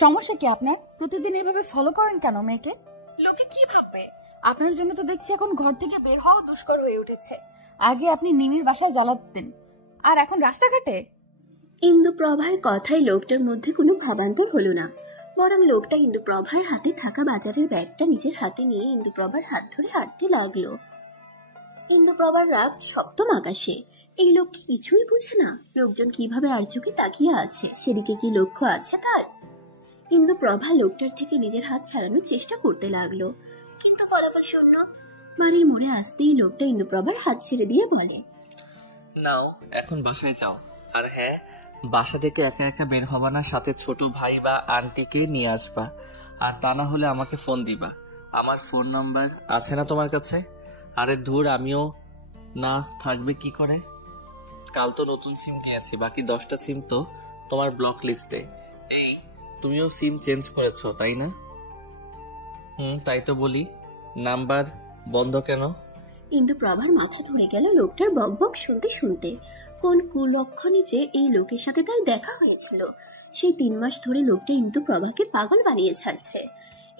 সমস্যা কি আপনার? প্রতিদিন এভাবে ফলো করেন কেন মেয়েকে? লোকে কি ভাববে? আপনার জন্য তো দেখছি এখন ঘর থেকে বের হওয়া দুষ্কর হয়ে উঠেছে। আগে আপনি নিমির বাসায় জ্বালাতেন, আর এখন রাস্তাঘাটে। ইন্দুপ্রভার কথায় লোকটার মধ্যে কোনো ভাবান্তর হলো না, বরং লোকটা ইন্দুপ্রভার হাতে থাকা বাজারের ব্যাগটা নিজের হাতে নিয়ে ইন্দুপ্রভার হাত ধরে হাঁটতে লাগলো। ইন্দুপ্রভার রাগ সপ্তম আকাশে। এই লোক কিছুই বুঝে না, লোকজন কিভাবে আর চোখে তাকিয়ে আছে সেদিকে কি লক্ষ্য আছে তার? ইন্দুপ্রভা লোকটার থেকে নিজের হাত ছাড়ানোর চেষ্টা করতে লাগলো, কিন্তু ফলাফল শূন্য। বাড়ির মোড়ে আসতেই লোকটা ইন্দুপ্রভার হাত ছেড়ে দিয়ে বলে, নাও এখন বাসায় যাও। আর হ্যাঁ, বাসা থেকে একা একা বের হবা না, সাথে ছোট ভাই বা আন্টিকে নিয়ে আসবা। আর তা না হলে আমাকে ফোন দিবা। আমার ফোন নাম্বার আছে না তোমার কাছে? আরে ধুর, আমিও না থাকবে কি করে? কাল তো নতুন সিম কিনেছি, বাকি 10টা সিম তো তোমার ব্লক লিস্টে। এই তুমিও সিম চেঞ্জ করেছো তাই না? তাই তো বলি, নাম্বার বন্ধ কেন? ইন্দুপ্রভার মাথা ধরে গেল লোকটার বকবক শুনতে শুনতে। কোন কুলক্ষণে যে এই লোকের সাথে তার দেখা হয়েছিল। সেই 3 মাস ধরে লোকটা ইন্দুপ্রভাকে পাগল বানিয়ে ছাড়ছে।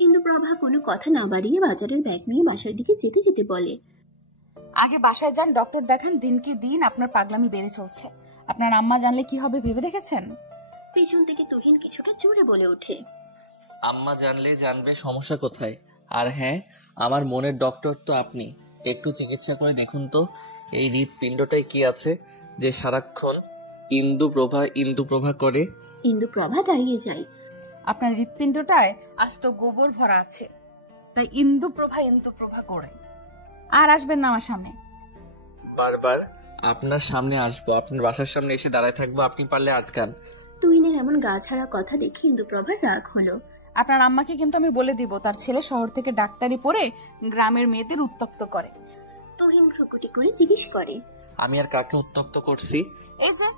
ইন্দুপ্রভা কোনো কথা না বাড়িয়ে বাজারের ব্যাগ নিয়ে বাসার দিকে যেতে যেতে বলে, আগে বাসায় যান, ডক্টর দেখান। দিনকে দিন আপনার পাগলামি বেড়ে চলছে। আপনার আম্মা জানলে কি হবে ভেবে দেখেছেন? পেছন থেকে তুহিন কিছুটা জোরে বলে ওঠে, আম্মা জানলে জানবে, সমস্যা কোথায়? আর হ্যাঁ, আমার মনের ডক্টর তো আপনি। একটু চিকিৎসা করে দেখুন তো এই হৃৎপিণ্ডটায় কি আছে যে সারাক্ষণ ইন্দুপ্রভা করে। ইন্দুপ্রভা দাঁড়িয়ে যায়। আপনার হৃৎপিণ্ডটায় আজ তো গোবর ভরা আছে, তাই ইন্দুপ্রভা করে। আর আসবেন না আমার সামনে। বারবার আপনার সামনে আসবো, আপনার বাসার সামনে এসে দাঁড়ায় থাকবো, আপনি পারলে আটকান। তুহিনের এমন গা ছাড়া কথা দেখে ইন্দুপ্রভার রাগ হলো। আপনার আম্মাকে কিন্তু আমি বলে দিব তার ছেলে শহর থেকে ডাক্তারি পড়ে গ্রামের মেয়েদের উত্ত্যক্ত করে। তুহিন ভ্রুকুটি করে জিজ্ঞেস করে, আমি আর কাকে উত্ত্যক্ত করছি? এই যে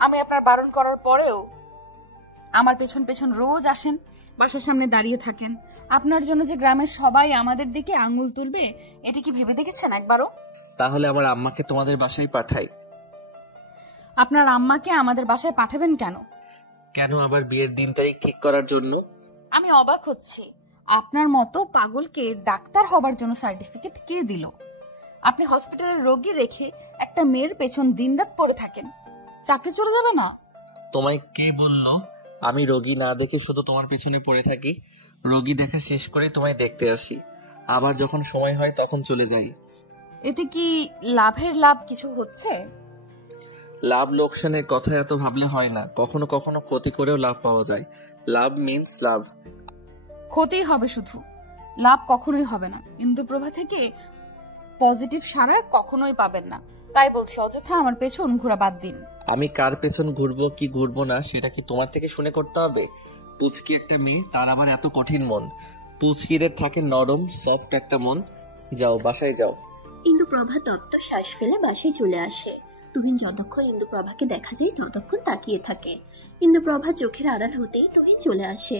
আমি আপনার বারণ করার পরেও আমার পেছন পেছন রোজ আসেন, বাসার সামনে দাঁড়িয়ে থাকেন। আপনার জন্য যে গ্রামের সবাই আমাদের দিকে আঙ্গুল তুলবে, এটা কি ভেবে দেখেছেন একবারও? তাহলে আমার আম্মাকে তোমাদের বাসায় পাঠাই। আপনার আম্মাকে আমাদের বাসায় পাঠাবেন কেন? কেন আবার বিয়ের দিন তারিখ ঠিক করার জন্য? আমি অবাক হচ্ছি, আপনার মতো পাগলকে ডাক্তার হবার জন্য সার্টিফিকেট কে দিল? আপনি হসপিটালের রোগী রেখে একটা মেয়ের পেছন দিনরাত পড়ে থাকেন, চাকরি চলে যাবে না? তোমায় কে বললো আমি রোগী না দেখে শুধু তোমার পেছনে পড়ে থাকি? রোগী দেখা শেষ করে তোমায় দেখতে আসি, আবার যখন সময় হয় তখন চলে যাই। এতে কি লাভ কিছু হচ্ছে? লাভ লোকসানের কথা এত ভাবলে হয় না, কখনো কখনো ক্ষতি করেও লাভ পাওয়া যায়। লাভ মিন্স লাভ। ক্ষতি হবে শুধু, লাভ কখনোই হবে না। ইন্দুপ্রভা থেকে পজিটিভ সাড়া কখনোই পাবেন না। তাই বলছি, অযথা আমার পেছন ঘোরা বাদ দিন। আমি কার পেছন ঘুরবো কি ঘুরবো না সেটা কি তোমার থেকে শুনে করতে হবে? পুচকি একটা মেয়ে, তার আবার এত কঠিন মন। পুচকিদের থাকে নরম সফট একটা মন। যাও বাসায় যাও। ইন্দুপ্রভা তপ্ত শ্বাস ফেলে বাসায় চলে আসে। তুহিন যতক্ষণ ইন্দুপ্রভাকে দেখা যায় ততক্ষণ তাকিয়ে থাকে। ইন্দুপ্রভা চোখের আড়াল হতেই তুহিন চলে আসে।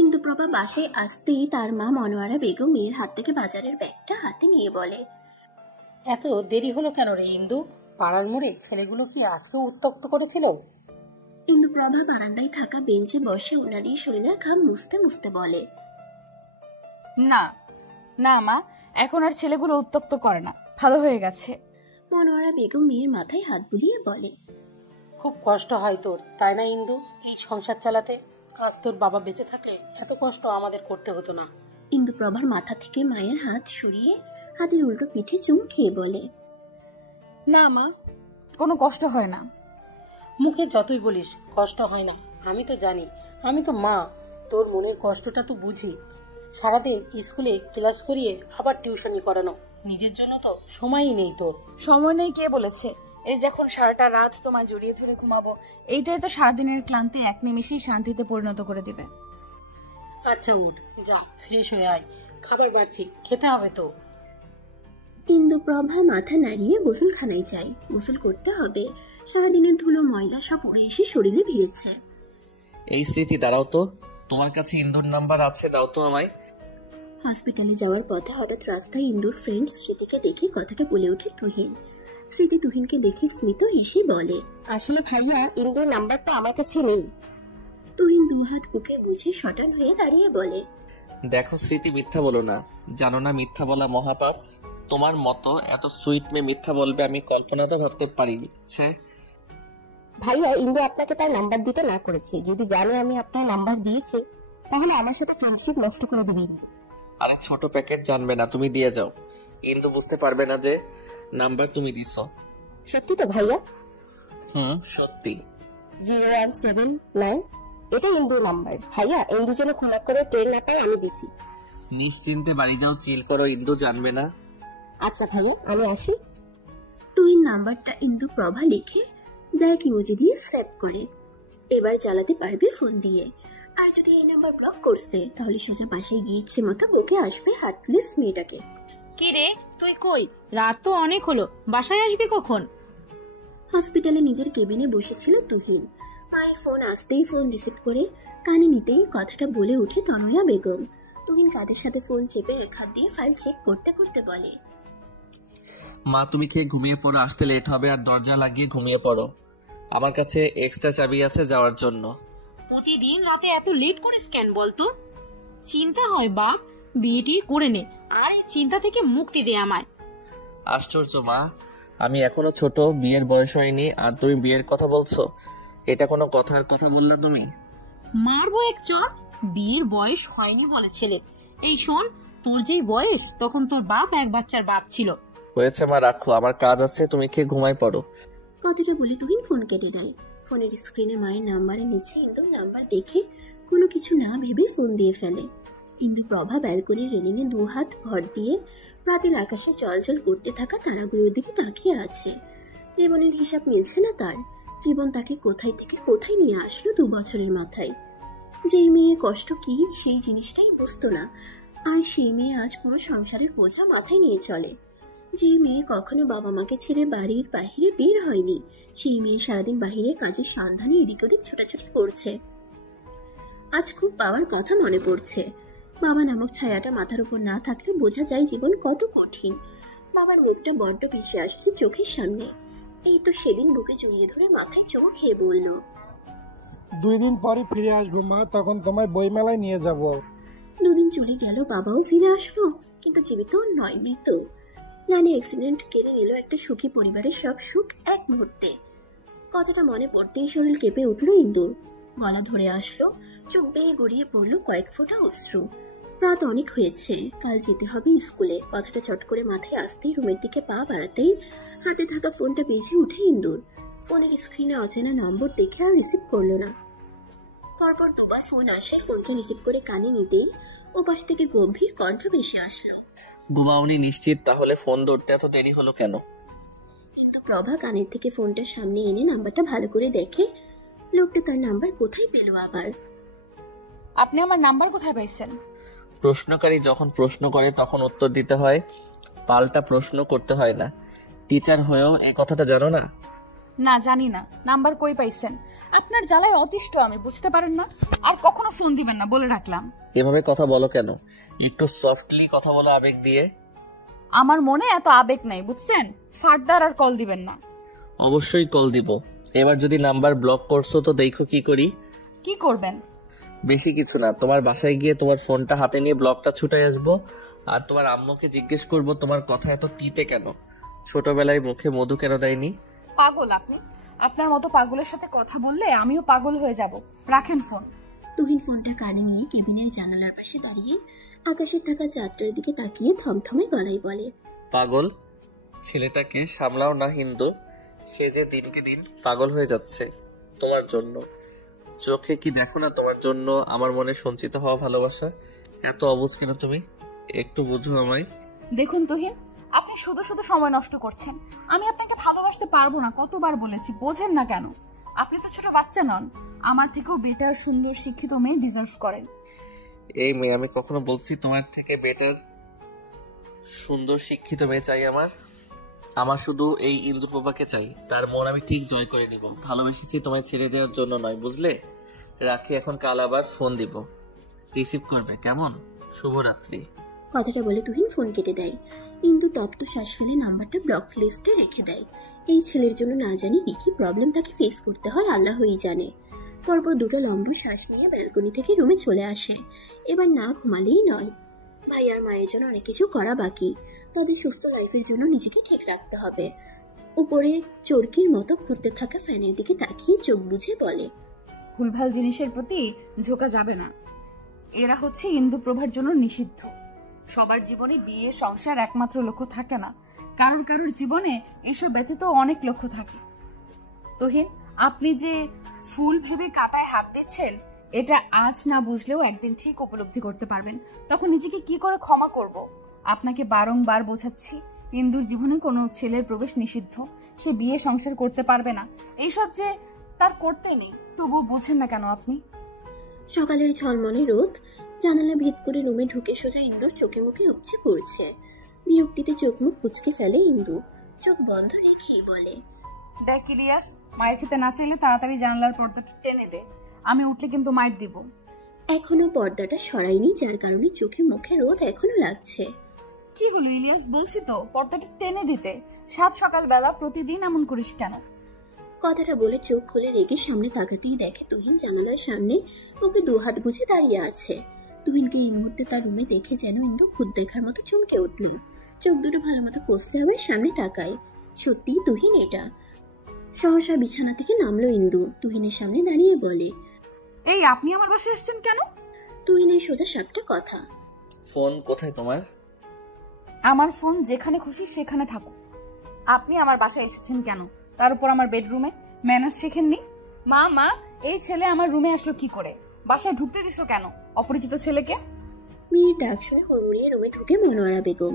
ইন্দুপ্রভা বাসায় আসতেই তার মা মনোয়ারা বেগম মেয়ের হাত থেকে বাজারের ব্যাগটা হাতে নিয়ে বলে, এত দেরি হলো কেন রে ইন্দু? পাড়ার মোড়ে ছেলেগুলো কি আজকেও উত্ত্যক্ত করেছিল? ইন্দুপ্রভা বারান্দায় থাকা বেঞ্চে বসে উনা দিয়ে শরীরের ঘাম মুছতে মুছতে বলে, না না মা, এখন আর ছেলেগুলো উত্ত্যক্ত করে না, ভালো হয়ে গেছে। মনোয়ারা বেগম মেয়ের মাথায় হাত বুলিয়ে বলে, খুব কষ্ট হয় তোর, তাই না ইন্দু, এই সংসার চালাতে? আজ তোর বাবা বেঁচে থাকলে এত কষ্ট আমাদের করতে হতো না। ইন্দুপ্রভার মাথা থেকে মায়ের হাত সরিয়ে হাতের উল্টো পিঠে চুমু খেয়ে বলে, না মা, কোনো কষ্ট হয় না। মুখে যতই বলিস কষ্ট হয় না, আমি তো জানি, আমি তো মা, তোর মনের কষ্টটা তো বুঝি। সারাদিন স্কুলে ক্লাস করিয়ে আবার টিউশনি করানো, নিজের জন্য তো সময়ই নেই তোর। সময় নেই কে বলেছে? এই যখন সারাটা রাত তোমায় জড়িয়ে ধরে ঘুমাবো, এইটাই তো সারাদিনের ক্লান্তি এক নিমেষেই শান্তিতে পরিণত করে দিবে। আচ্ছা উঠ, যা ফ্রেশ হয়ে আয়, খাবার বাড়ছি, খেতে হবে তো। ইন্দুপ্রভা মাথা নাড়িয়ে গোসলখানায় যায়। গোসল করতে হবে, সারাদিনের ধুলো ময়লা সব উড়ে এসে শরীরে ভিড়েছে। এই স্মৃতি, দাঁড়াও তো, তোমার কাছে ইন্দুর নাম্বার আছে, দাও তো আমায়। হসপিটালে যাওয়ার পথে হঠাৎ রাস্তায় ইন্দুর ফ্রেন্ড স্মৃতিকে দেখে কথাটা বলে ওঠে তুহিন। স্মৃতি তুহিনকে দেখে স্মিত হেসে বলে, আসলে ভাইয়া, ইন্দুর নাম্বারটা আমার কাছে নেই। তুহিন দুহাত বুকে গুছে শটান হয়ে দাঁড়িয়ে বলে, দেখো স্মৃতি, মিথ্যা বলো না। জানো না মিথ্যা বলা মহাপাপ? তোমার মতো এত সুইট মেয়ে মিথ্যা বলবে আমি কল্পনা তো ভাবতে পারিনি। ভাইয়া, ইন্দু আপনাকে তার নাম্বার দিতে না করেছে। যদি জানে আমি আপনার নাম্বার দিয়েছি তাহলে আমার সাথে ফ্রেন্ডশিপ নষ্ট করে দেবে ইন্দু। আরে ছোট প্যাকেট জানবে না, তুমি দিয়ে যাও। ইন্দু বুঝতে পারবে না যে নাম্বার তুমি দিছো। সত্যি তো ভাইয়া? সত্যি। 0179 এটা ইন্দুর নাম্বার। ভাইয়া, ইন্দু যেন ক্ষমা করে ট্রেন না পায় আমি দিছি। নিশ্চিন্তে বাড়ি যাও, চিল করো, ইন্দু জানবে না। আচ্ছা ভাইয়া, আমি আসি। তুহিন নাম্বারটা ইন্দু প্রভা লিখে ব্ল্যাক ইমোজি দিয়ে সেভ করে। এবার চালাতে পারবে ফোন দিয়ে। আর যদি এই নাম্বার ব্লক করছে তাহলে সোজা বাসায় গিয়ে ইচ্ছে মতো বকে আসবে হার্টলেস মেয়েটাকে। কি রে, তুই কই? রাত তো অনেক হলো, বাসায় আসবি কখন? হসপিটালে নিজের কেবিনে বসেছিল তুহিন। মায়ের ফোন আসতেই ফোন রিসিভ করে কানে নিতেই কথাটা বলে ওঠে তনয়া বেগম। তুহিন কাদের সাথে ফোন চেপে এক হাত দিয়ে ফাইল চেক করতে করতে বলে, মা তুমি খেয়ে ঘুমিয়ে পড়ো, আসতে লেট হবে, আর দরজা লাগিয়ে ঘুমিয়ে পড়ো। আমার কাছে এক্সট্রা চাবি আছে যাওয়ার জন্য। প্রতিদিন রাতে এত লেট করিস কেন বলতো? চিন্তা হয় বাপ, বিয়েটি করে নে, আর এই চিন্তা থেকে মুক্তি দে আমায়। আশ্চর্য মা, আমি এখনো ছোট, বিয়ের বয়স হয়নি, আর তুমি বিয়ের কথা বলছো? এটা কোনো কথার কথা বললা তুমি? মারবো এক চট। বিয়ের বয়স হয়নি বলে ছেলে। এই শোন, তোর যেই বয়স তখন তোর বাপ এক বাচ্চার বাপ ছিল। হয়েছে মা, রাখো, আমার কাজ আছে, তুমি খেয়ে ঘুমাই পড়ো। কথাটা বলে তুহিন ফোন কেটে দেয়। ফোনের স্ক্রিনে মায়ের নাম্বারের নিচে ইন্দুর নাম্বার দেখে কোনো কিছু না ভেবে ফোন দিয়ে ফেলে। ইন্দু প্রভা ব্যালকনির রেলিংয়ে দু হাত ভর দিয়ে রাতের আকাশে জলজল করতে থাকা তারাগুলোর দিকে তাকিয়ে আছে। জীবনের হিসাব মিলছে না তার। জীবন তাকে কোথায় থেকে কোথায় নিয়ে আসলো 2 বছরের মাথায়। যেই মেয়ে কষ্ট কি সেই জিনিসটাই বুঝতো না, আর সেই মেয়ে আজ পুরো সংসারের বোঝা মাথায় নিয়ে চলে। যে মেয়ে কখনো বাবা মাকে ছেড়ে বাড়ির বাহিরে বের হয়নি, সেই মেয়ে সারাদিন বাহিরে কাজের সন্ধানে এদিক ওদিক ছোটাছুটি করছে। আজ খুব বাবার কথা মনে পড়ছে। বাবা নামক ছায়াটা মাথার উপর না থাকলে বোঝা যায় জীবন কত কঠিন। বাবার মুখটা বড্ড ভেসে আসছে চোখের সামনে। এই তো সেদিন বুকে জড়িয়ে ধরে মাথায় চুমু খেয়ে বলল, 2 দিন পরে ফিরে আসবো মা, তখন তোমায় বইমেলায় নিয়ে যাব। 2 দিন চলে গেল, বাবাও ফিরে আসলো, কিন্তু জীবিত নয়, মৃত। নানি অ্যাক্সিডেন্ট কেড়ে নিল একটা সুখী পরিবারের সব সুখ এক মুহূর্তে। কথাটা মনে পড়তেই শরীর কেঁপে উঠল ইন্দুর। গলা ধরে আসলো, চোখ বেয়ে গড়িয়ে পড়লো কয়েক ফোঁটা অশ্রু। রাত অনেক হয়েছে, কাল যেতে হবে স্কুলে। কথাটা চট করে মাথায় আসতেই রুমের দিকে পা বাড়াতেই হাতে থাকা ফোনটা বেজে উঠে ইন্দুর। ফোনের স্ক্রিনে অচেনা নম্বর দেখে আর রিসিভ করলো না। পরপর 2 বার ফোন আসায় ফোনটা রিসিভ করে কানে নিতেই ওপাশ থেকে গম্ভীর কণ্ঠ ভেসে আসলো, ঘুমাওনি নিশ্চিত? তাহলে ফোন ধরতে এত দেরি হলো কেন? কিন্তু প্রভা কানের থেকে ফোনটা সামনে এনে নাম্বারটা ভালো করে দেখে লোকটা তার নাম্বার কোথায় পেল আবার। আপনি আমার নাম্বার কোথায় পাইছেন? প্রশ্নকারী যখন প্রশ্ন করে তখন উত্তর দিতে হয়, পাল্টা প্রশ্ন করতে হয় না। টিচার হয়েও এই কথাটা জানো না? না, জানি না। নাম্বার কই পাইছেন? আপনার জ্বালায় অতিষ্ঠ আমি, বুঝতে পারেন না? আর কখনো ফোন দিবেন না বলে রাখলাম। এভাবে কথা বলো কেন? একটু সফটলি কথা বলো, আবেগ দিয়ে। আমার মনে এত আবেগ নাই, বুঝছেন? ফার্দার আর কল দিবেন না। অবশ্যই কল দিব। এবার যদি নাম্বার ব্লক করছো তো দেখো কি করি। কি করবেন? বেশি কিছু না, তোমার বাসায় গিয়ে তোমার ফোনটা হাতে নিয়ে ব্লকটা ছুটাই আসবো, আর তোমার আম্মুকে জিজ্ঞেস করবো তোমার কথা এত তিতে কেন, ছোটবেলায় মুখে মধু কেন দেয়নি। পাগল আপনি। আপনার মতো পাগলের সাথে কথা বললে আমিও পাগল হয়ে যাব। রাখেন ফোন। তুহিন ফোনটা কানে নিয়ে কেবিনের জানালার পাশে দাঁড়িয়ে আকাশে থাকা চাঁদটার দিকে তাকিয়ে থমথমে গলায় বলে, পাগল? ছেলেটাকে সামলাও না হিন্দু, সে যে দিনকে দিন পাগল হয়ে যাচ্ছে তোমার জন্য। চোখে কি দেখো না তোমার জন্য আমার মনে সঞ্চিত হওয়া ভালোবাসা? এত অবুঝ কেন তুমি? একটু বুঝো আমায়। দেখুন তুহিন, আপনি শুধু শুধু সময় নষ্ট করছেন। আমি আপনাকে ভালোবাসতে পারবো না, কতবার বলেছি, বোঝেন না কেন? আপনি তো ছোট বাচ্চা নন। আমার থেকেও বেটার সুন্দর শিক্ষিত মেয়ে ডিজার্ভ করেন। এই মেয়ে, আমি কখনো বলছি তোমার থেকে বেটার সুন্দর শিক্ষিত মেয়ে চাই? আমার শুধু এই ইন্দুপ্রভাকে চাই, তার মন আমি ঠিক জয় করে নিব। ভালোবেসেছি তোমায় ছেড়ে দেওয়ার জন্য নয়, বুঝলে? রাখি এখন, কাল আবার ফোন দিব, রিসিভ করবে কেমন? শুভরাত্রি। কথাটা বলে তুহিন ফোন কেটে দেয়। ইন্দু তপ্ত শ্বাস ফেলে নাম্বারটা ব্লক লিস্টে রেখে দেয়। এই ছেলের জন্য না জানি কি কি প্রবলেম তাকে ফেস করতে হয় আল্লাহই জানে। পরপর দুটো লম্বা শ্বাস নিয়ে ব্যালকনি থেকে রুমে চলে আসে। এবার না ঘুমালেই নয়। ভাই আর মায়ের জন্য অনেক কিছু করা বাকি। তাদের সুস্থ লাইফের জন্য নিজেকে ঠিক রাখতে হবে। উপরে চরকির মতো ঘুরতে থাকা ফ্যানের দিকে তাকিয়ে চোখ বুঝে বলে, ভুলভাল জিনিসের প্রতি ঝোঁকা যাবে না। এরা হচ্ছে ইন্দুপ্রভার জন্য নিষিদ্ধ। সবার জীবনে বিয়ে সংসার একমাত্র লক্ষ্য থাকে না, কারোর কারোর জীবনে এসব ব্যতীত অনেক লক্ষ্য থাকে। তুহিন, আপনি যে ফুল ভেবে কাটায় হাত দিচ্ছেন, এটা আজ না বুঝলেও একদিন ঠিক উপলব্ধি করতে পারবেন। তখন নিজেকে কি করে ক্ষমা করব? আপনাকে বারংবার বোঝাচ্ছি, ইন্দুর জীবনে কোনো ছেলের প্রবেশ নিষিদ্ধ। সে বিয়ে সংসার করতে পারবে না, এইসব যে তার করতে নেই, তবুও বোঝেন না কেন আপনি? সকালের ঝলমলে রোদ জানালা ভেদ করে রুমে ঢুকে সোজা ইন্দুর চোখে মুখে উপচে পড়ছে। বিরক্তিতে চোখ মুখ কুচকে ফেলে ইন্দু। চোখ বন্ধ রেখেই বলে, দেখ ইলিয়াস, মায়ের খেতে না চাইলে তাড়াতাড়ি জানালার পর্দাটা টেনে দে। আমি উঠলে কিন্তু মাইর দিব। এখনো পর্দাটা সরাইনি, যার কারণে চোখে মুখে রোদ এখনো লাগছে। কি হলো ইলিয়াস, বলছি তো পর্দাটা টেনে দিতে। সাত সকালবেলা প্রতিদিন এমন করিস কেন? কথাটা বলে চোখ খুলে রেগে সামনে তাকাতেই দেখে তুহিন জানালার সামনে ওকে দুহাত গুছে দাঁড়িয়ে আছে। তুহিনকে এই মুহূর্তে তার রুমে দেখে যেন ইন্দু ভূত দেখার মতো চমকে উঠল। চোখ দুটো ভালো মতো কষলে আবার সামনে তাকায়। সত্যি তুহিন এটা। সহসা বিছানা থেকে নামলো ইন্দু, তুহিনের সামনে দাঁড়িয়ে বলে, এই আপনি আমার বাসায় এসেছেন কেন? তুহিনের সোজা সাপটা কথা। ফোন কোথায় তোমার? আমার ফোন যেখানে খুশি সেখানে থাকুক। আপনি আমার বাসায় এসেছেন কেন? তার উপর আমার বেডরুমে। ম্যানার্স শেখেননি? মা মা, এই ছেলে আমার রুমে আসলো কি করে? বাসায় ঢুকতে দিছো কেন অপরিচিত ছেলেকে? মেয়ের ডাক শুনে হুড়মুড়িয়ে রুমে ঢুকে মনোয়ারা বেগম।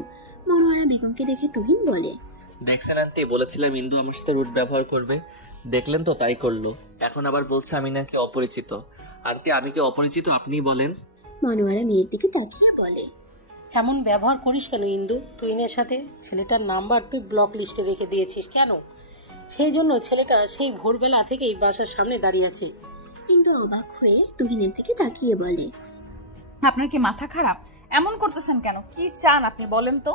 মনোয়ারা বেগমকে দেখে তুহিন বলে, দেখছেন আন্টি, বলেছিলাম ইন্দু আমার সাথে রুট ব্যবহার করবে, দেখলেন তো তাই করলো। এখন আবার বলছে আমি নাকি অপরিচিত। আন্টি, আমি কি অপরিচিত আপনিই বলেন? মনোয়ারা মেয়ের দিকে তাকিয়ে বলে, এমন ব্যবহার করিস কেন ইন্দু? তুহিনের সাথে ছেলেটার নাম্বার তুই ব্লক লিস্টে রেখে দিয়েছিস কেন? সেই জন্য ছেলেটা সেই ভোরবেলা থেকেই বাসার সামনে দাঁড়িয়ে আছে। কিন্তু অবাক হয়ে তুহিনের দিকে তাকিয়ে বলে, আপনার কি মাথা খারাপ? এমন করতেছেন কেন? কি চান আপনি বলেন তো?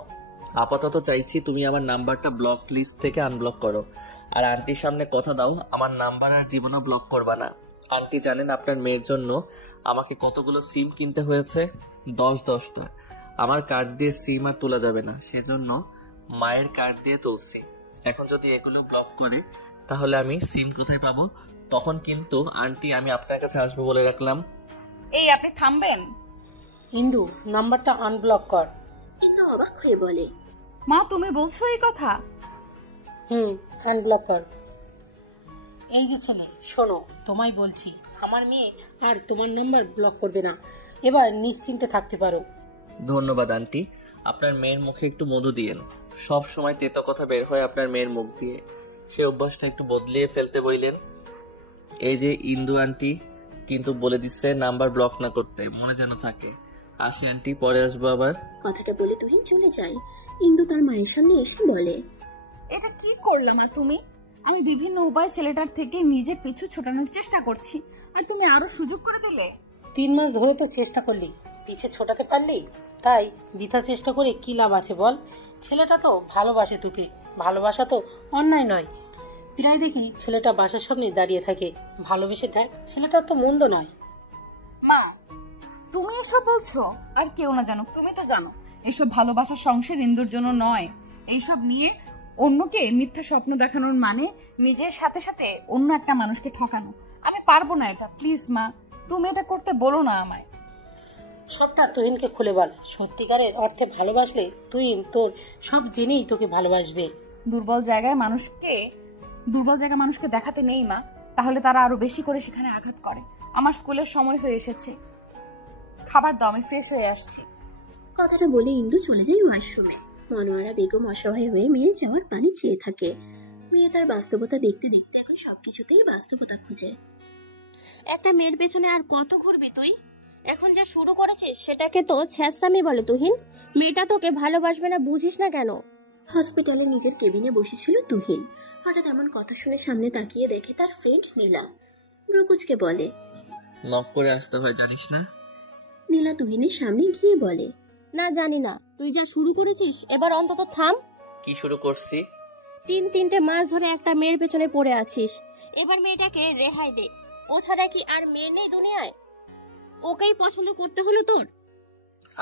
আপাতত চাইছি তুমি আমার নাম্বারটা ব্লক লিস্ট থেকে আনব্লক করো। আর আন্টির সামনে কথা দাও, আমার নাম্বার আর জীবনও ব্লক করবা না। আন্টি জানেন আপনার মেয়ের জন্য আমাকে কতগুলো সিম কিনতে হয়েছে? 10-10টা। আমার কার্ড দিয়ে সিম আর তোলা যাবে না, সেজন্য মায়ের কার্ড দিয়ে তুলছি। এখন যদি এগুলো ব্লক করে তাহলে আমি সিম কোথায় পাবো? তখন কিন্তু আন্টি আমি আপনার কাছে আসবো বলে রাখলাম। এই আপনি থামবেন? ইন্দু, নাম্বারটা আনব্লক কর। কিন্তু অবাক হয়ে বলে, মা তুমি বলছো এই কথা? আনব্লক কর। এই যে ছেলে, শোনো, তোমায় বলছি, আমার মেয়ে আর তোমার নাম্বার ব্লক করবে না। এবার নিশ্চিন্তে থাকতে পারো। ধন্যবাদ আন্টি, আপনার মেয়ের মুখে একটু মধু দিয়েন। সব সময় তেতো কথা বের হয় আপনার মেয়ের মুখ দিয়ে, সে অভ্যাসটা একটু বদলিয়ে ফেলতে বললেন। এই যে ইন্দু আন্টি কিন্তু বলে দিচ্ছে নাম্বার ব্লক না করতে, মনে যেন থাকে। আসি আন্টি, পরে আসবো আবার। কথাটা বলে তুহিন চলে যায়। ইন্দু তার মায়ের সামনে এসে বলে, এটা কি করলাম তুমি? আমি বিভিন্ন উপায় ছেলেটার থেকে নিজের পিছু ছোটানোর চেষ্টা করছি, আর তুমি আরো সুযোগ করে দিলে। 3 মাস ধরে তো চেষ্টা করলি, পিছে ছোটাতে পারলি, তাই বৃথা চেষ্টা করে কি লাভ আছে বল? ছেলেটা তো ভালোবাসে তোকে, ভালোবাসা তো অন্যায় নয়। প্রায় দেখি ছেলেটা বাসার সামনে দাঁড়িয়ে থাকে, ভালোবেসে দেখ, ছেলেটা তো মন্দ নয়। মা, তুমি এসব বলছো? আর কেউ না জানুক, তুমি তো জানো এসব ভালোবাসার সংসার ইন্দুর জন্য নয়। এইসব নিয়ে অন্যকে মিথ্যা স্বপ্ন দেখানোর মানে নিজের সাথে সাথে অন্য একটা মানুষকে ঠকানো। আমি পারবো না এটা, প্লিজ মা, তুমি এটা করতে বলো না আমায়। সবটা তুহিনকে খুলে বল। সত্যিকারের অর্থে ভালোবাসলে তুহিন তোর সব জেনেই তোকে ভালোবাসবে। দুর্বল জায়গায় মানুষকে দেখাতে নেই মা, তাহলে তারা আরো বেশি করে সেখানে আঘাত করে। আমার স্কুলের সময় হয়ে এসেছে, খাবার দাও, আমি ফ্রেশ হয়ে আসছি। কথাটা বলে ইন্দু চলে যায় ওয়াশরুমে। মনোয়ারা বেগম অসহায় হয়ে মেয়ের যাওয়ার পানি চেয়ে থাকে। মেয়ে তার বাস্তবতা দেখতে দেখতে এখন সবকিছুতেই বাস্তবতা খুঁজে। একটা মেয়ের পেছনে আর কত ঘুরবি তুই? এখন যা শুরু করেছিস সেটাকে তো ছ্যাঁচড়ামি বলে তুহিন। মেয়েটা তোকে ভালোবাসবে না, বুঝিস না কেন? হসপিটালে নিজের কেবিনে বসেছিল তুহিন। হঠাৎ এমন কথা শুনে সামনে তাকিয়ে দেখে তার ফ্রেন্ড নীলা। ব্রুকুচকে বলে, নক করে আসতে হয় জানিস না? নীলা তুহিনের সামনে গিয়ে বলে, না জানি না, তুই যা শুরু করেছিস এবার অন্তত থাম। কি শুরু করছি? 3-3টে মাস ধরে একটা মেয়ের পেছনে পড়ে আছিস, এবার মেয়েটাকে রেহাই দে। ও ছাড়া কি আর মেয়ে নেই দুনিয়ায়? ওকেই পছন্দ করতে হলো তোর?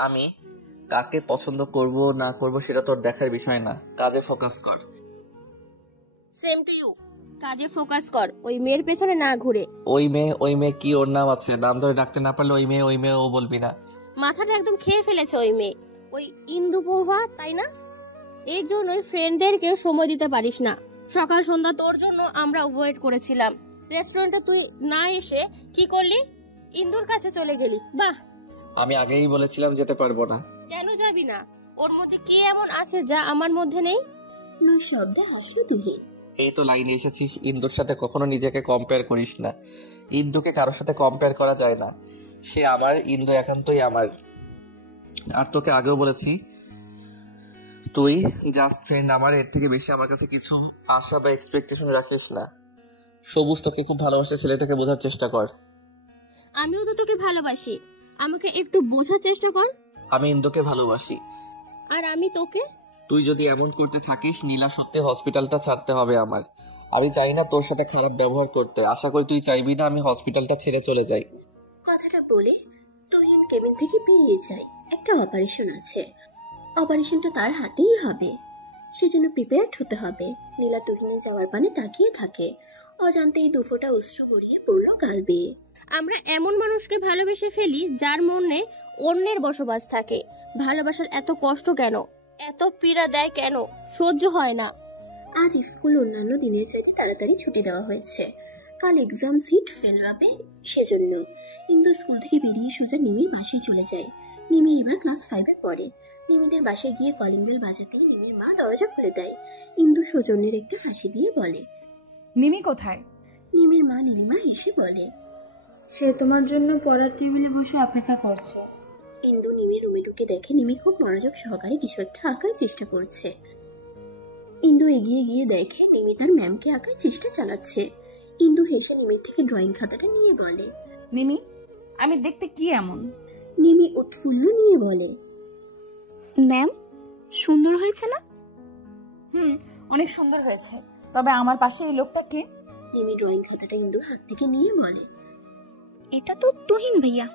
আমি কাকে পছন্দ করব না করব সেটা তোর দেখার বিষয় না, কাজে ফোকাস কর। সেম টু ইউ, কাজে ফোকাস কর, ওই মেয়ের পেছনে না ঘুরে। ওই মেয়ে কি? ওর নাম আছে, নাম ধরে ডাকতে না পারলে ওই মেয়ে ও বলবি না। মাথাটা একদম খেয়ে ফেলেছে ওই মেয়ে, ওই ইন্দুপ্রভা, তাই না? এর জন্যই ফ্রেন্ডদেরকে সময় দিতে পারিস না। সকাল সন্ধ্যা তোর জন্য আমরা ওয়েট করেছিলাম, রেস্টুরেন্টে তুই না এসে কি করলি? ইন্দুর কাছে চলে গেলি। বাহ, আমি আগেই বলেছিলাম যেতে পারবো না। কেন যাবি না? ওর মধ্যে কি এমন আছে যা আমার মধ্যে নেই? মার শব্দে হাসলো তুহিন। এই তো লাইনে এসেছিস, ইন্দুর সাথে কখনো নিজেকে কম্পেয়ার করিস না। ইন্দুকে কারোর সাথে কম্পেয়ার করা যায় না, সে আমার, ইন্দু একান্তই আমার। আর তোকে আগেও বলেছি, তুই জাস্ট ফ্রেন্ড আমার, এর থেকে বেশি আমার কাছে কিছু আশা বা এক্সপেকটেশন রাখিস না। সবুজ তোকে খুব ভালোবাসে, ছেলেটাকে বোঝার চেষ্টা কর। আমিও তো তোকে ভালোবাসি, আমাকে একটু বোঝার চেষ্টা কর। আমি ইন্দুকে ভালোবাসি। আর আমি তোকে? তুই যদি এমন করতে থাকিস, নীলা সত্যি হসপিটালটা ছাড়তে হবে আমার। আমি চাই না তোর সাথে খারাপ ব্যবহার করতে, আশা করি তুই চাইবি না আমি হসপিটালটা ছেড়ে চলে যাই। কথাটা বলে তুহিন কেবিন থেকে বেরিয়ে যায়। একটা অপারেশন আছে, অপারেশনটা তার হাতেই হবে, সেজন্য প্রিপেয়ার্ড হতে হবে। নীলা তুহিনের যাওয়ার পানে তাকিয়ে থাকে, অজান্তেই দুফোঁটা অশ্রু গড়িয়ে পড়ল গাল বেয়ে। আমরা এমন মানুষকে ভালোবেসে ফেলি যার মনে অন্যের বসবাস থাকে। ভালোবাসার এত কষ্ট কেন? এত পীড়া দেয় কেন? সহ্য হয় না। আজ স্কুল অন্যান্য দিনের চাইতে তাড়াতাড়ি ছুটি দেওয়া হয়েছে, কাল এক্সাম সিট ফেলবাবে, সেজন্য ইন্দু স্কুল থেকে বেরিয়ে সোজা নিমির বাসায় চলে যায়। নিমি এবার ক্লাস 5-এ পড়ে। নিমিদের বাসায় গিয়ে কলিং বেল বাজাতেই নিমির মা দরজা খুলে দেয়। ইন্দু সৌজন্যের একটা হাসি দিয়ে বলে, নিমি কোথায়? নিমির মা নীলিমা এসে বলে, সে তোমার জন্য পড়ার টেবিলে বসে অপেক্ষা করছে। ইন্দু নিমির রুমে ঢুকে দেখে নিমি খুব মনোযোগ সহকারে কিছু একটা আঁকার চেষ্টা করছে। ইন্দু এগিয়ে গিয়ে দেখে নিমি তার ম্যামকে আঁকার চেষ্টা চালাচ্ছে। ইন্দু হেসে নিমির থেকে ড্রয়িং খাতাটা নিয়ে বলে, নিমি, আমি দেখতে কি এমন? নিমি উৎফুল্ল নিয়ে বলে, ম্যাম, সুন্দর হয়েছে না? অনেক সুন্দর হয়েছে, তবে আমার পাশে এই লোকটা কে? নিমি ড্রয়িং খাতাটা ইন্দুর হাত থেকে নিয়ে বলে, এটা তো তুহিন ভাইয়া।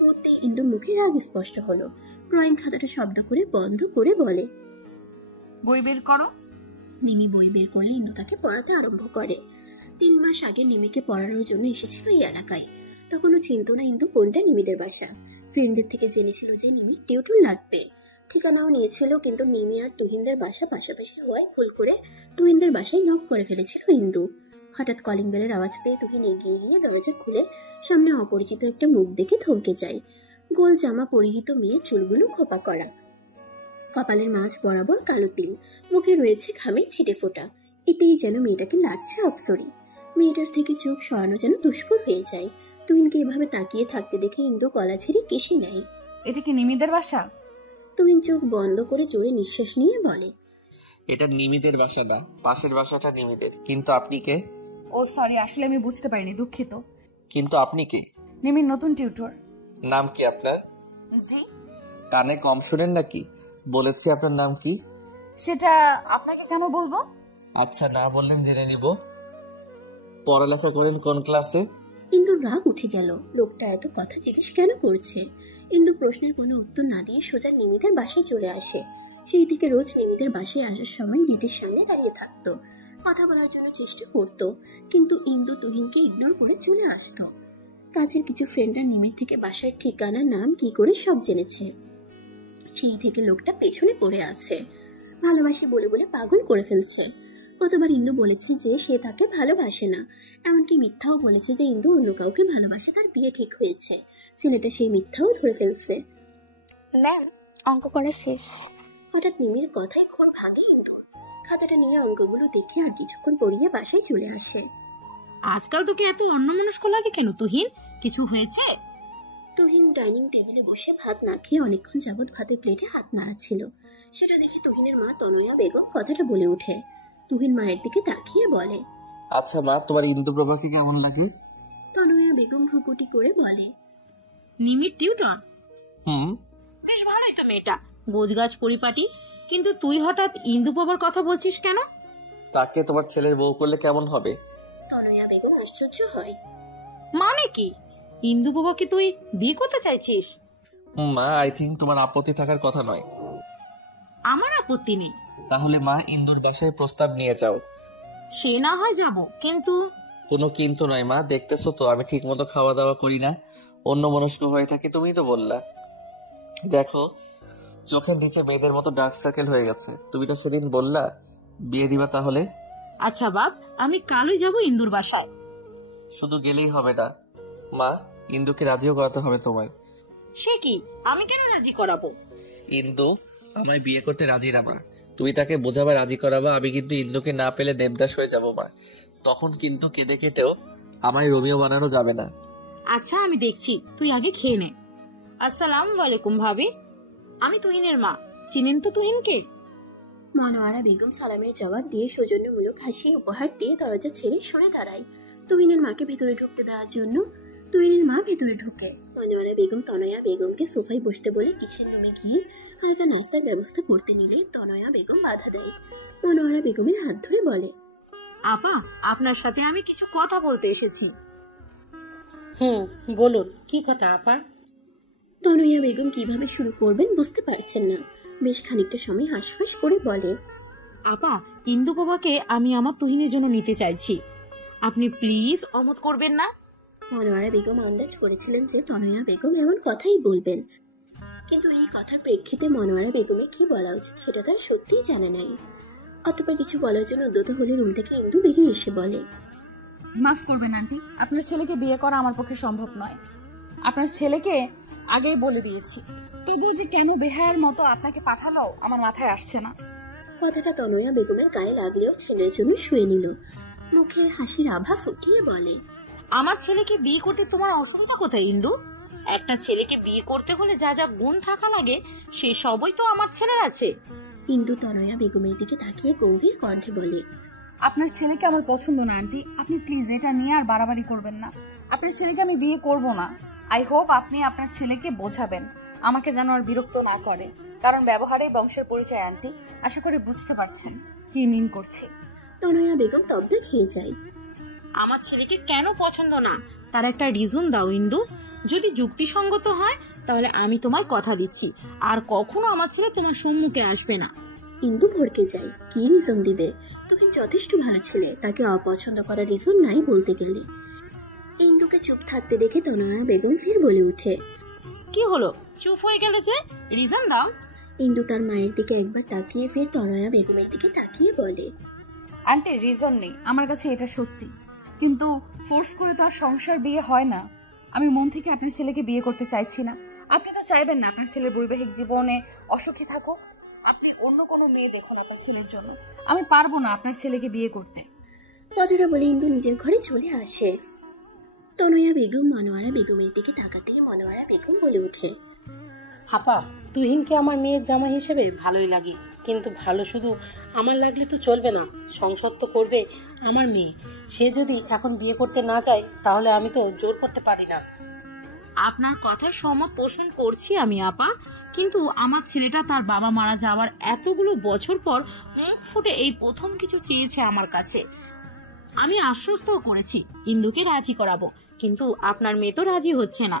মুহূর্তে ইন্দুর মুখে রাগ স্পষ্ট হলো। ড্রয়িং খাতাটা শব্দ করে বন্ধ করে বলে, বই বের করো। নিমি বই বের করলে ইন্দু তাকে পড়াতে আরম্ভ করে। 3 মাস আগে নিমিকে পড়ানোর জন্য এসেছিল এই এলাকায়। তখনও চিনত না ইন্দু কোনটা নিমিদের বাসা। ফ্রেন্ডদের থেকে জেনেছিল যে নিমি টিউটর লাগবে, ঠিকানাও নিয়েছিল, কিন্তু নিমি আর তুহিনদের বাসা পাশাপাশি হওয়ায় ভুল করে তুহিনদের বাসায় নক করে ফেলেছিল ইন্দু। হঠাৎ কলিং বেলের আওয়াজ পেয়ে তুহিন এগিয়ে গিয়ে দরজা খুলে সামনে অপরিচিত একটা মুখ দেখে থমকে যায়। গোল জামা পরিহিত মেয়ে, চুলগুলো খোপা করা, কপালের মাঝ বরাবর কালো তিল, মুখে রয়েছে ঘামের ছিটে ফোঁটা। এতেই যেন মেয়েটাকে লাগছে অপ্সরি। মেয়েটার থেকে চোখ সরানো যেন দুষ্কর হয়ে যায়। তুহিনকে এভাবে তাকিয়ে থাকতে দেখে ইন্দু গলা ছেড়ে কেশে নেয়। এটা কি নিমিদের বাসা? তুহিন চোখ বন্ধ করে জোরে নিঃশ্বাস নিয়ে বলে, এটা নিমিদের বাসা না, পাশের বাসাটা নিমিদের। কিন্তু আপনি কে? ও সরি, আসলে আমি বুঝতে পারিনি, দুঃখিত। কিন্তু আপনি কে? নিমির নতুন টিউটর। নাম কি আপনার? জি, কানে কম শুনেন নাকি? বলেছি আপনার নাম কি? সেটা আপনাকে কেন বলবো? আচ্ছা, না বললেন জেনে নিব। পড়ালেখা করেন কোন ক্লাসে? ইন্দুর রাগ উঠে গেল। লোকটা এত কথা জিজ্ঞেস কেন করছে? ইন্দু প্রশ্নের কোনো উত্তর না দিয়ে সোজা নিমিদের বাসায় চলে আসে। সেই থেকে রোজ নিমিদের বাসায় আসার সময় গেটের সামনে দাঁড়িয়ে থাকতো, কথা বলার জন্য চেষ্টা করতো, কিন্তু ইন্দু তুহিনকে ইগনোর করে চলে আসতো। কাজের কিছু ফ্রেন্ডরা নিমির থেকে বাসার ঠিকানা, নাম কি করে সব জেনেছে। সেই থেকে লোকটা পেছনে পড়ে আছে, ভালোবাসি বলে বলে পাগল করে ফেলছে। কতবার ইন্দু বলেছে যে সে তাকে ভালোবাসে না, এমনকি মিথ্যাও বলেছে যে ইন্দু অন্য কাউকে ভালোবাসে, তার বিয়ে ঠিক হয়েছে। ছেলেটা সেই মিথ্যাও ধরে ফেলছে। ম্যাম, অঙ্ক করা শেষ। হঠাৎ নিমির কথায় ঘোর ভাঙে ইন্দু। খাতাটা নিয়ে অঙ্কগুলো দেখে আর কিছুক্ষণ পড়িয়ে বাসায় চলে আসে। আজকাল তোকে এত অন্যমনস্ক লাগে কেন তুহিন? কিছু হয়েছে? তুহিন ডাইনিং টেবিলে বসে ভাত না খেয়ে অনেকক্ষণ যাবৎ ভাতের প্লেটে হাত নাড়াচ্ছিল। সেটা দেখে তুহিনের মা তনয়া বেগম কথাটা বলে ওঠে। তুহিন মায়ের দিকে তাকিয়ে বলে, আচ্ছা মা, তোমার ইন্দুপ্রভাকে কেমন লাগে? তনয়া বেগম ভ্রুকুটি করে বলে, নিমির টিউটর? বেশ ভালোই তো মেয়েটা, গোছগাছ পরিপাটি, কিন্তু তুই হঠাৎ ইন্দু বাবার কথা বলছিস কেন? তাকে তোমার ছেলের বউ করলে কেমন হবে? তনয়া বেগম আশ্চর্য হয়। মানে কি, ইন্দু বাবাকে তুই বিয়ে করতে চাইছিস? মা, আই থিঙ্ক তোমার আপত্তি থাকার কথা নয়। আমার আপত্তি নেই। তাহলে মা, ইন্দুর বাসায় প্রস্তাব নিয়ে যাও। সে না হয় যাব, কিন্তু কোনো কিন্তু নয় মা, দেখতেছো তো আমি ঠিক মতো খাওয়া দাওয়া করি না, অন্য মনস্ক হয়ে থাকি, তুমিই তো বললা। দেখো, চোখের নিচে মেয়েদের মতো ডার্ক সার্কেল হয়ে গেছে। তুমি তো সেদিন বললা বিয়ে দিবা, তাহলে? আচ্ছা বাপ, আমি কালই যাব ইন্দুর বাসায়। শুধু গেলেই হবে না মা, ইন্দুকে রাজিও করাতে হবে তোমার। সে কি, আমি কেন রাজি করাবো? ইন্দু আমায় বিয়ে করতে রাজি না মা, তুমি তাকে বোঝাবা, রাজি করাবা। আমি কিন্তু ইন্দুকে না পেলে দেবদাস হয়ে যাবো মা, তখন কিন্তু কেঁদে কেটেও আমায় রোমিও বানানো যাবে না। আচ্ছা আমি দেখছি, তুই আগে খেয়ে নে। আসসালামু আলাইকুম ভাবি, আমি তুহিনের মা, চিনেন তো তুহিনকে? মনোয়ারা বেগম সালামের জবাব দিয়ে সৌজন্যমূলক হাসি উপহার দিয়ে দরজা ছেড়ে সরে দাঁড়ায় তুহিনের মাকে ভেতরে ঢুকতে দেওয়ার জন্য। তুহিনের মা ভেতরে ঢুকে। মনোয়ারা বেগম তনয়া বেগমকে সোফায় বসতে বলে কিচেন রুমে গিয়ে হালকা নাস্তার ব্যবস্থা করতে নিলে তনয়া বেগম বাধা দেয়। মনোয়ারা বেগমের হাত ধরে বলে, আপা, আপনার সাথে আমি কিছু কথা বলতে এসেছি। বলুন, কি কথা আপা? তনয়া বেগম কিভাবে শুরু করবেন বুঝতে পারছেন না। বেশ খানিকটা সময় হাঁসফাঁস করে বলে, আপা, ইন্দু বাবাকে আমি আমার তুহিনের জন্য নিতে চাইছি, আপনি প্লিজ অমত করবেন না? মনোয়ারা বেগম আন্দাজ করেছিলেন যে তনয়া বেগম এমন কথাই বলবেন, কিন্তু এই কথার প্রেক্ষিতে মনোয়ারা বেগমের কি বলা উচিত সেটা তার সত্যিই জানা নাই। অতঃপর কিছু বলার জন্য উদ্যত হলে রুম থেকে ইন্দু বেরিয়ে এসে বলে, মাফ করবেন আন্টি, আপনার ছেলেকে বিয়ে করা আমার পক্ষে সম্ভব নয়। আপনার ছেলেকে আগেই বলে দিয়েছি, তবুও যে কেন বেহায়ার মতো আপনাকে পাঠালো আমার মাথায় আসছে না। কথাটা তনয়া বেগমের গায়ে লাগলেও ছেলের জন্য শুয়ে নিল। মুখে হাসির আভা ফুটিয়ে বলে, আমার ছেলেকে বিয়ে করতে তোমার অসুবিধা কোথায় ইন্দু? একটা ছেলেকে বিয়ে করতে হলে যা যা গুণ থাকা লাগে সে সবই তো আমার ছেলের আছে। ইন্দু তনয়া বেগমের দিকে তাকিয়ে গম্ভীর কণ্ঠে বলে, আপনার ছেলেকে আমার পছন্দ না আন্টি, আপনি প্লিজ এটা নিয়ে আর বাড়াবাড়ি করবেন না। আপনার ছেলেকে আমি বিয়ে করব না। আই হোপ আপনি আপনার ছেলেকে বোঝাবেন আমাকে যেন আর বিরক্ত না করে, কারণ ব্যবহারেই বংশের পরিচয় আন্টি। আশা করি বুঝতে পারছেন কি মিন করছি। তনয়া বেগম তব্দা খেয়ে যায়। আমার ছেলেকে কেন পছন্দ না তার একটা রিজন দাও ইন্দু। যদি যুক্তিসঙ্গত হয় তাহলে আমি তোমায় কথা দিচ্ছি আর কখনো আমার ছেলে তোমার সম্মুখে আসবে না। ইন্দু ভড়কে যায়, কি রিজন দিবে? তখন যথেষ্ট ভালো ছেলে, তাকে অপছন্দ করার রিজন নাই বলতে গেলে। ইন্দুকে চুপ থাকতে দেখে তনয়া বেগম ফের বলে উঠে, কি হলো, চুপ হয়ে গেলে যে? রিজন দাও। ইন্দু তার মায়ের দিকে একবার তাকিয়ে ফের তনয়া বেগমের দিকে তাকিয়ে বলে, আন্টি রিজন নেই, আমার কাছে এটা সত্যি, কিন্তু ফোর্স করে তো আর সংসার বিয়ে হয় না। আমি মন থেকে আপনার ছেলেকে বিয়ে করতে চাইছি না। আপনি তো চাইবেন না আপনার ছেলের বৈবাহিক জীবনে অসুখী থাকুক। আপনি অন্য কোনো মেয়ে দেখুন আপনার ছেলের জন্য। আমি পারবো না আপনার ছেলেকে বিয়ে করতে। কথাটা বলে ইন্দু নিজের ঘরে চলে আসে। তনয়া বেগম মনোয়ারা বেগমের দিকে তাকাতেই মনোয়ারা বেগম বলে ওঠে, আপা, তুহিনকে আমার মেয়ের জামা হিসেবে ভালোই লাগে, কিন্তু ভালো শুধু আমার লাগলে তো চলবে না, সংসার তো করবে আমার মেয়ে। সে যদি এখন বিয়ে করতে না চায় তাহলে আমি তো জোর করতে পারি না। আপনার কথায় সম্মত পোষণ করছি আমি আপা, কিন্তু আমার ছেলেটা তার বাবা মারা যাওয়ার এতগুলো বছর পর মুখ ফুটে এই প্রথম কিছু চেয়েছে আমার কাছে। আমি আশ্বস্তও করেছি ইন্দুকে রাজি করাবো, কিন্তু আপনার মেয়ে তো রাজি হচ্ছে না।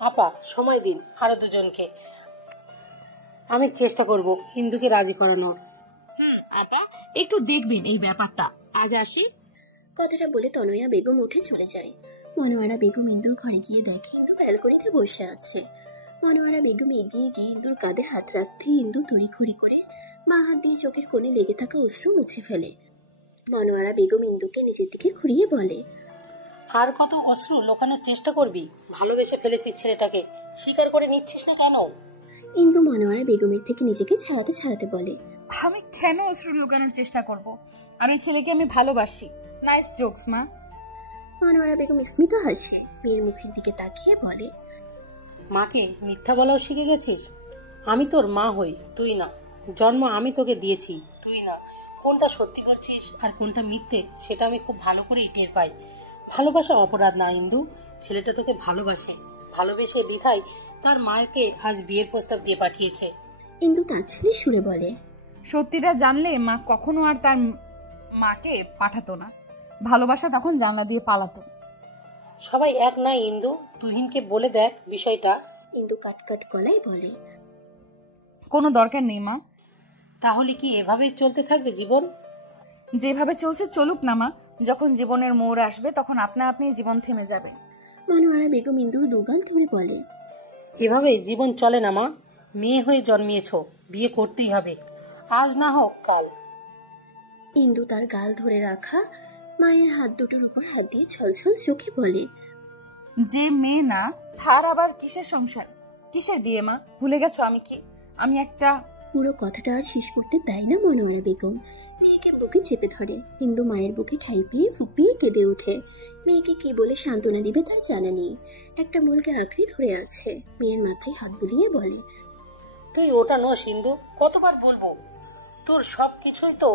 আপা, সময় দিন আরো দুজনকে, আমি চেষ্টা করব ইন্দুকে রাজি করানোর। আপা, একটু দেখবেন এই ব্যাপারটা। আজ আসি। কথাটা বলে তনয়া বেগম উঠে চলে যায়। মনোয়ারা বেগম ইন্দুর ঘরে গিয়ে দেখে ইন্দু ব্যালকনিতে বসে আছে। মনোয়ারা বেগম এগিয়ে গিয়ে ইন্দুর কাঁধে হাত রাখতে ইন্দু তড়িঘড়ি করে মা হাত দিয়ে চোখের কোণে লেগে থাকা অশ্রু মুছে ফেলে। মনোয়ারা বেগম ইন্দুকে নিজের দিকে ঘুরিয়ে বলে, আর কত অশ্রু লোকানোর চেষ্টা করবি? ভালোবেসে ফেলেছিস ছেলেটাকে, স্বীকার করে নিচ্ছিস না কেন? ইন্দু মনোয়ারা বেগমের থেকে নিজেকে ছাড়াতে ছাড়াতে বলে, আমি কেন অশ্রু লুকানোর চেষ্টা করব? আমি ছেলেকে আমি ভালোবাসি। নাইস জোকস মা। মনোয়ারা বেগম স্মিত হাসে, মেয়ের মুখের দিকে তাকিয়ে বলে, মাকে মিথ্যা বলাও শিখে গেছিস? আমি তোর মা হই, তুই না। জন্ম আমি তোকে দিয়েছি, তুই না। কোনটা সত্যি বলছিস আর কোনটা মিথ্যে সেটা আমি খুব ভালো করেই টের পাই। ভালোবাসা অপরাধ না ইন্দু, ছেলেটা তোকে ভালোবাসে, ভালোবেসে বিধায় তার মাকে আজ বিয়ের প্রস্তাব দিয়ে পাঠিয়েছে। ইন্দু তাচ্ছিল্যের সুরে বলে, সত্যিটা জানলে মা কখনো আর তার মাকে পাঠাতো না। ভালোবাসা তখন জানলা দিয়ে পালাতো। সবাই এক নাই ইন্দু, তুহিনকে বলে দেখ বিষয়টা। ইন্দু কাটকাট গলায় বলে, কোনো দরকার নেই মা। তাহলে কি এভাবেই চলতে থাকবে জীবন? যেভাবে চলছে চলুক না মা, যখন জীবনের মোড় আসবে তখন আপনা আপনি জীবন থেমে যাবে। মনোয়ারা বেগম ইন্দুর দুগাল ধরে বলে, এভাবে জীবন চলে না মা। মেয়ে হয়ে জন্মিয়েছ, বিয়ে করতেই হবে, আজ না হোক কাল। ইন্দু তার গাল ধরে রাখা মায়ের হাত দুটোর উপর হাত দিয়ে ছলছল চোখে বলে, যে মেয়ে না তার আবার কিসের সংসার, কিসের বিয়ে মা? ভুলে গেছো আমি একটা। পুরো কথাটা আর শেষ করতে দেয় না মনোয়ারা বেগম। মেয়েকে বুকে চেপে ধরে। ইন্দু মায়ের বুকে ঠাই পেয়ে ফুপিয়ে কেঁদে ওঠে। মেয়েকে কি বলে সান্ত্বনা দিবে তার জানা নেই। একটা মূলকে আঁকড়ে ধরে আছে। মেয়ের মাথায় হাত বুলিয়ে বলে, তুই ওটা নস ইন্দু, কতবার বলবো তোর সব কিছুই তো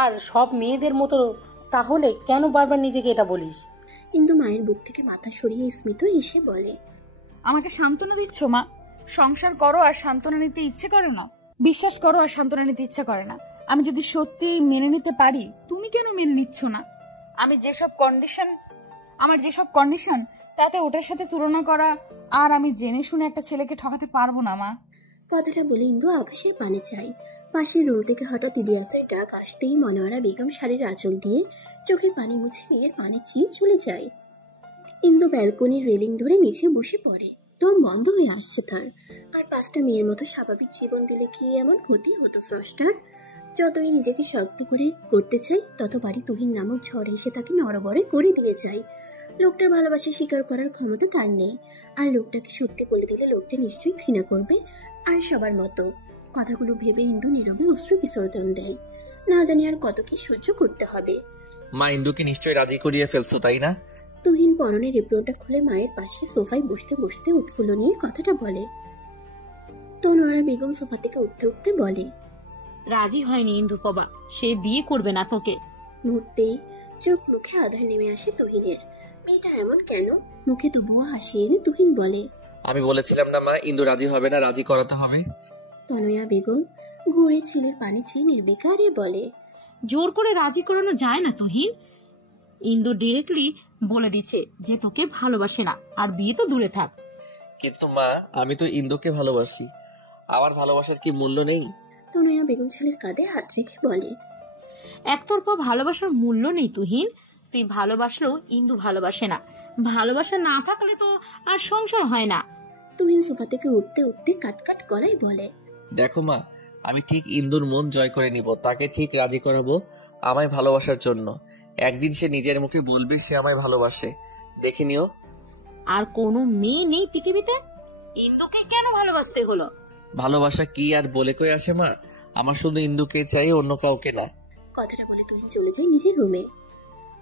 আর সব মেয়েদের মতো, তাহলে কেন বারবার নিজেকে এটা বলিস? ইন্দু মায়ের বুক থেকে মাথা সরিয়ে স্মিত এসে বলে, আমাকে সান্ত্বনা দিচ্ছ মা? সংসার করো আর সান্ত্বনা নিতে ইচ্ছে করে না, বিশ্বাস করো আর সান্ত্বনা নিতে ইচ্ছে করে না। আমি যদি সত্যি মেনে নিতে পারি, তুমি কেন মেনে নিচ্ছ না? আমার যেসব কন্ডিশন তাতে ওটার সাথে তুলনা করা, আর আমি জেনে শুনে একটা ছেলেকে ঠকাতে পারবো না মা। কথাটা বলে ইন্দু আকাশের পানে চায়। পাশের রুম থেকে হঠাৎ ইলিয়াসের ডাক আসতেই মনোয়ারা বেগম শাড়ির আঁচল দিয়ে চোখের পানি মুছে মেয়ের পানি চিয়ে চলে যায়। ইন্দু ব্যালকনির রেলিং ধরে নিচে বসে পড়ে। দম বন্ধ হয়ে আসছে তার। আর 5টা মেয়ের মতো স্বাভাবিক জীবন দিলে কি এমন ক্ষতি হতো স্রষ্টার? যতই নিজেকে শক্ত করে করতে চাই, ততবারই তুহিন নামক ঝড় এসে তাকে নড়বড়ে করে দিয়ে যায়। লোকটার ভালোবাসা স্বীকার করার ক্ষমতা তার নেই। আর লোকটাকে সত্যি বলে দিলে লোকটা নিশ্চয়ই ঘৃণা করবে, আর সবার মতো। কথাগুলো ভেবে ইন্দু নীরবে অশ্রু বিসর্জন দেয়। না জানি আর কত কি সহ্য করতে হবে। মা ইন্দুকে নিশ্চয়ই রাজি করিয়ে ফেলছো, তাই না? তুহিন পরনের এপ্রনটা খুলে মায়ের পাশে সোফায় বসতে বসতে উৎফুল্ল নিয়ে কথাটা বলে। তনোয়ারা বেগম সোফা থেকে উঠতে উঠতে বলে, রাজি হয়নি ইন্দু বাবা, সে বিয়ে করবে না তোকে। মুহূর্তেই চোখ মুখে আধার নেমে আসে তুহিনের। মেয়েটা এমন কেন? মুখে তবুও হাসি এনে তুহিন বলে, আমি বলেছিলাম না মা, ইন্দু রাজি হবে না, রাজি করাতে হবে। তনয়া বেগম ঘুরে ছেলের পানি চেয়ে নির্বিকারে বলে, জোর করে রাজি করানো যায় না তুহিন। ইন্দু ডিরেক্টলি বলে দিচ্ছে যে তোকে ভালোবাসে না, আর বিয়ে তো দূরে থাক। কিন্তু মা, আমি তো ইন্দুকে ভালোবাসি, আমার ভালোবাসার কি মূল্য নেই? তনয়া বেগম ছেলের কাঁধে হাত রেখে বলে, একতরফা ভালোবাসার মূল্য নেই তুহিন। তুই ভালোবাসলেও ইন্দু ভালোবাসে না, ভালোবাসা না থাকলে তো আর সংসার হয় না। তুহিন সোফা থেকে উঠতে উঠতে কাটকাট গলায় বলে, দেখো মা, আমি ঠিক ইন্দুর মন জয় করে নিব, তাকে ঠিক রাজি করাবো আমায় ভালোবাসার জন্য। একদিন সে নিজের মুখে বলবে সে আমায় ভালোবাসে, দেখে নিও। আর কোনো মেয়ে নেই পৃথিবীতে, ইন্দুকে কেন ভালোবাসতে হলো? ভালোবাসা কি আর বলে কই আসে মা? আমার শুধু ইন্দুকে চাই, অন্য কাউকে না। কথাটা বলে তুহিন চলে যায় নিজের রুমে।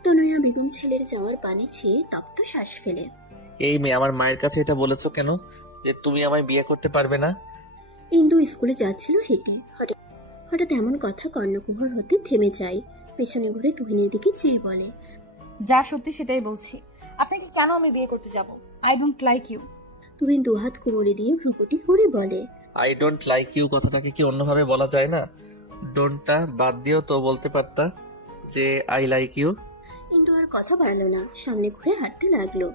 তনয়া বেগম ছেলের যাওয়ার পানি চেয়ে তপ্ত শ্বাস ফেলে। এই মেয়ে, আমার মায়ের কাছে এটা বলেছো কেন যে তুমি আমায় বিয়ে করতে পারবে না? ইন্দু স্কুলে যাচ্ছিল হেঁটে। হঠাৎ এমন কথা কর্ণকুহর হতে থেমে যায়। পেছনে ঘুরে তুহিনের দিকে চেয়ে বলে, যা সত্যি সেটাই বলছি, আপনাকে কেন আমি বিয়ে করতে যাব? I don't like you. Tuhin দুহাত কোমরে দিয়ে ভ্রুকুটি করে বলে, আই ডোন্ট লাইক ইউ কথাটাকে কি অন্যভাবে বলা যায় না? ডোন্টটা বাদ দিও তো বলতে পারতা যে আই লাইক ইউ। ইন্দু আর কথা বাড়ালো না, সামনে ঘুরে হাঁটতে লাগলো।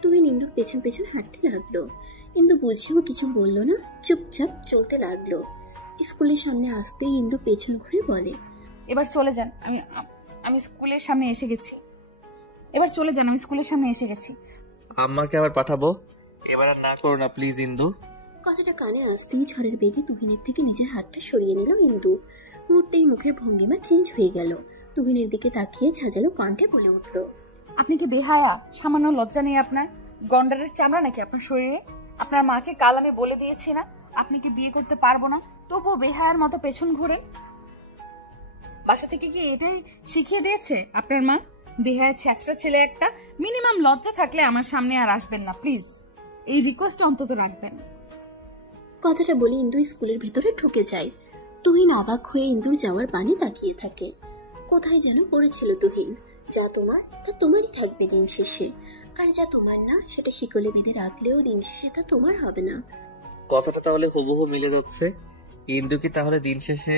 তুহিন ইন্দুর পেছন পেছন হাঁটতে লাগলো। ইন্দু বুঝেও কিছু বললো না, চুপচাপ চলতে লাগলো। স্কুলের সামনে আসতেই ইন্দু পেছন ঘুরে বলে, এবার চলে যান, আমি স্কুলের সামনে এসে গেছি। এবার চলে যান, আমি স্কুলের সামনে এসে গেছি। আম্মাকে আবার পাঠাবো, এবার আর না করো না প্লিজ ইন্দু। কথাটা কানে আসতেই ঝড়ের বেগে তুহিনের থেকে নিজের হাতটা সরিয়ে নিল ইন্দু। মুহূর্তেই মুখের ভঙ্গিমা চেঞ্জ হয়ে গেল। তুহিনের দিকে তাকিয়ে ঝাঁঝালো কণ্ঠে বলে উঠল, আপনি কি বেহায়া? সামান্য লজ্জা নেই আপনার? গন্ডারের চামড়া নাকি আপনার শরীরে? আপনার মাকে কাল আমি বলে দিয়েছি না আপনাকে বিয়ে করতে পারবো না, তবুও বেহায়ার মতো পেছন ঘুরেন। বাসা থেকে কি এটাই শিখিয়ে দিয়েছে আপনার মা? বেহায়া ছ্যাঁচড়া ছেলে একটা। মিনিমাম লজ্জা থাকলে আমার সামনে আর আসবেন না প্লিজ, এই রিকোয়েস্ট অন্তত রাখবেন। কথাটা বলে ইন্দু স্কুলের ভেতরে ঢুকে যায়। তুহিন অবাক হয়ে ইন্দুর যাওয়ার পানি তাকিয়ে থাকে। কোথায় যেন পড়েছিল তুহিন। যা তোমার তা তোমারই থাকবে দিন শেষে, আর যা তোমার না সেটা শিকলে বেঁধে রাখলেও দিন শেষে তা তোমার হবে না। কথাটা তাহলে হুবহু মিলে যাচ্ছে। ইন্দু কি তাহলে দিন শেষে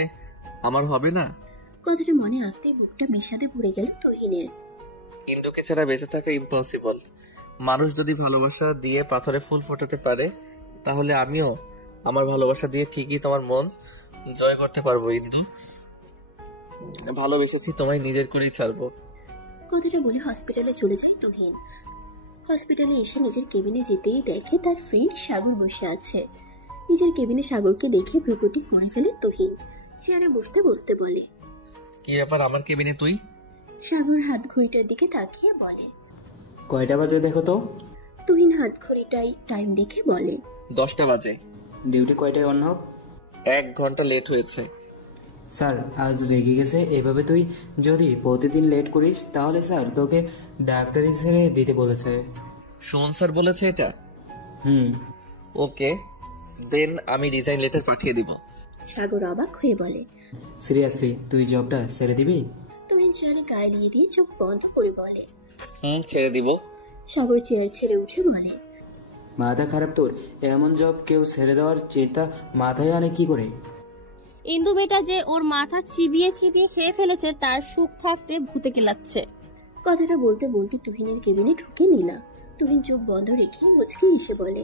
আমার হবে না? কথাটা মনে আসতেই বুকটা বিষাদে ভরে গেল তুহিনের। ইন্দুকে ছাড়া বেঁচে থাকা ইম্পসিবল। মানুষ যদি ভালোবাসা দিয়ে পাথরে ফুল ফোটাতে পারে, তাহলে আমিও আমার ভালোবাসা দিয়ে ঠিকই তোমার মন জয় করতে পারবো। ইন্দু, ভালোবেসেছি, তোমায় নিজের করেই ছাড়বো। কথাটা বলে হসপিটালে চলে যায় তুহিন। হসপিটালে এসে নিজের কেবিনে যেতেই দেখে তার ফ্রেন্ড সাগর বসে আছে। নিজের কেবিনে সাগরকে দেখে ভ্রুকুটি করে ফেলে তুহিন। চেয়ারে বসতে বসতে বলে, কি ব্যাপার আমার কেবিনে তুই? সাগর হাত ঘড়িটার দিকে তাকিয়ে বলে, কয়টা বাজে দেখো তো। তুহিন হাত ঘড়িটাই টাইম দেখে বলে, 10টা বাজে। ডিউটি কয়টায় অন হোক? 1 ঘন্টা লেট হয়েছে। স্যার আজ রেগে গেছে। এভাবে তুই যদি প্রতিদিন লেট করিস তাহলে স্যার তোকে ডাক্তারি ছেড়ে দিতে বলেছে। সুমন স্যার বলেছে এটা? ওকে, দেন আমি রিজাইন লেটার পাঠিয়ে দিব। সাগর অবাক হয়ে বলে, সিরিয়াসলি তুই জবটা ছেড়ে দিবি? তুহিন চেয়ারে গায়ে দিয়ে চোখ বন্ধ করে বলে, ছেড়ে দিব। সাগর চেয়ার ছেড়ে উঠে বলে, মাথা খারাপ তোর? এমন জব কেউ ছেড়ে দেওয়ার চিন্তা মাথায় আনে কি করে? ইন্দু বেটা যে ওর মাথা চিবিয়ে চিবিয়ে খেয়ে ফেলেছে তার সুখ থাকতে ভূতে কেলাচ্ছে। কথাটা বলতে বলতে তুহিনের কেবিনে ঢুকে নিলা। তুহিন চোখ বন্ধ রেখে মুচকি হেসে বলে,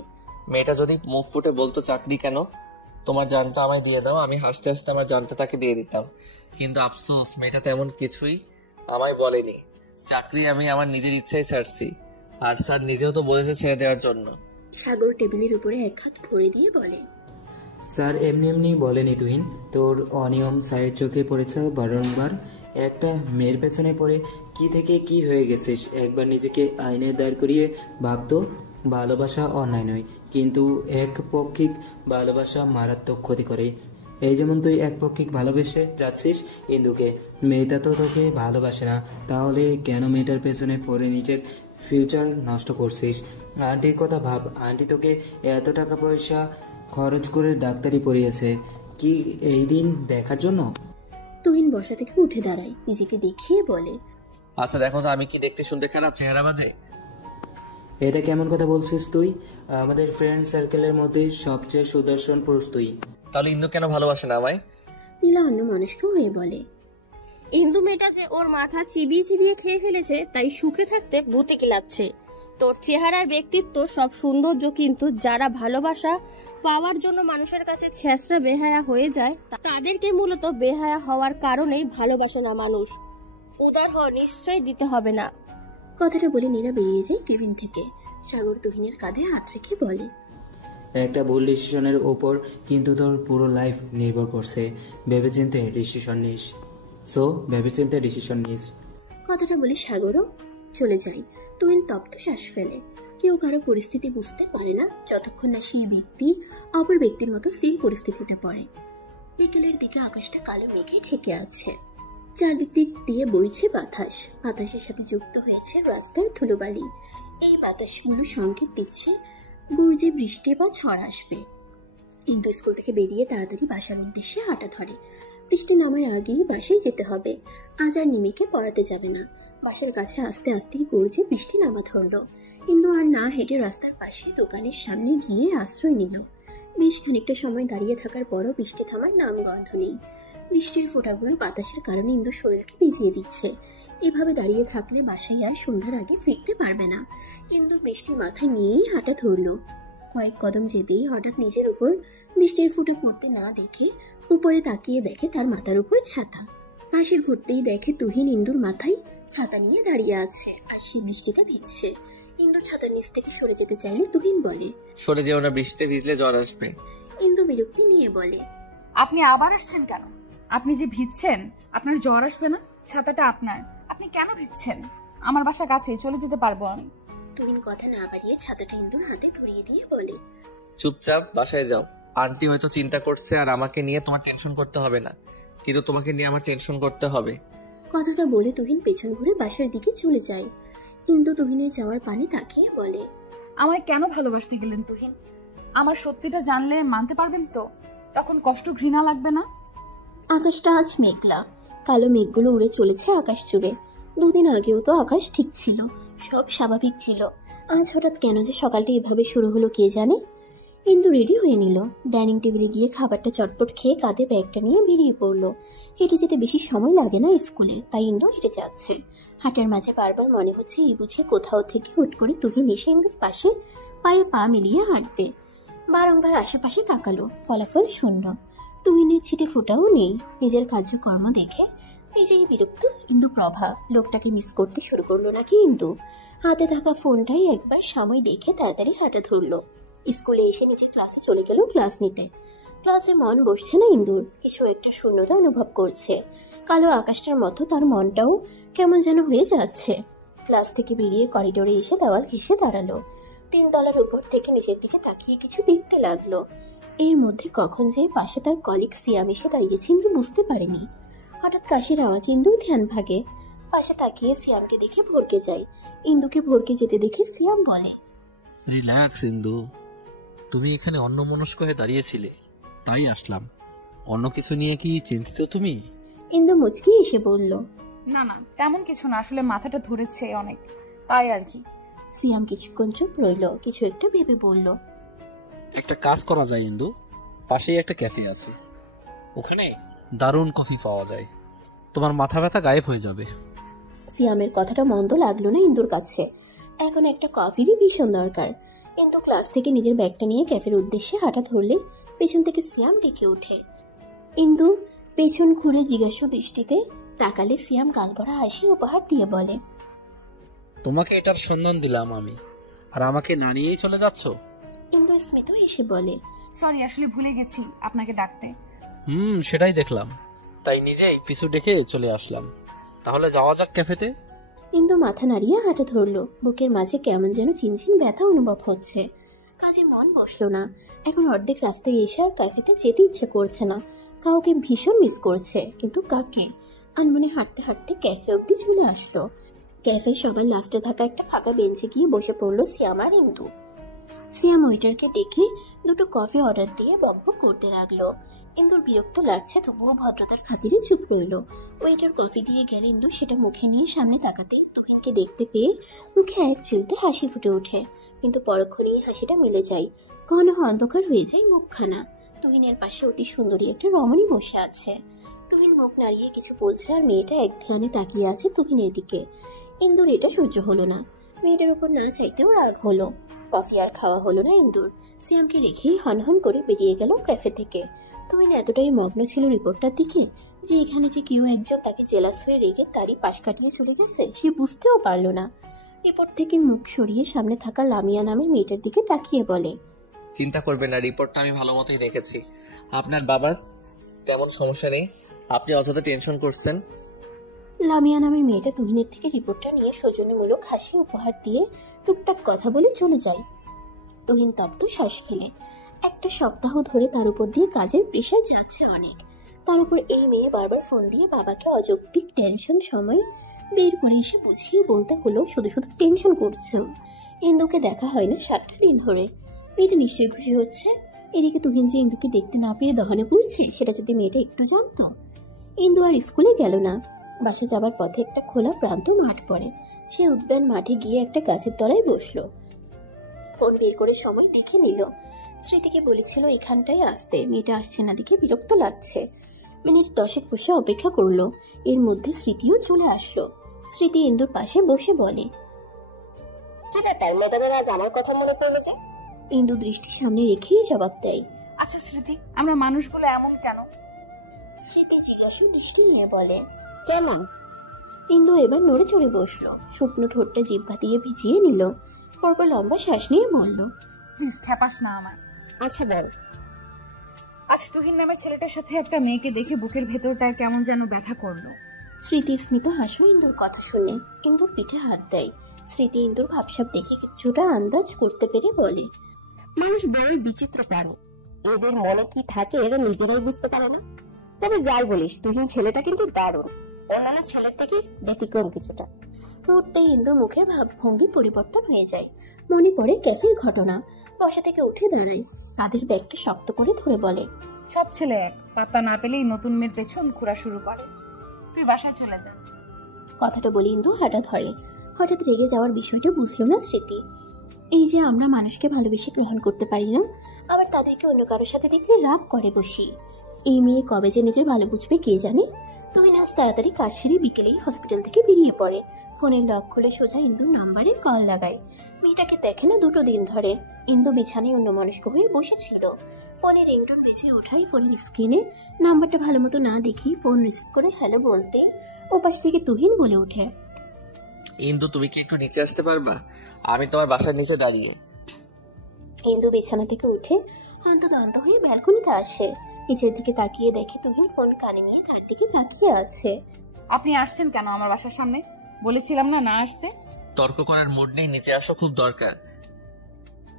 মেয়েটা যদি মুখ ফুটে বলতো চাকরি কেন, তোমার জানটা আমায় দিয়ে দাও, আমি হাসতে হাসতে আমার জানটা তাকে দিয়ে দিতাম। কিন্তু আফসোস মেয়েটা তেমন কিছুই আমায় বলেনি। চাকরি আমি আমার নিজের ইচ্ছায় ছাড়ছি, আর স্যার নিজেও তো বলেছে ছেড়ে দেওয়ার জন্য। সাগর টেবিলের উপরে এক হাত ভরে দিয়ে বলে, স্যার এমনি এমনি বলেনি তুহিন, তোর অনিয়ম স্যারের চোখে পড়েছে বারংবার। একটা মেয়ের পেছনে পড়ে কি থেকে কি হয়ে গেছিস। একবার নিজেকে আইনে দাঁড় করিয়ে ভাবতো ভালোবাসা অন্যায় নয়, কিন্তু একপক্ষিক ভালোবাসা মারাত্মক ক্ষতি করে। এই যেমন তুই একপক্ষিক ভালোবেসে যাচ্ছিস ইন্দুকে, মেয়েটা তো তোকে ভালোবাসে না, তাহলে কেন মেয়েটার পেছনে পড়ে নিজের ফিউচার নষ্ট করছিস? আন্টির কথা ভাব, আন্টি তোকে এত টাকা পয়সা খরচ করে ডাক্তারি পড়িয়েছে কি এই দিন দেখার জন্য? তুহিন বসা থেকে উঠে দাঁড়ায়, নিজেকে দেখিয়ে বলে, আচ্ছা দেখো তো আমি কি দেখতে শুনতে খারাপ, চেহারা বাজে? এটা কেমন কথা বলছিস তুই? আমাদের ফ্রেন্ড সার্কেলের মধ্যে সবচেয়ে সুদর্শন পুরুষ তুই। তাহলে ইন্দু কেন ভালোবাসে না আমায়? নীলা অন্য মানুষকে হয়ে বলে, ইন্দু মেয়েটা যে ওর মাথা চিবিয়ে চিবিয়ে খেয়ে ফেলেছে তাই সুখে থাকতে ভূতে কেলাচ্ছে। তোর চেহারার ব্যক্তিত্ব সব সৌন্দর্য, কিন্তু যারা ভালোবাসা পাওয়ার জন্য মানুষের কাছে ছেঁচড়া বেহায়া হয়ে যায় তাদেরকে মূলত বেহায়া হওয়ার কারণেই ভালোবাসে না মানুষ। উদার হওয়া নিশ্চয় দিতে হবে না। কথাটা বলে নীলা বেরিয়ে যায় কেবিন থেকে। সাগর তুহিনের কাঁধে হাত রেখে বলে, একটা ভুল ডিসিশনের ওপর কিন্তু তোর পুরো লাইফ নির্ভর করছে। ভেবেচিন্তে ডিসিশন নিস। ভেবেচিন্তে ডিসিশন নিস। কথাটা বলে সাগরও চলে যায়। তুহিন তপ্ত শ্বাস ফেলে। কেউ কারো পরিস্থিতি বুঝতে পারে না যতক্ষণ না সেই ব্যক্তি অপর ব্যক্তির মতো সেম পরিস্থিতিতে পড়ে। বিকেলের দিকে আকাশটা কালো মেঘে ঢেকে আছে। চারদিক দিয়ে বইছে বাতাস। বাতাসের সাথে যুক্ত হয়েছে রাস্তার ধুলোবালি। এই বাতাসগুলো সংকেত দিচ্ছে গর্জে বৃষ্টি বা ঝড় আসবে। ইন্দু স্কুল থেকে বেরিয়ে তাড়াতাড়ি বাসার উদ্দেশ্যে হাঁটা ধরে। বৃষ্টি নামার আগেই বাসায় যেতে হবে। আজ আর নিমিকে পড়াতে যাবে না। বাসার কাছে আস্তে আস্তেই গর্জে বৃষ্টি নামা ধরল। ইন্দু আর না হেঁটে রাস্তার পাশে দোকানের সামনে গিয়ে আশ্রয় নিল। বেশ খানিকটা সময় দাঁড়িয়ে থাকার পরও বৃষ্টি থামার নাম গন্ধ নেই। বৃষ্টির ফোঁটাগুলো বাতাসের কারণে ইন্দুর শরীরকে ভিজিয়ে দিচ্ছে। এভাবে দাঁড়িয়ে থাকলে বাসায় আর সন্ধ্যার আগে ফিরতে পারবে না। ইন্দু বৃষ্টি মাথায় নিয়েই হাঁটা ধরল। কয়েক কদম যেতেই হঠাৎ নিজের উপর বৃষ্টির ফোঁটা পড়তে না দেখে উপরে তাকিয়ে দেখে তার মাথার উপর ছাতা। পাশে ঘুরতেই দেখে তুহিন ইন্দুর মাথায় ছাতা নিয়ে দাঁড়িয়ে আছে আর সে বৃষ্টিতে ভিজছে। ইন্দু ছাতার নিচ থেকে সরে যেতে চাইলে তুহিন বলে, সরে যেও না, বৃষ্টিতে ভিজলে জ্বর আসবে। ইন্দু বিরক্তি নিয়ে বলে, আপনি আবার আসছেন কেন? আপনি যে ভিজছেন আপনার জ্বর আসবে না? ছাতাটা আপনার, আপনি কেন ভিজছেন? আমার বাসা কাছে, চলে যেতে পারবো আমি। তুহিন কথা না বাড়িয়ে ছাতাটা ইন্দুর হাতে ধরিয়ে দিয়ে বলে, চুপচাপ বাসায় যাও। আন্টি হয়তো চিন্তা করছে আর আমাকে নিয়ে তোমার টেনশন করতে হবে না, কিন্তু তোমাকে নিয়ে আমার টেনশন করতে হবে। কথাটা বলে তুহিন পেছন ঘুরে বাসার দিকে চলে যায়। ইন্দু তুহিনের যাওয়ার পানে তাকিয়ে বলে, আমায় কেন ভালোবাসতে গেলেন তুহিন? আমার সত্যিটা জানলে মানতে পারবেন তো? তখন কষ্ট ঘৃণা লাগবে না? আকাশটা আজ মেঘলা। কালো মেঘগুলো উড়ে চলেছে আকাশ জুড়ে। দুদিন আগেও তো আকাশ ঠিক ছিল, সব স্বাভাবিক ছিল। আজ হঠাৎ কেন যে সকালটা এভাবে শুরু হলো কে জানে। ইন্দু রেডি হয়ে নিল। ডাইনিং টেবিলে গিয়ে খাবারটা চটপট খেয়ে কাঁধে ব্যাগটা নিয়ে বেরিয়ে পড়লো। হেঁটে যেতে বেশি সময় লাগে না স্কুলে, তাই ইন্দু হেঁটে যাচ্ছে। হাঁটার মাঝে বারবার মনে হচ্ছে এই বুঝে কোথাও থেকে হুট করে তুহিন এসে ইন্দুর পাশে পায়ে পা মিলিয়ে হাঁটবে। বারংবার আশেপাশে তাকালো, ফলাফল শূন্য। তুহিনের ছিটে ফোটাও নেই। নিজের কার্যকর্ম দেখে নিজেই বিরক্ত ইন্দু প্রভা। লোকটাকে মিস করতে শুরু করলো নাকি ইন্দু? হাতে থাকা ফোনটাই একবার সময় দেখে তাড়াতাড়ি হাঁটা ধরলো। স্কুলে এসে নিজের ক্লাসে চলে গেল ক্লাস নিতে। ক্লাসে মন বসছে না ইন্দুর, কিছু একটা শূন্যতা অনুভব করছে। কালো আকাশটার মতো তার মনটাও কেমন যেন হয়ে যাচ্ছে। ক্লাস থেকে বেরিয়ে করিডোরে এসে দেওয়াল ঘেঁষে দাঁড়ালো। 3 তলার উপর থেকে নিচের দিকে তাকিয়ে কিছু দেখতে লাগলো। এর মধ্যে কখন যে পাশে তার কলিগ সিয়াম এসে দাঁড়িয়েছে ইন্দু বুঝতে পারেনি। হঠাৎ কাশির আওয়াজ ইন্দুর ধ্যান ভাগে। পাশে তাকিয়ে সিয়ামকে দেখে ভরকে যায়। ইন্দুকে ভরকে যেতে দেখে সিয়াম বলে, রিল্যাক্স ইন্দু, তুমি এখানে অন্যমনস্ক হয়ে দাঁড়িয়েছিলে, তাই আসলাম। অন্য কিছু নিয়ে কি চিন্তিত তুমি? ইন্দু মুচকি এসে বলল, না না, তেমন কিছু না, আসলে মাথাটা ধরেছে অনেক, তাই আর কি। সিয়াম কিছুক্ষণ চুপ রইল, কিছু একটা ভেবে বলল, একটা কাজ করা যায় ইন্দু, পাশেই একটা ক্যাফে আছে, ওখানে দারুণ কফি পাওয়া যায়, তোমার মাথা ব্যথা গায়েব হয়ে যাবে। সিয়ামের কথাটা মন্দ লাগলো না ইন্দুর কাছে। এখন একটা কফিরই ভীষণ দরকার। ইন্দু ক্লাস থেকে নিজের ব্যাগটা নিয়ে ক্যাফের উদ্দেশ্যে হাঁটা ধরলে পেছন থেকে সিয়াম ডেকে ওঠে। ইন্দু পেছন ঘুরে জিজ্ঞাসু দৃষ্টিতে তাকালে সিয়াম গালভরা হাসি উপহার দিয়ে বলে, তোমাকে এটার সন্ধান দিলাম আমি, আর আমাকে না নিয়েই চলে যাচ্ছ? ইন্দু স্মিত এসে বলে, সরি, আসলে ভুলে গেছি আপনাকে ডাকতে। সেটাই দেখলাম, তাই নিজেই পিছু ডেকে চলে আসলাম। তাহলে যাওয়া যাক ক্যাফেতে। ইন্দু মাথা নাড়িয়ে হাঁটা ধরলো। বুকের মাঝে কেমন যেন চিনচিন ব্যথা অনুভব হচ্ছে। কাজে মন বসলো না। এখন অর্ধেক রাস্তায় এসে আর ক্যাফেতে যেতে ইচ্ছে করছে না। কাউকে ভীষণ মিস করছে, কিন্তু কাকে? আনমনে হাঁটতে হাঁটতে ক্যাফে অব্দি চলে আসলো। ক্যাফের সবার লাস্টে থাকা একটা ফাঁকা বেঞ্চে গিয়ে বসে পড়লো সিয়াম আর ইন্দু। সিয়াম ওয়েটারকে ডেকে 2টো কফি অর্ডার দিয়ে বকবক করতে লাগলো। ইন্দুর বিরক্ত লাগছে, তবুও ভদ্রতার খাতিরে চুপ রইল। ওয়েটার কফি দিয়ে গেলে ইন্দু সেটা মুখে নিয়ে সামনে তাকাতে তুহিনকে দেখতে পেয়ে মুখে এক চিলতে হাসি ফুটে ওঠে, কিন্তু পরক্ষণেই হাসিটা মিলে যায়। ঘন অন্ধকার হয়ে যায় মুখখানা। তুহিনের পাশে অতি সুন্দরী একটা রমণী বসে আছে। তুহিন মুখ নাড়িয়ে কিছু বলছে আর মেয়েটা এক ধ্যানে তাকিয়ে আছে তুহিনের দিকে। ইন্দুর এটা সহ্য হলো না। মেয়েটার উপর না চাইতেও রাগ হলো। কফি আর খাওয়া হলো না ইন্দুর। সিয়ামকে রেখেই হনহন করে বেরিয়ে গেল ক্যাফে থেকে। তুহিন এতটাই মগ্ন ছিল রিপোর্টটার দিকে যে এখানে যে কেউ একজন তাকে জেলাস হয়ে রেগে তারই পাশ কাটিয়ে চলে গেছে সে বুঝতেও পারল না। রিপোর্ট থেকে মুখ সরিয়ে সামনে থাকা লামিয়া নামের মেয়েটার দিকে তাকিয়ে বলে, চিন্তা করবেন না, রিপোর্টটা আমি ভালো মতোই দেখেছি। আপনার বাবার তেমন সমস্যা নেই, আপনি অযথা টেনশন করছেন। লামিয়া নামের মেয়েটা তুহিনের থেকে রিপোর্টটা নিয়ে সৌজন্যমূলক হাসি উপহার দিয়ে টুকটাক কথা বলে চলে যায়। তুহিন তপ্ত শ্বাস ফেলে। একটা সপ্তাহ ধরে তার উপর দিয়ে কাজের প্রেশার যাচ্ছে অনেক। তার উপর এই মেয়ে বারবার ফোন দিয়ে বাবাকে অযৌক্তিক টেনশন সময় বের করে এসে বুঝিয়ে বলতে হলো শুধু শুধু টেনশন করছে। ইন্দুকে দেখা হয় না 7টা দিন ধরে। মেয়েটা নিশ্চয়ই খুশি হচ্ছে। এদিকে তুহিন যে ইন্দুকে দেখতে না পেয়ে দহনে পড়ছে সেটা যদি মেয়েটা একটু জানতো। ইন্দু আর স্কুলে গেল না। বাসে যাবার পথে একটা খোলা প্রান্ত মাঠ পড়ে। সে উদ্যান মাঠে গিয়ে একটা গাছের তলায় বসলো। ফোন বের করে সময় দেখে নিল। স্মৃতিকে বলেছিল এখানটায় আসতে, মেয়েটা আসছে না দেখে বিরক্ত লাগছে। মিনিট 10 বসে অপেক্ষা করলো। এর মধ্যে স্মৃতিও চলে আসলো। স্মৃতি ইন্দুর পাশে বসে বলে, কি ব্যাপার ম্যাডামের আজ আমার কথা মনে পড়লো যে? ইন্দু দৃষ্টি সামনে রেখেই জবাব দেয়, আচ্ছা স্মৃতি, আমরা মানুষগুলো এমন কেন? স্মৃতি জিজ্ঞাসা দৃষ্টি নিয়ে বলে, কেমন? ইন্দু এবার নড়ে চড়ে বসলো। শুকনো ঠোঁটটা জিহ্বা দিয়ে ভিজিয়ে নিল। পরপর লম্বা শ্বাস নিয়ে বলল, প্লিজ খেপাস না আমার। আচ্ছা বল। আজ তুহিন নামের ছেলেটার সাথে একটা মেয়েকে দেখে বুকের ভেতরটা কেমন যেন ব্যথা করলো। স্মৃতি স্মিত হাসলো ইন্দুর কথা শুনে। ইন্দুর পিঠে হাত দেয়। স্মৃতি ইন্দুর ভাবসাব দেখে কিছুটা আন্দাজ করতে পেরে বলে, মানুষ বড়ই বিচিত্র প্রাণী, এদের মনে কি থাকে এরা নিজেরাই বুঝতে পারে না। তবে যাই বলিস, তুহিন ছেলেটা কিন্তু দারুণ, অন্যান্য ছেলের থেকে ব্যতিক্রম কিছুটা। মুহূর্তেই ইন্দুর মুখের ভাবভঙ্গি পরিবর্তন হয়ে যায়। মনে পড়ে ক্যাফের ঘটনা। বসা থেকে উঠে দাঁড়ায়। তাদের ব্যাগটা শক্ত করে ধরে বলে, সব ছেলে এক, পাত্তা না পেলেই নতুন মেয়ের পেছন ঘোরা শুরু করে। তুই বাসায় চলে যা। কথাটা বলে ইন্দু হাঁটা ধরে। হঠাৎ রেগে যাওয়ার বিষয়টা বুঝলো না স্মৃতি। এই যে আমরা মানুষকে ভালোবেসে গ্রহণ করতে পারি না, আবার তাদেরকে অন্য কারোর সাথে দেখলে রাগ করে বসি। এই মেয়ে কবে যে নিজের ভালো বুঝবে কে জানে। তবে আজ তাড়াতাড়ি কাজ সেরে বিকেলেই হসপিটাল থেকে বেরিয়ে পড়ে। ফোনের লক খুলে সোজা ইন্দুর নাম্বারে কল লাগায়। মেয়েটাকে দেখে না 2 দিন ধরে। ইন্দু বিছানায় অন্যমনস্ক হয়ে বসেছিল। ফোনে রিংটোন বেজে ওঠাই ফোনের স্ক্রিনে নাম্বারটা ভালো মতো না দেখি ফোন রিসিভ করে হ্যালো বলতে ওপাশ থেকে তুহিন বলে ওঠে, ইন্দু তুমি কি একটু নিচে আসতে পারবা? আমি তোমার বাসার নিচে দাঁড়িয়ে। ইন্দু বিছানা থেকে উঠে হন্তদন্ত হয়ে ব্যালকনিতে আসে। নিচের দিকে তাকিয়ে দেখে তুহিন ফোন কানে নিয়ে তার দিকে তাকিয়ে আছে। আপনি আসছেন কেন আমার বাসার সামনে? বলেছিলাম না আসতে। তর্ক করার মুড নেই, নিচে আসো, খুব দরকার।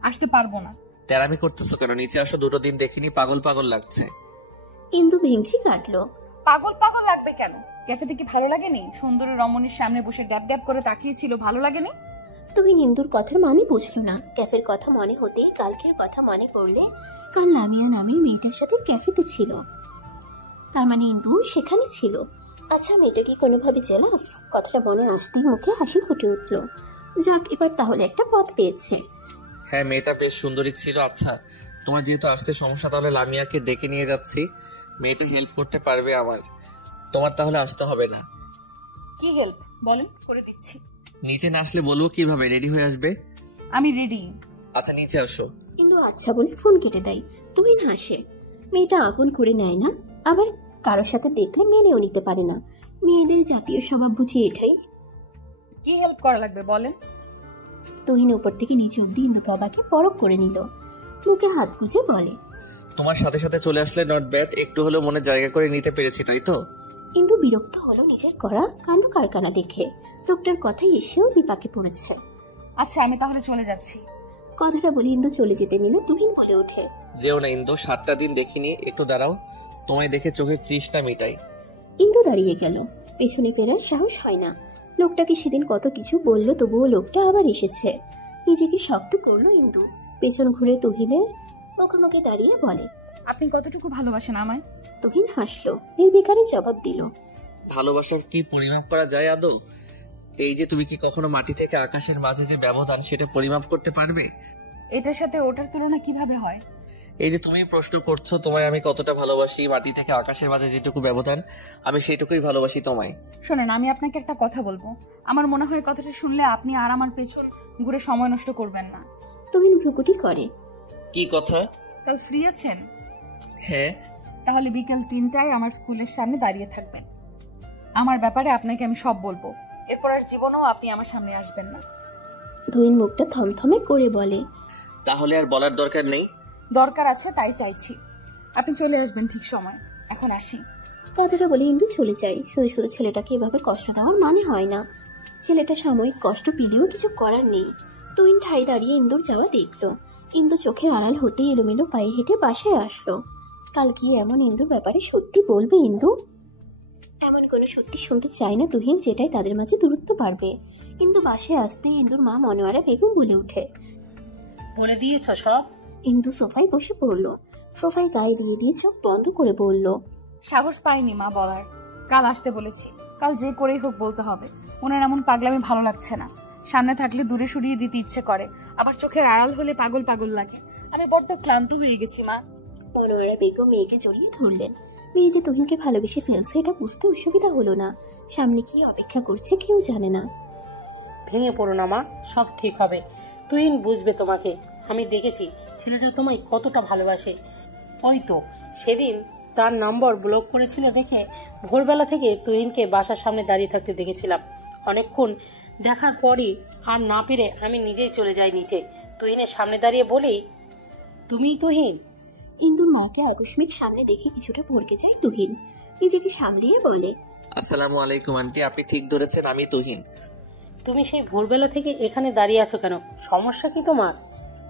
আসতে পারবো না। তেরামি করতেছো কেন? নিচে আসো, 2 দিন দেখিনি, পাগল পাগল লাগছে। ইন্দু ভেঙচি কাটলো। পাগল পাগল লাগবে কেন? ক্যাফেতে কি ভালো লাগেনি? সুন্দর রমণীর সামনে বসে ড্যাব ড্যাব করে তাকিয়েছিল, ভালো লাগেনি? তুহিন ইন্দুর কথার মানে বুঝলো না। ক্যাফের কথা মনে হতেই কালকের কথা মনে পড়লে কাল লামিয়া নামের মেয়েটার সাথে ক্যাফেতে ছিল, তার মানে ইন্দু সেখানে ছিল। আচ্ছা, মেয়েটা কি কোনোভাবে জেলাস? কথাটা মনে আসতেই মুখে হাসি ফুটে উঠলো। যাক, এবার তাহলে একটা পথ পেয়েছে। হ্যাঁ, মেয়েটা বেশ সুন্দরী ছিল। আচ্ছা, তোমার যেহেতু আসতে সমস্যা, তাহলে লামিয়াকে ডেকে নিয়ে যাচ্ছি। মেয়েটা হেল্প করতে পারবে আমার, তোমার তাহলে আসতে হবে না। কি হেল্প বলেন, করে দিচ্ছি। নিচে না আসলে বলবো কিভাবে? রেডি হয়ে আসবে। আমি রেডি। আচ্ছা, নিচে আসো। ইন্দু আচ্ছা বলে ফোন কেটে দেয়। তুহিন হাসে। মেয়েটা আপন করে নেয় না, আবার কারোর সাথে দেখলে মেনেও নিতে পারে না। মেয়েদের জাতীয় স্বভাব বুঝি এটাই। কি হেল্প করা লাগবে বলেন। তুহিন উপর থেকে নিচে অব্দি ইন্দ্রপ্রভাকে পরখ করে নিল। মুখে হাত গুজে বলে, তোমার সাথে সাথে চলে আসলে নট ব্যাড, একটু হলেও মনে জায়গা করে নিতে পেরেছি, তাই তো? ইন্দু বিরক্ত হলো নিজের করা কাণ্ড কারখানা দেখে। লোকটার কথাই এসেও বিপাকে পড়েছে। আচ্ছা, আমি তাহলে চলে যাচ্ছি। কথাটা বলে ইন্দু চলে যেতে নিল। তুহিন বলে ওঠে, যেও না ইন্দু, 7টা দিন দেখিনি, একটু দাঁড়াও, তোমায় দেখে চোখের তৃষ্ণা মিটাই। ইন্দু দাঁড়িয়ে গেল। পেছনে ফেরার সাহস হয় না। লোকটাকে সেদিন কত কিছু বললো, তবুও লোকটা আবার এসেছে। নিজেকে শক্ত করলো ইন্দু। পেছন ঘুরে তুহিনের মুখোমুখি দাঁড়িয়ে বলে, আপনি কতটুকু ভালোবাসেন আমায়? তুহিন হাসলো, নির্বিকারে জবাব দিল, ভালোবাসার কি পরিমাপ করা যায় আদৌ? এই যে তুমি কি কখনো মাটি থেকে আকাশের মাঝে যে ব্যবধান, সেটা পরিমাপ করতে পারবে? এটার সাথে ওটার তুলনা কিভাবে হয়? এই যে তুমি প্রশ্ন করছো তোমায় আমি কতটা ভালোবাসি, মাটি থেকে আকাশের মাঝে যেটুকু ব্যবধান, আমি সেইটুকুই ভালোবাসি তোমায়। শোনেন, আমি আপনাকে একটা কথা বলবো। আমার মনে হয় কথাটা শুনলে আপনি আর আমার পেছন ঘুরে সময় নষ্ট করবেন না। তুহিন ভ্রুকুটি করে। কি কথা? কাল ফ্রি আছেন? হ্যাঁ। তাহলে বিকেল 3টায় আমার স্কুলের সামনে দাঁড়িয়ে থাকবেন। আমার ব্যাপারে আপনাকে আমি সব বলবো। এরপর আর জীবনেও আপনি আমার সামনে আসবেন না। তুহিন মুখটা থমথমে করে বলে, তাহলে আর বলার দরকার নেই? দরকার আছে, তাই চাইছি। আপনি চলে আসবেন ঠিক সময়। এখন আসি। কথাটা বলে ইন্দু চলে যায়। শুধু শুধু ছেলেটাকে এভাবে কষ্ট দেওয়ার মানে হয় না। ছেলেটা সাময়িক কষ্ট পেলেও কিছু করার নেই। তুহিন ঠাই দাঁড়িয়ে ইন্দুর যাওয়া দেখলো। ইন্দু চোখের আড়াল হতে এলোমেলো পায়ে হেঁটে বাসায় আসলো। কাল কি এমন ইন্দুর ব্যাপারে সত্যি বলবে ইন্দু? এমন কোনো সত্যি শুনতে চায় না তুহিন, যেটাই তাদের মাঝে দূরত্ব বাড়বে। ইন্দু বাসায় আসতে ইন্দুর মা মনোয়ারা বেগম বলে ওঠে, বলে দিয়েছ সব? ইন্দু সোফায় বসে পড়লো। সোফায় গায়ে দিয়ে চোখ বন্ধ করে বলল, সাহস পাইনি মা বলার। কাল আসতে বলেছি, কাল যে করেই হোক বলতে হবে। ওনার এমন পাগলামি ভালো লাগছে না। সামনে থাকলে দূরে সরিয়ে দিতে ইচ্ছে করে, আবার চোখের আড়াল হলে পাগল পাগল লাগে। আমি বড্ড ক্লান্ত হয়ে গেছি মা। মনোয়ারা বেগম মেয়েকে জড়িয়ে ধরলেন। মেয়ে যে তুহিনকে ভালোবেসে ফেলছে এটা বুঝতে অসুবিধা হলো না। সামনে কি অপেক্ষা করছে কেউ জানে না। ভেঙে পড়ো না মা, সব ঠিক হবে। তুহিন বুঝবে তোমাকে। আমি দেখেছি ছেলেটা তোমায় কতটা ভালোবাসে। ওই তো সেদিন তার নম্বর ব্লক করেছিল দেখে ভোরবেলা থেকে তুহিনকে বাসার সামনে দাঁড়িয়ে থাকতে দেখেছিলাম। অনেকক্ষণ দেখার পরই আর না পেরে আমি নিজেই চলে যাই নিচে। তুহিনের সামনে দাঁড়িয়ে বলেই, তুমিই তুহিন? ইন্দুর মাকে আকস্মিক সামনে দেখে কিছুটা ভরকে যায় তুহিন। নিজেকে সামলিয়ে বলে, আসসালামু আলাইকুম আন্টি, আপনি ঠিক ধরেছেন, আমি তুহিন। তুমি সেই ভোরবেলা থেকে এখানে দাঁড়িয়ে আছো কেন? সমস্যা কি তোমার?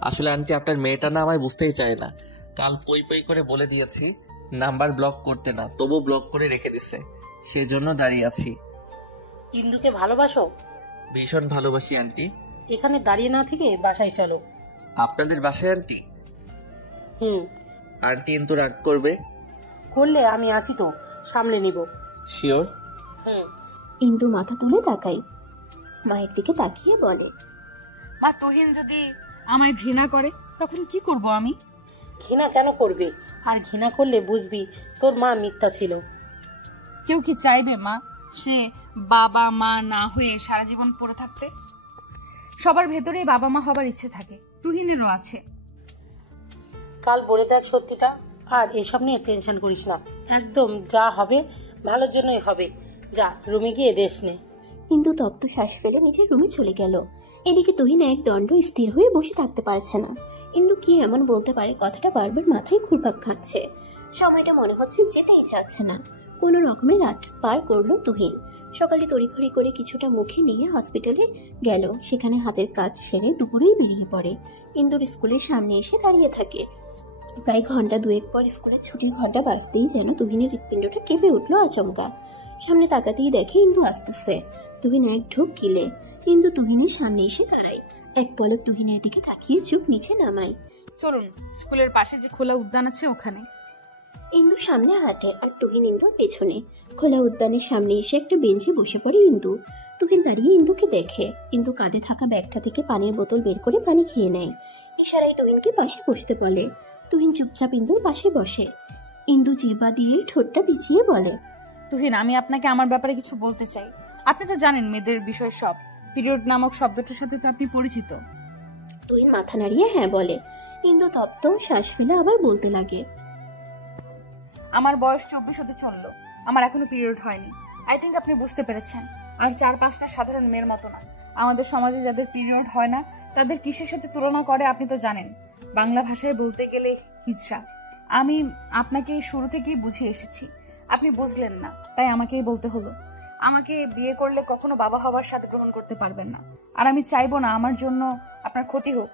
আসলে আন্টি আপনার মেয়েটা না আমায় বুঝতেই চায় না। কাল পই পই করে বলে দিয়েছি নাম্বার ব্লক করতে না, তবু ব্লক করে রেখে দিচ্ছে, সেজন্য দাঁড়িয়ে আছি। ইন্দুকে ভালোবাসো? ভীষণ ভালোবাসি আন্টি। এখানে দাঁড়িয়ে না থেকে বাসায় চলো। আপনাদের বাসায় আন্টি? হুম। আন্টি কিন্তু রাগ করবে? করলে আমি আছি তো, সামলে নিব। শিওর? ইন্দু মাথা তুলে তাকায়, মায়ের দিকে তাকিয়ে বলে, মা তুহিন যদি আমায় ঘৃণা করে তখন কি করব আমি? ঘৃণা কেন করবে? আর ঘৃণা করলে বুঝবি তোর মা মিথ্যা ছিল। কেউ কি চাইবে মা সে বাবা মা না হয়ে সারা জীবন পড়ে থাকতে? সবার ভেতরেই বাবা মা হবার ইচ্ছে থাকে, তুহিনেরও আছে। কাল বলে দেখ সত্যিটা, আর এসব নিয়ে টেনশন করিস না। একদম যা হবে ভালোর জন্যই হবে। যা রুমে গিয়ে রেস্ট নে। ইন্দু তপ্ত শ্বাস ফেলে নিজের রুমে চলে গেল। এদিকে তুহিন এক দণ্ড স্থির হয়ে বসে থাকতে পারছে না। ইন্দু কি এমন বলতে পারে, কথাটা বারবার মাথায় ঘুরপাক খাচ্ছে। সময়টা মনে হচ্ছে যেতেই চাচ্ছে না। কোনো রকমে রাত পার করলো তুহিন। সকালে তড়িঘড়ি করে কিছুটা মুখে নিয়ে হসপিটালে গেল। সেখানে হাতের কাজ সেরে দুপুরেই বেরিয়ে পড়ে। ইন্দুর স্কুলের সামনে এসে দাঁড়িয়ে থাকে। প্রায় ঘন্টা দুয়েক পর স্কুলের ছুটির ঘন্টা বাজতেই যেন তুহিনের হৃৎপিণ্ডটা কেঁপে উঠলো আচমকা। সামনে তাকাতেই দেখে ইন্দু আসতেছে। তুহিন এক ঢোক গিলে ইন্দু তুহিনের সামনে এসে দাঁড়ায়। এক পলক তুহিনের দিকে তাকিয়ে চোখ নিচে নামায়। চলুন, স্কুলের পাশে যে খোলা উদ্যান আছে ওখানে। ইন্দু সামনে হাঁটে আর তুহিন ইন্দুর পেছনে। খোলা উদ্যানের সামনে এসে একটা বেঞ্চে বসে পড়ে ইন্দু। তুহিন দাঁড়িয়ে ইন্দুকে দেখে। ইন্দু কাঁধে থাকা ব্যাগটা থেকে পানির বোতল বের করে পানি খেয়ে নেয়। ইশারায় তুহিনকে পাশে বসতে বলে। তুহিন চুপচাপ ইন্দুর পাশে বসে। ইন্দু জিহ্বা দিয়ে ঠোঁটটা পিছিয়ে বলে, তুহিন, আমি আপনাকে আমার ব্যাপারে কিছু বলতে চাই। আপনি তো জানেন মেয়েদের বিষয় সব। পিরিয়ড নামক শব্দটার সাথে তো আপনি পরিচিত। তুহিন মাথা নাড়িয়ে হ্যাঁ বলে। ইন্দু তপ্ত শ্বাস ফেলে আবার বলতে লাগে, আমার বয়স 24 হতে চললো, আমার এখনো পিরিয়ড হয়নি। আই থিঙ্ক আপনি বুঝতে পেরেছেন। আর 4-5টা সাধারণ মেয়ের মতো না। আমাদের সমাজে যাদের পিরিয়ড হয় না তাদের কিসের সাথে তুলনা করে আপনি তো জানেন। বাংলা ভাষায় বলতে গেলে হিজড়া। আমি আপনাকে শুরু থেকেই বুঝিয়ে এসেছি, আপনি বুঝলেন না, তাই আমাকেই বলতে হলো। আমাকে বিয়ে করলে কখনো বাবা হবার সাথে গ্রহণ করতে পারবেন না। আর আমি চাইবো না আমার জন্য আপনার ক্ষতি হোক।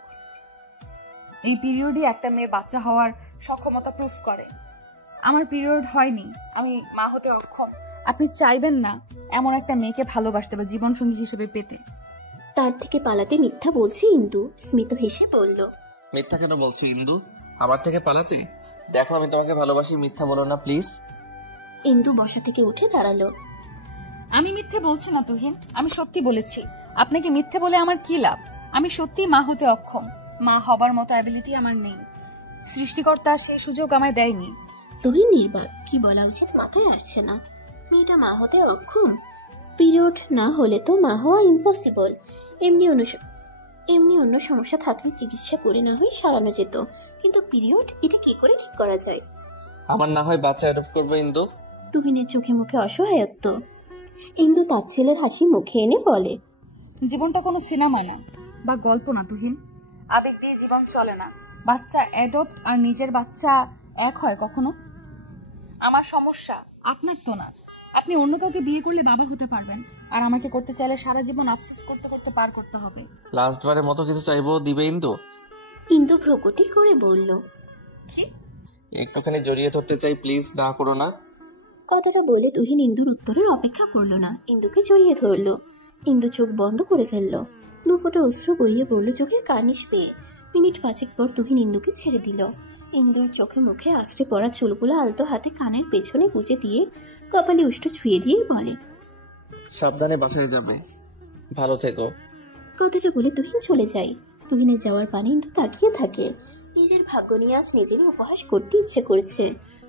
এই পিরিয়ডই একটা মেয়ের বাচ্চা হওয়ার সক্ষমতা প্রুফ করে। আমার পিরিয়ড হয়নি, আমি মা হতে অক্ষম। আপনি চাইবেন না এমন একটা মেয়েকে ভালোবাসতে বা জীবনসঙ্গী হিসেবে পেতে। তার থেকে পালাতে মিথ্যা বলছে ইন্দু। স্মিত হেসে বলল, মিথ্যা কেন বলছি ইন্দু? আমার থেকে পালাতে? দেখো আমি তোমাকে ভালোবাসি, মিথ্যা বলো না প্লিজ। ইন্দু বসা থেকে উঠে দাঁড়ালো। আমি মিথ্যে বলছি না তুহিন, আমি সত্যি বলেছি। আপনাকে মিথ্যে বলে আমার কি লাভ? আমি সত্যি মা হতে অক্ষম। মা হবার মতো অ্যাবিলিটি আমার নেই। সৃষ্টিকর্তা সেই সুযোগ আমায় দেয়নি। তুহিন নির্বাক, কি বলা উচিত মাথায় আসছে না। মেয়েটা মা হতে অক্ষম? পিরিয়ড না হলে তো মা হওয়া ইম্পসিবল। এমনি অন্য সমস্যা থাকলে চিকিৎসা করে না হয় সারানো যেত, কিন্তু পিরিয়ড, এটা কি করে ঠিক করা যায়? আমার না হয় বাচ্চা অ্যাডপ্ট করবো ইন্দু। তুহিনের চোখে মুখে অসহায়ত্ব। ইন্দু তার ছেলের হাসি মুখে এনে বলে, জীবনটা কোনো সিনেমা না বা গল্প না তুহিন। আবেগ দিয়ে জীবন চলে না। বাচ্চা অ্যাডপ্ট আর নিজের বাচ্চা এক হয় কখনো? আমার সমস্যা আপনার তো না। আপনি অন্য কাউকে বিয়ে করলে বাবা হতে পারবেন, আর আমাকে করতে চাইলে সারা জীবন আফসোস করতে করতে পার করতে হবে। লাস্ট বারের মতো কিছু চাইবো, দিবে ইন্দু? ইন্দু ভ্রুকুটি করে বলল, কি? একটুখানি জড়িয়ে ধরতে চাই, প্লিজ না করো না। কথাটা বলে তুহিন ইন্দুর উত্তরের অপেক্ষা করলো না, ইন্দুকে জড়িয়ে ধরলো। ইন্দু চোখ বন্ধ করে ফেললো। দুফোঁটা অশ্রু গড়িয়ে পড়লো চোখের কার্নিশ পেয়ে। মিনিট 5 পর তুহিন ইন্দুকে ছেড়ে দিল। ইন্দুর চোখে মুখে আশ্রে পড়া চুলগুলো আলতো হাতে কানের পেছনে গুজে দিয়ে কপালে উষ্ঠ ছুঁয়ে দিয়ে বলে, সাবধানে বাসায় যাবে, ভালো থেকো। কথাটা বলে তুহিন চলে যায়। তুহিনের যাওয়ার পানে ইন্দু তাকিয়ে থাকে। নিজের ভাগ্য নিয়ে আজ নিজেরই উপহাস করতে ইচ্ছে করছে।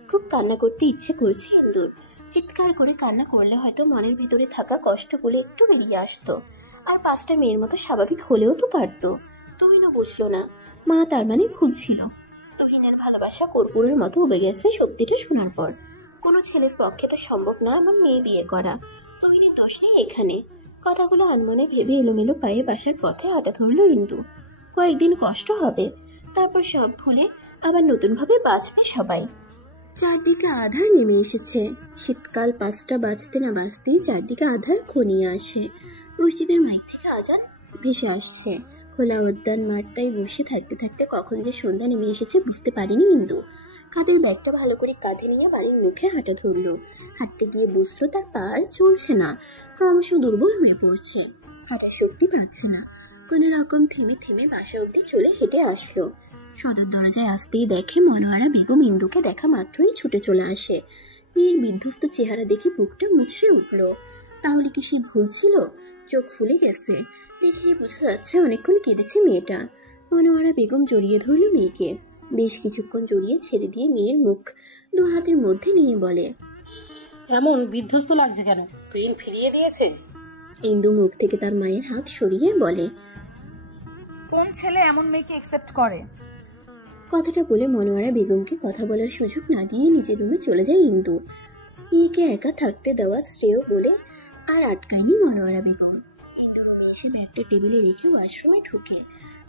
খুব কান্না করতে ইচ্ছে করছে ইন্দুর। চিৎকার করে কান্না করলে হয়তো মনের ভেতরে থাকা কষ্টগুলো একটু বেরিয়ে আসতো, আর 5টা মেয়ের মতো স্বাভাবিক হলেও তো পারতো। তুহিনও বুঝলো না, মা তার মানে ভুল ছিল। তুহিনের ভালোবাসা কর্পূরের মতো উবে গেছে সত্যিটা শোনার পর। কোনো ছেলের পক্ষে তো সম্ভব না এমন মেয়ে বিয়ে করা। তুহিনের দোষ নেই এখানে। কথাগুলো আনমনে ভেবে এলোমেলো পায়ে বাসার পথে হাঁটা ধরল ইন্দু। কয়েকদিন কষ্ট হবে, তারপর সব ভুলে আবার নতুনভাবে বাঁচবে সবাই। চারদিকে আধার নেমে এসেছে। শীতকাল 5টা বাজতে না বাজতেই চারদিকে আধার ঘনিয়ে আসে। মসজিদের মাইক থেকে আজান ভেসে আসছে। খোলা উদ্যান মাঠটায় বসে থাকতে থাকতে কখন যে সন্ধ্যা নেমে এসেছে বুঝতে পারেনি ইন্দু। কাঁধের ব্যাগটা ভালো করে কাঁধে নিয়ে বাড়ির মুখে হাঁটা ধরলো। হাঁটতে গিয়ে বুঝলো তার পা আর চলছে না, ক্রমশ দুর্বল হয়ে পড়ছে। হাঁটার শক্তি পাচ্ছে না। কোনো রকম থেমে থেমে বাসা অবধি চলে হেঁটে আসলো। সদর দরজায় আসতেই দেখে মনোয়ারা বেগম ইন্দুকে দেখা মাত্রই ছুটে চলে আসে। মেয়ের বিধ্বস্ত চেহারা দেখে বুকটা মুচড়ে উঠল। তাহলে কি সে ভুল ছিল? চোখ ফুলে গেছে, দেখে বোঝা যাচ্ছে অনেকক্ষণ কেঁদেছে মেয়েটা। মনোয়ারা বেগম জড়িয়ে ধরল মেয়েকে। বেশ কিছুক্ষণ জড়িয়ে ছেড়ে দিয়ে মেয়ের মুখ দু হাতের মধ্যে নিয়ে বলে, এমন বিধ্বস্ত লাগছে কেন? তুহিন ফিরিয়ে দিয়েছে? ইন্দু মুখ থেকে তার মায়ের হাত সরিয়ে বলে, কোন ছেলে এমন মেয়েকে অ্যাকসেপ্ট করে? কথাটা বলে মনোয়ারা বেগমকে কথা বলার সুযোগ না দিয়ে নিজের রুমে চলে যায় ইন্দু। মেয়েকে একা থাকতে দেওয়া শ্রেয় বলে আর আটকায়নি মনোয়ারা বেগম। ইন্দু রুমে এসে ব্যাগটা টেবিলে রেখে ওয়াশরুমে ঢুকে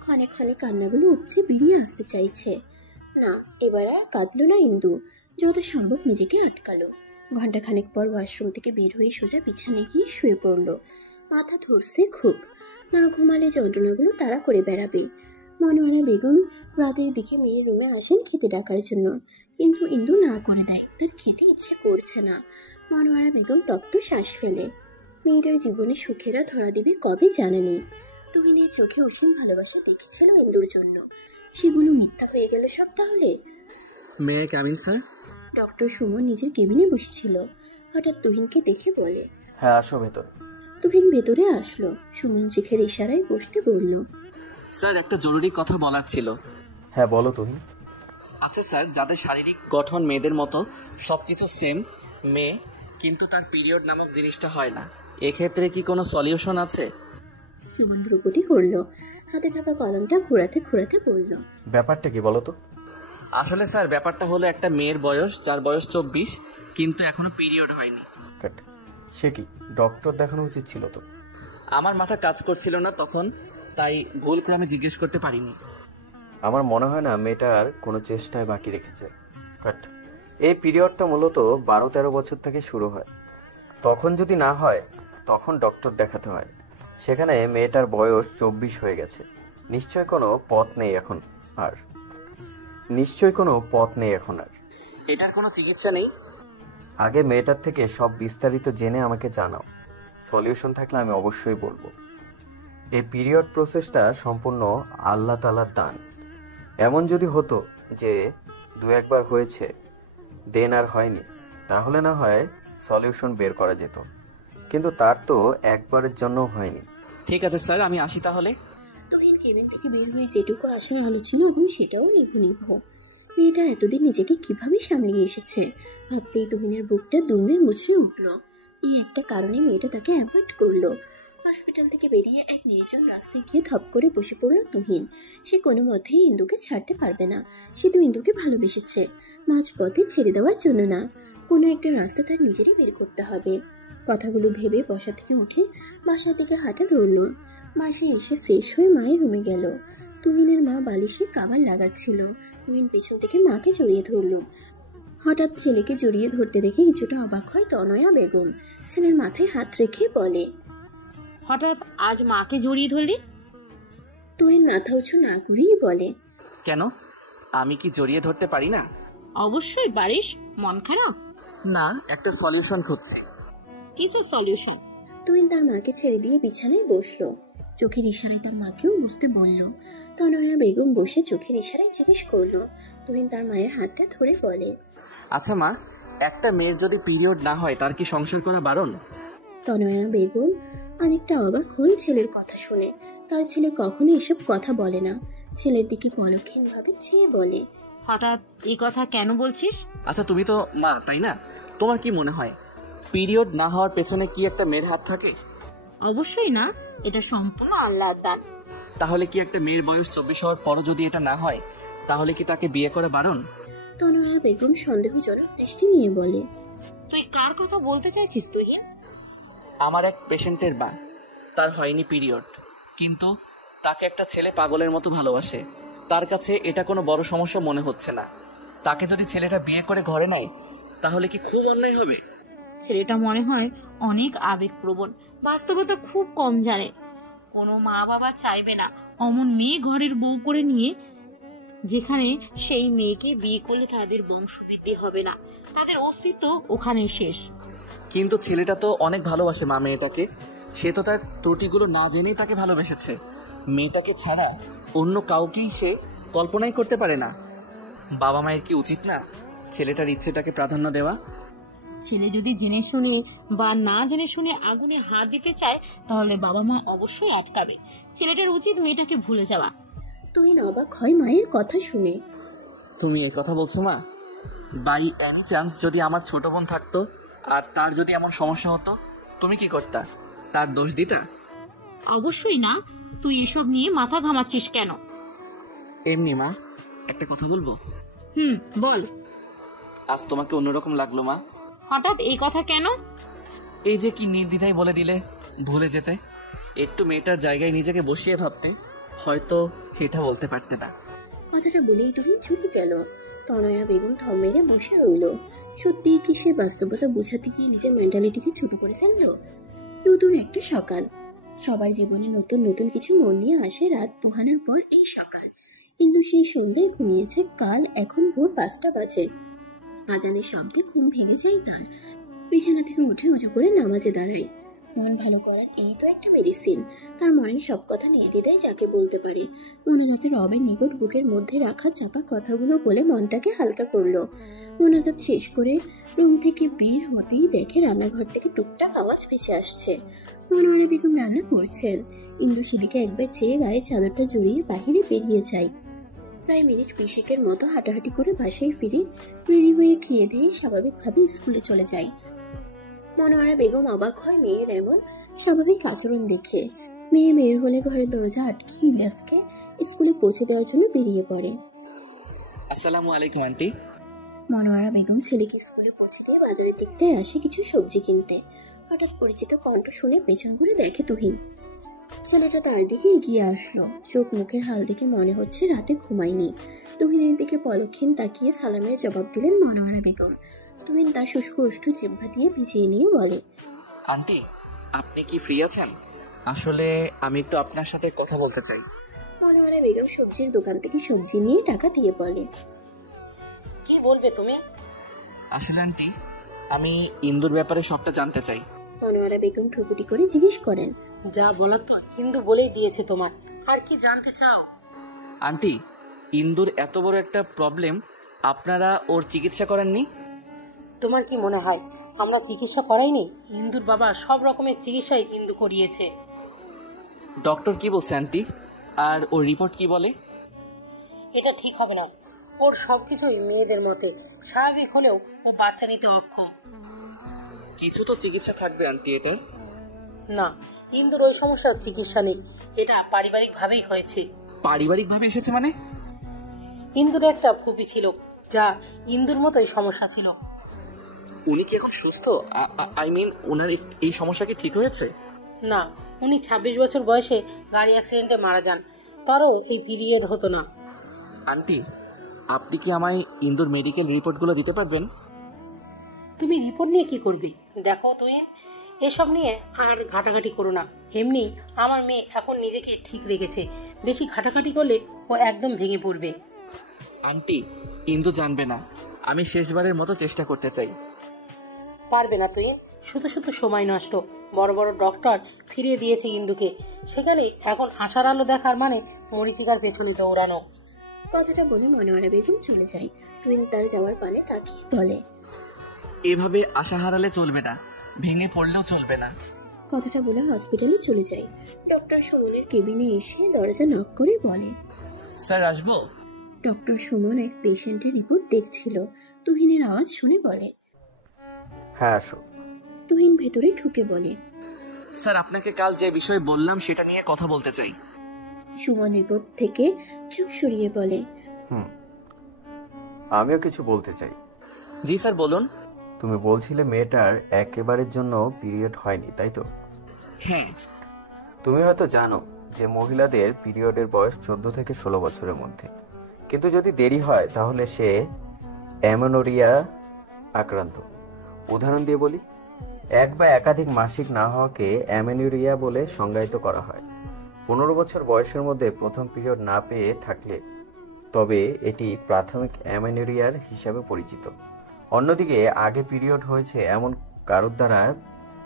ক্ষণে ক্ষণে কান্নাগুলো উপচে বেরিয়ে আসতে চাইছে। না, এবার আর কাঁদল না ইন্দু, যত সম্ভব নিজেকে আটকালো। ঘন্টাখানেক পর ওয়াশরুম থেকে বের হয়ে সোজা বিছানায় গিয়ে শুয়ে পড়ল। মাথা ধরছে খুব, না ঘুমালে যন্ত্রণাগুলো তাড়া করে বেড়াবে। মনোয়ারা বেগম রাতের দিকে মেয়ের রুমে আসেন খেতে ডাকার জন্য, কিন্তু ইন্দু না করে দেয়, তার খেতে ইচ্ছে করছে না। মনোয়ারা বেগম তপ্ত শ্বাস ফেলে। মেয়েটার জীবনে সুখেরা ধরা দিবে কবে জানা নেই। তুহিনের চোখে অসীম ভালোবাসা দেখেছিল ইন্দুর জন্য, সেগুলো মিথ্যা হয়ে গেল সব। তাহলে may I come in sir? Doctor Suman নিজের কেবিনে বসেছিল, হঠাৎ তুহিনকে দেখে বলে, হ্যাঁ আসো ভেতর। তুহিন ভেতরে আসলো। সুমন চোখের ইশারায় বসতে বলল, স্যার একটা জরুরি কথা বলার ছিল। হ্যাঁ বলো তুহিন। আচ্ছা স্যার, যাদের শারীরিক গঠন মেয়েদের মতো সবকিছু সেম মেয়ে, কিন্তু তার পিরিয়ড নামক জিনিসটা হয় না, এক্ষেত্রে কি কোনো সলিউশন আছে? সুমন ভ্রুকুটি করলো, হাতে থাকা কলমটা ঘোরাতে ঘোরাতে বলল, ব্যাপারটা কি বলো তো? আসলে স্যার ব্যাপারটা হলো একটা মেয়ের বয়স, যার বয়স 24, কিন্তু এখনো পিরিয়ড হয়নি। সে কি ডক্টর দেখানো উচিত ছিল তো? আমার মাথা কাজ করছিল না তখন, তাই ভুল করে আমি জিজ্ঞেস করতে পারিনি। আমার মনে হয় না মেয়েটার কোনো চেষ্টায় বাকি রেখেছে। বাট এই পিরিয়ডটা মূলত 12-13 বছর থেকে শুরু হয়। তখন যদি না হয় তখন ডক্টর দেখাতে হয়। সেখানে মেয়েটার বয়স 24 হয়ে গেছে। নিশ্চয়ই কোনো পথ নেই এখন আর। এটার কোনো চিকিৎসা নেই? আগে মেয়েটার থেকে সব বিস্তারিত জেনে আমাকে জানাও। সলিউশন থাকলে আমি অবশ্যই বলবো। এই পিরিয়ড প্রসেসটা সম্পূর্ণ আল্লাহ তাআলার দান। এমন যদি হতো যে 2-1 বার হয়েছে দেন আর হয়নি, তাহলে না হয় সলিউশন বের করা যেত, কিন্তু তার তো একবারের জন্য হয়নি। ঠিক আছে স্যার, আমি আসি তাহলে। তুহিন কেবিন থেকে বের হয়ে যেটুকু আসার আলো ছিল এখন সেটাও নিভু নিভু। মেয়েটা এতদিন নিজেকে কিভাবে সামলিয়ে এসেছে ভাবতেই তুহিনের বুকটা দুমড়ে মুচড়ে উঠল। এই একটা কারণে মেয়েটা তাকে অ্যাভয়েড করলো। হসপিটাল থেকে বেরিয়ে এক নির্জন রাস্তায় গিয়ে ধপ করে বসে পড়ল তুহিন। সে কোনো মতেই ইন্দুকে ছাড়তে পারবে না। সে তো ইন্দুকে ভালোবেসেছে, মাঝপথে ছেড়ে দেওয়ার জন্য না। কোনো একটা রাস্তা তার নিজেরই বের করতে হবে। কথাগুলো ভেবে বসা থেকে উঠে বাসার দিকে হাঁটা ধরল। বাসায় এসে ফ্রেশ হয়ে মায়ের রুমে গেল। তুহিনের মা বালিশে কাবার লাগাচ্ছিল। তুহিন পেছন থেকে মাকে জড়িয়ে ধরল। হঠাৎ ছেলেকে জড়িয়ে ধরতে দেখে কিছুটা অবাক হয় তনয়া বেগম। ছেলের মাথায় হাত রেখে বলে, হঠাৎ আজ মাকে জড়িয়ে ধরলি? তুহিন মাথা উঁচু না করেই বলে, কেন, আমি কি জড়িয়ে ধরতে পারি না? অবশ্যই পারিস। মন খারাপ? না, একটা সলিউশন খুঁজছি। কিসের সলিউশন? তুহিন তার মাকে ছেড়ে দিয়ে বিছানায় বসলো। চোখের ইশারায় তার মাকেও বুঝতে বলল। তনয়া বেগম বসে চোখের ইশারায় জিজ্ঞেস করলো। তুহিন তার মায়ের হাতটা ধরে বলে, আচ্ছা মা, একটা মেয়ের যদি পিরিয়ড না হয় তার কি সংসার করা বারণ? তনয়া বেগম অনেকটা অবাক হন ছেলের কথা শুনে। তার ছেলে কখনো এসব কথা বলে না। ছেলের দিকে পলক্ষীন ভাবে চেয়ে বলে, হঠাৎ এই কথা কেন বলছিস? আচ্ছা তুমি তো মা, তাই না? তোমার কি মনে হয় পিরিয়ড না হওয়ার পেছনে কি একটা মেয়ের হাত থাকে? অবশ্যই না, এটা সম্পূর্ণ আল্লাহর দান। তাহলে কি একটা মেয়ের বয়স 24 হওয়ার পরও যদি এটা না হয়, তাহলে কি তাকে বিয়ে করা বারণ? তনয়া বেগম সন্দেহজনক দৃষ্টি নিয়ে বলে, তুই কার কথা বলতে চাইছিস তুহিন? আমার এক পেশেন্টের মা, তার হয়নি পিরিয়ড, কিন্তু তাকে একটা ছেলে পাগলের মতো ভালোবাসে। তার কাছে এটা কোনো বড় সমস্যা মনে হচ্ছে না। তাকে যদি ছেলেটা বিয়ে করে ঘরে নেয় তাহলে কি খুব অন্যায় হবে? ছেলেটা মনে হয় অনেক আবেগপ্রবণ, বাস্তবতা খুব কম জানে। কোনো মা বাবা চাইবে না অমন মেয়ে ঘরের বউ করে নিয়ে, যেখানে সেই মেয়েকে বিয়ে করলে তাদের বংশবৃদ্ধি হবে না, তাদের অস্তিত্ব ওখানেই শেষ। কিন্তু ছেলেটা তো অনেক ভালোবাসে মা মেয়েটাকে। সে তো তার ত্রুটিগুলো না জেনেই তাকে ভালোবেসেছে। মেয়েটাকে ছাড়া অন্য কাউকেই সে কল্পনাই করতে পারে না। বাবা মায়ের কি উচিত না ছেলেটার ইচ্ছেটাকে প্রাধান্য দেওয়া? ছেলে যদি জেনে শুনে বা না জেনে শুনে আগুনে হাত দিতে চায় তাহলে বাবা মা অবশ্যই আটকাবে। ছেলেটার উচিত মেয়েটাকে ভুলে যাওয়া। তুহিন অবাক হয় মায়ের কথা শুনে। তুমি এই কথা বলছো মা? বাই এনি চান্স যদি আমার ছোট বোন থাকতো আর তার যদি এমন সমস্যা হতো, তুমি কি করতা? তার দোষ দিতা? অবশ্যই না। তুই এসব নিয়ে মাথা ঘামাচ্ছিস কেন? এমনি মা, একটা কথা বলবো? বল। আজ তোমাকে অন্যরকম লাগলো মা। হঠাৎ এই কথা কেন? এই যে কি নির্দ্বিধায় বলে দিলে ভুলে যেতে, একটু মেয়েটার জায়গায় নিজেকে বসিয়ে ভাবতে, হয়তো এটা বলতে পারতে না। কথাটা বলেই তুহিন চলে গেল। তনয়া বেগম থম মেরে বসে রইল। সত্যি কি সে বাস্তবতা বোঝাতে গিয়ে নিজের মেন্টালিটিকে ছোট করে ফেললো? নতুন একটা সকাল, সবার জীবনে নতুন নতুন কিছু মন নিয়ে আসে রাত পোহানোর পর এই সকাল। কিন্তু সেই সন্ধ্যায় ঘুমিয়েছে কাল, এখন ভোর 5টা বাজে। আজানের শব্দে ঘুম ভেঙে যায় তার। বিছানা থেকে উঠে উঁচু করে নামাজে দাঁড়ায়। মন ভালো করার এই তো একটা মেডিসিন। তার মনের সব কথা নির্দ্বিধায় যাকে বলতে পারে। মোনাজাতের রবের নিকট বুকের মধ্যে রাখা চাপা কথাগুলো বলে মনটাকে হালকা করলো। মোনাজাত শেষ করে রুম থেকে বের হতেই দেখে রান্নাঘর থেকে টুকটাক আওয়াজ ভেসে আসছে। মনোয়ারা বেগম রান্না করছেন। ইন্দু সেদিকে একবার চেয়ে গায়ে চাদরটা জড়িয়ে বাহিরে বেরিয়ে যায়। প্রায় মিনিট 20 মতো হাঁটাহাঁটি করে বাসায় ফিরে রেডি হয়ে খেয়ে দিয়ে স্বাভাবিকভাবে স্কুলে চলে যায়। মনোয়ারা বেগম অবাক হয় মেয়ের এমন স্বাভাবিক আচরণ দেখে। মেয়ে বের হলে ঘরের দরজা আটকে ইলিয়াসকে স্কুলে পৌঁছে দেওয়ার জন্য বেরিয়ে পড়ে। আসসালামু আলাইকুম আন্টি। মনোয়ারা বেগম ছেলেকে স্কুলে পৌঁছে দিয়ে বাজারের দিকটায় আসে কিছু সবজি কিনতে। হঠাৎ পরিচিত কণ্ঠ শুনে পেছন ঘুরে দেখে তুহিন। ছেলেটা তার দিকে এগিয়ে আসলো। চোখ মুখের হাল দেখে মনে হচ্ছে রাতে ঘুমায়নি। তুহিনের দিকে পলক্ষীন তাকিয়ে সালামের জবাব দিলেন মনোয়ারা বেগম। তুহিন তার শুষ্ক ওষ্ঠ জিহ্বা দিয়ে ভিজিয়ে নিয়ে বলে, আন্টি আপনি কি ফ্রি আছেন? আসলে আমি একটু আপনার সাথে কথা বলতে চাই। মনোয়ারা বেগম সবজির দোকান থেকে সবজি নিয়ে টাকা দিয়ে বলে, কি বলবে তুমি? আসলে আন্টি আমি ইন্দুর ব্যাপারে সবটা জানতে চাই। মনোয়ারা বেগম ঠুকুটি করে জিজ্ঞেস করেন, যা বলার তো ইন্দু বলেই দিয়েছে তোমার, আর কি জানতে চাও? আন্টি ইন্দুর এত বড় একটা প্রবলেম, আপনারা ওর চিকিৎসা করেননি? তোমার কি মনে হয় আমরা চিকিৎসা করাইনি? ইন্দুর বাবা সব রকমের চিকিৎসাই ইন্দু করিয়েছে। ডক্টর কি বলছে আন্টি? আর ওর রিপোর্ট কি বলে? এটা ঠিক হবে না। ওর সবকিছুই মেয়েদের মতে স্বাভাবিক হলেও ও বাচ্চা নিতে অক্ষম। কিছু তো চিকিৎসা থাকবে আন্টি এটার। না, ইন্দুর ওই সমস্যার চিকিৎসা নেই। এটা পারিবারিক ভাবেই হয়েছে। পারিবারিক ভাবে এসেছে মানে? ইন্দুর একটা ফুপি ছিল, যা ইন্দুর মতোই সমস্যা ছিল। উনি কি এখন সুস্থ? আই মিন ওনার এই সমস্যা কি ঠিক হয়েছে? না, উনি 26 বছর বয়সে গাড়ি অ্যাক্সিডেন্টে মারা যান। তারও এই পিরিয়ড হতো না। আন্টি আপনি কি আমায় ইন্দুর মেডিকেল রিপোর্টগুলো দিতে পারবেন? তুমি রিপোর্ট নিয়ে কি করবে? দেখো তুই এসব নিয়ে আর ঘাটাঘাটি করো না। এমনি আমার মেয়ে এখন নিজেকে ঠিক রেখেছে। বেশি ঘাটাঘাটি করলে ও একদম ভেঙে পড়বে। আন্টি ইন্দু জানবে না। আমি শেষবারের মতো চেষ্টা করতে চাই। পারবে না তুই, শুধু শুধু সময় নষ্ট। বড় বড় ডক্টর ফিরিয়ে দিয়েছে ইন্দুকে। সেখানে এখন আশার আলো দেখার মানে মরিচিকার পেছনে দৌড়ানো। কথাটা বলে মনোয়ারা বেগম চলে যায়। তুহিন তার যাওয়ার পানে তাকিয়ে বলে, এভাবে আশা হারালে চলবে না, ভেঙে পড়লেও চলবে না। কথাটা বলে হসপিটালে চলে যায়। ডক্টর সুমনের কেবিনে এসে দরজা নক করে বলে, স্যার আসবো? ডক্টর সুমন এক পেশেন্টের রিপোর্ট দেখছিল। তুহিনের আওয়াজ শুনে বলে, হ্যাঁ আসো। তুহিন ভেতরে ঢুকে বলে, স্যার আপনাকে কাল যে বিষয় বললাম সেটা নিয়ে কথা বলতে চাই। সুমন রিপোর্ট থেকে চোখ সরিয়ে বলে, আমিও কিছু বলতে চাই। জি স্যার বলুন। তুমি বলছিলে মেয়েটার একেবারের জন্য পিরিয়ড হয়নি, তাই তো? হ্যাঁ। তুমি হয়তো জানো যে মহিলাদের পিরিয়ডের বয়স 14 থেকে 16 বছরের মধ্যে। কিন্তু যদি দেরি হয় তাহলে সে অ্যামেনোরিয়া আক্রান্ত। উদাহরণ দিয়ে বলি, এক বা একাধিক মাসিক না হওয়াকে অ্যামেনোরিয়া বলে সংজ্ঞায়িত করা হয়। 15 বছর বয়সের মধ্যে প্রথম পিরিয়ড না পেয়ে থাকলে তবে এটি প্রাথমিক অ্যামেনোরিয়ার হিসাবে পরিচিত। অন্যদিকে আগে পিরিয়ড হয়েছে এমন কারোর দ্বারা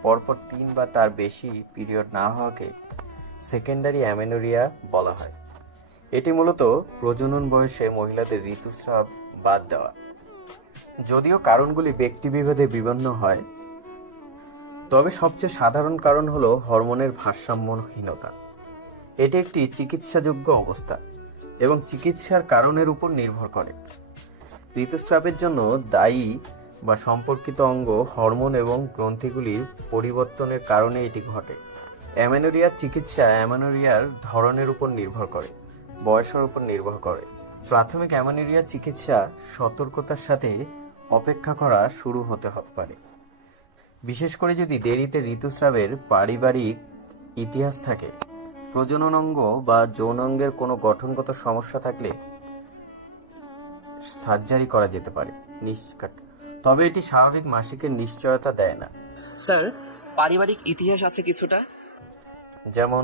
পরপর 3 বা তার বেশি পিরিয়ড না হওয়াকে সেকেন্ডারি অ্যামেনোরিয়া বলা হয়। এটি মূলত প্রজনন বয়সে মহিলাদের ঋতুস্রাব বাদ দেওয়া। যদিও কারণগুলি ব্যক্তিবিভেদে বিভিন্ন হয়, তবে সবচেয়ে সাধারণ কারণ হলো হরমোনের ভারসাম্যহীনতা। এটি একটি চিকিৎসাযোগ্য অবস্থা এবং চিকিৎসার কারণের উপর নির্ভর করে। ঋতুস্রাবের জন্য দায়ী বা সম্পর্কিত অঙ্গ, হরমোন এবং গ্রন্থিগুলির পরিবর্তনের কারণে এটি ঘটে। অ্যামেনোরিয়ার চিকিৎসা অ্যামেনোরিয়ার ধরনের উপর নির্ভর করে, বয়সের উপর নির্ভর করে। প্রাথমিক অ্যামেনোরিয়ার চিকিৎসা সতর্কতার সাথে অপেক্ষা করা শুরু হতে পারে, বিশেষ করে যদি দেরিতে ঋতুস্রাবের পারিবারিক ইতিহাস থাকে। প্রজনন অঙ্গ বা যৌনাঙ্গের কোনো গঠনগত সমস্যা থাকলে সার্জারি করা যেতে পারে, তবে এটি স্বাভাবিক মাসিকের নিশ্চয়তা দেয় না। স্যার, পারিবারিক ইতিহাস আছে কিছুটা। যেমন?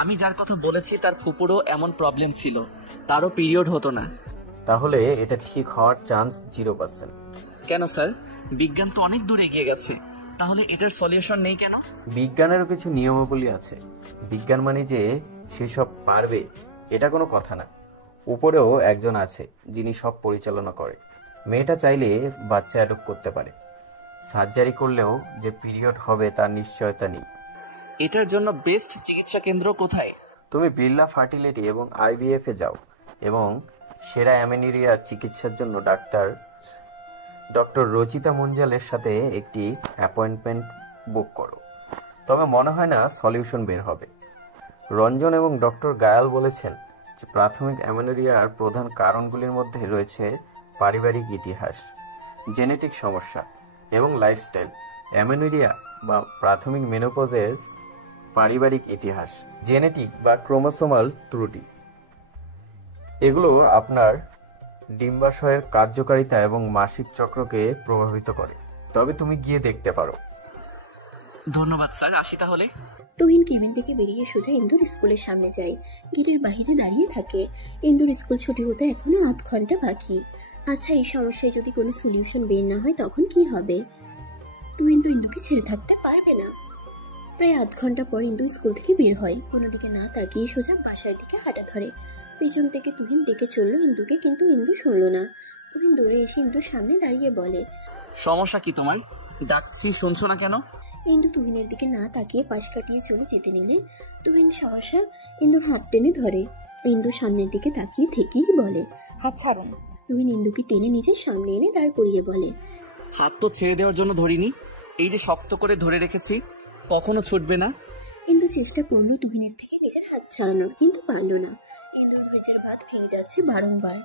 আমি যার কথা বলেছি তার ফুপুরও এমন প্রবলেম ছিল, তারও পিরিয়ড হতো না। তাহলে এটা ঠিক হওয়ার চান্স 0%। কেন স্যার? বিজ্ঞান তো অনেক দূর এগিয়ে গেছে, তাহলে এটার সলিউশন নেই কেন? বিজ্ঞানেরও কিছু নিয়মাবলী আছে। বিজ্ঞান মানে যে সেসব পারবে এটা কোনো কথা না। উপরেও একজন আছে যিনি সব পরিচালনা করে। মেয়েটা চাইলে বাচ্চা অ্যাডপ্ট করতে পারে। সার্জারি করলেও যে পিরিয়ড হবে তার নিশ্চয়তা নেই। এটার জন্য বেস্ট চিকিৎসা কেন্দ্র কোথায়? তুমি বিড়লা ফার্টিলিটি এবং IVF এ যাও এবং সেরা অ্যামেনোরিয়ার চিকিৎসার জন্য ডক্টর রচিতা মুঞ্জালের সাথে একটি অ্যাপয়েন্টমেন্ট বুক করো। তবে মনে হয় না সলিউশন বের হবে। রঞ্জন এবং ডক্টর গায়াল বলেছেন যে প্রাথমিক অ্যামেনোরিয়ার প্রধান কারণগুলির মধ্যে রয়েছে পারিবারিক ইতিহাস, জেনেটিক সমস্যা এবং লাইফস্টাইল। অ্যামেনোরিয়া বা প্রাথমিক মেনোপজের পারিবারিক ইতিহাস, জেনেটিক বা ক্রোমোসোমাল ত্রুটি, এগুলো আপনার ডিম্বাশয়ের কার্যকারিতা এবং মাসিক চক্রকে প্রভাবিত করে। তবে তুমি গিয়ে দেখতে পারো। ধন্যবাদ স্যার, আসি তাহলে। তুহিন কেবিন থেকে বেরিয়ে সোজা ইন্দুর স্কুলের সামনে যায়। গেটের বাহিরে দাঁড়িয়ে থাকে। ইন্দুর স্কুল ছুটি হতে এখনো 8 ঘন্টা বাকি। আচ্ছা, এই সমস্যায় যদি কোনো সলিউশন বের না হয় তখন কি হবে? তুহিন তো ইন্দুকে ছেড়ে থাকতে পারবে না। প্রায় 8 ঘন্টা পর ইন্দু স্কুল থেকে বের হয়। কোনো দিকে না তাকিয়ে সোজা বাসার দিকে হাঁটা ধরে। পেছন থেকে তুহিন ডেকে চলল ইন্দুকে, কিন্তু ইন্দু শুনল না। তুহিন দৌড়ে এসে ইন্দুর সামনে দাঁড়িয়ে বলে, সমস্যা কি তোমার? ডাকছি শুনছো না কেন? ইন্দু তুহিনের দিকে না তাকিয়ে পাশ কাটিয়ে চলে যেতে নিলে তুহিন সহসা ইন্দুর হাত টেনে ধরে। ইন্দু সামনের দিকে তাকিয়ে থেকেই বলে, হাত ছাড়ুন। তুহিন ইন্দুকে টেনে নিজের সামনে এনে দাঁড় করিয়ে বলে, হাত তো ছেড়ে দেওয়ার জন্য ধরিনি, এই যে শক্ত করে ধরে রেখেছি, কখনো ছুটবে না। ইন্দু চেষ্টা করলো তুহিনের থেকে নিজের হাত ছাড়ানোর, কিন্তু পারল না। ইন্দুর ধৈর্যের বাঁধ ভেঙে যাচ্ছে বারংবার।